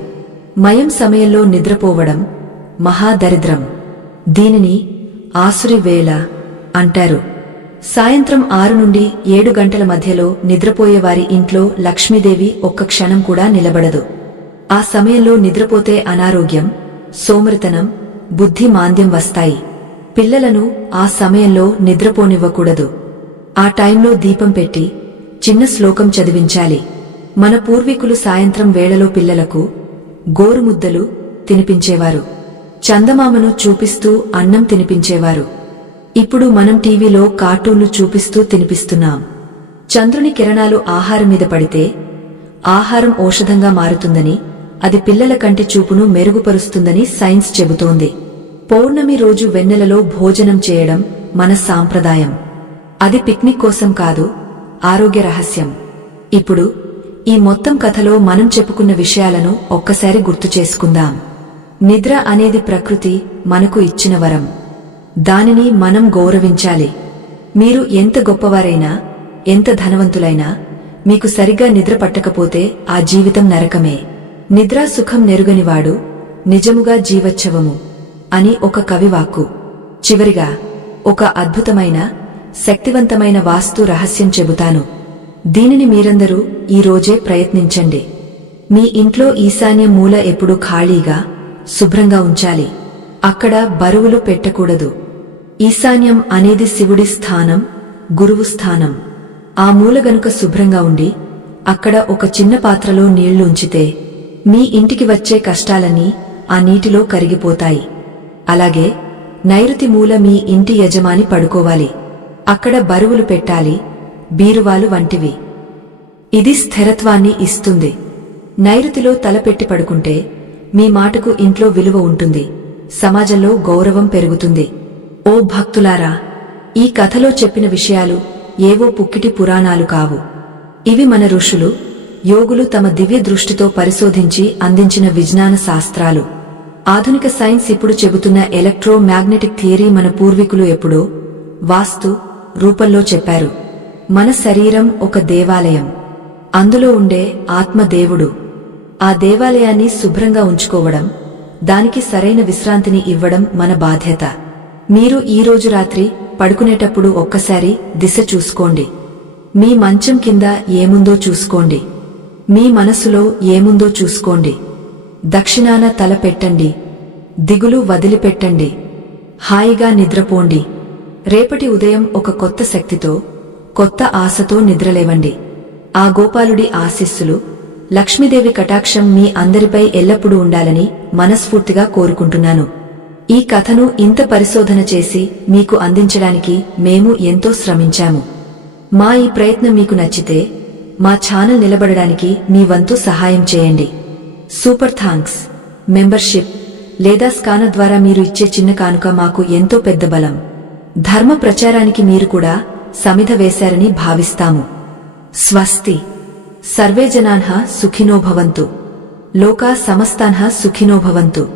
మయం సమయంలో నిద్రపోవడం మహాదరిద్రం. దీనిని ఆసురి వేళ అంటారు. సాయంత్రం 6 నుండి 7 గంటల మధ్యలో నిద్రపోయేవారి ఇంట్లో లక్ష్మీదేవి ఒక్క క్షణం కూడా నిలబడదు. ఆ సమయంలో నిద్రపోతే అనారోగ్యం, సోమరితనం, బుద్ధి మాంద్యం వస్తాయి. పిల్లలను ఆ సమయంలో నిద్రపోనివ్వకూడదు. ఆ టైంలో దీపం పెట్టి చిన్న శ్లోకం చదివించాలి. మన పూర్వీకులు సాయంత్రం వేళలో పిల్లలకు గోరుముద్దలు తినిపించేవారు. చందమామను చూపిస్తూ అన్నం తినిపించేవారు. ఇప్పుడు మనం టీవీలో కార్టూన్లు చూపిస్తూ తినిపిస్తున్నాం. చంద్రుని కిరణాలు ఆహారం మీద పడితే ఆహారం ఔషధంగా మారుతుందని, అది పిల్లల కంటి చూపును మెరుగుపరుస్తుందని సైన్స్ చెబుతోంది. పౌర్ణమి రోజు వెన్నెలలో భోజనం చేయడం మన సాంప్రదాయం. అది పిక్నిక్ కోసం కాదు, ఆరోగ్య రహస్యం. ఇప్పుడు ఈ మొత్తం కథలో మనం చెప్పుకున్న విషయాలను ఒక్కసారి గుర్తు చేసుకుందాం. నిద్ర అనేది ప్రకృతి మనకు ఇచ్చిన వరం. దానిని మనం గౌరవించాలి. మీరు ఎంత గొప్పవారైనా, ఎంత ధనవంతులైనా, మీకు సరిగ్గా నిద్ర పట్టకపోతే ఆ జీవితం నరకమే. నిద్రా సుఖం నెరుగనివాడు నిజముగా జీవచ్ఛవము అని ఒక కవివాక్కు. చివరిగా ఒక అద్భుతమైన, శక్తివంతమైన వాస్తు రహస్యం చెబుతాను. దీనిని మీరందరూ ఈ రోజే ప్రయత్నించండి. మీ ఇంట్లో ఈశాన్య మూల ఎప్పుడూ ఖాళీగా, శుభ్రంగా ఉంచాలి. అక్కడ బరువులు పెట్టకూడదు. ఈశాన్యం అనేది శివుడి స్థానం, గురువు స్థానం. ఆ మూల గనుక శుభ్రంగా ఉండి అక్కడ ఒక చిన్న పాత్రలో నీళ్లు ఉంచితే మీ ఇంటికి వచ్చే కష్టాలన్నీ ఆ నీటిలో కరిగిపోతాయి. అలాగే నైరుతి మూల మీ ఇంటి యజమాని పడుకోవాలి. అక్కడ బరువులు పెట్టాలి, బీరువాలు వంటివి. ఇది స్థిరత్వాన్ని ఇస్తుంది. నైరుతిలో తలపెట్టి పడుకుంటే మీ మాటకు ఇంట్లో విలువ ఉంటుంది, సమాజంలో గౌరవం పెరుగుతుంది. ఓ భక్తులారా, ఈ కథలో చెప్పిన విషయాలు ఏవో పుక్కిటి పురాణాలు కావు. ఇవి మన ఋషులు, యోగులు తమ దివ్య దృష్టితో పరిశోధించి అందించిన విజ్ఞాన శాస్త్రాలు. ఆధునిక సైన్స్ ఇప్పుడు చెబుతున్న ఎలక్ట్రోమాగ్నెటిక్ థియరీ మన పూర్వీకులు ఎప్పుడో వాస్తు రూపంలో చెప్పారు. మన శరీరం ఒక దేవాలయం. అందులో ఉండే ఆత్మ దేవుడు. ఆ దేవాలయాన్ని శుభ్రంగా ఉంచుకోవడం, దానికి సరైన విశ్రాంతిని ఇవ్వడం మన బాధ్యత. మీరు ఈ రోజు రాత్రి పడుకునేటప్పుడు ఒక్కసారి దిశ చూసుకోండి. మీ మంచం కింద ఏముందో చూసుకోండి. మీ మనసులో ఏముందో చూసుకోండి. దక్షిణాన తల పెట్టండి. దిగులు వదిలిపెట్టండి. హాయిగా నిద్రపోండి. రేపటి ఉదయం ఒక కొత్త శక్తితో, కొత్త ఆశతో నిద్రలేవండి. ఆ గోపాలుడి ఆశీస్సులు, లక్ష్మీదేవి కటాక్షం మీ అందరిపై ఎల్లప్పుడూ ఉండాలని మనస్ఫూర్తిగా కోరుకుంటున్నాను. ఈ కథను ఇంత పరిశోధన చేసి మీకు అందించడానికి మేము ఎంతో శ్రమించాము. మా ఈ ప్రయత్నం మీకు నచ్చితే మా ఛానల్ నిలబడడానికి మీ వంతు సహాయం చేయండి. Super thanks. మెంబర్షిప్ లేదా స్కానర్ ద్వారా మీరు ఇచ్చే చిన్న కానుక మాకు ఎంతో పెద్ద బలం. ధర్మ ప్రచారానికి మీరు కూడా సమిధ వేశారని భావిస్తాము. స్వస్తి. సర్వే జనాన్ః సుఖినో భవంతు. లోకా సమస్తాన్ః సుఖినో భవంతు.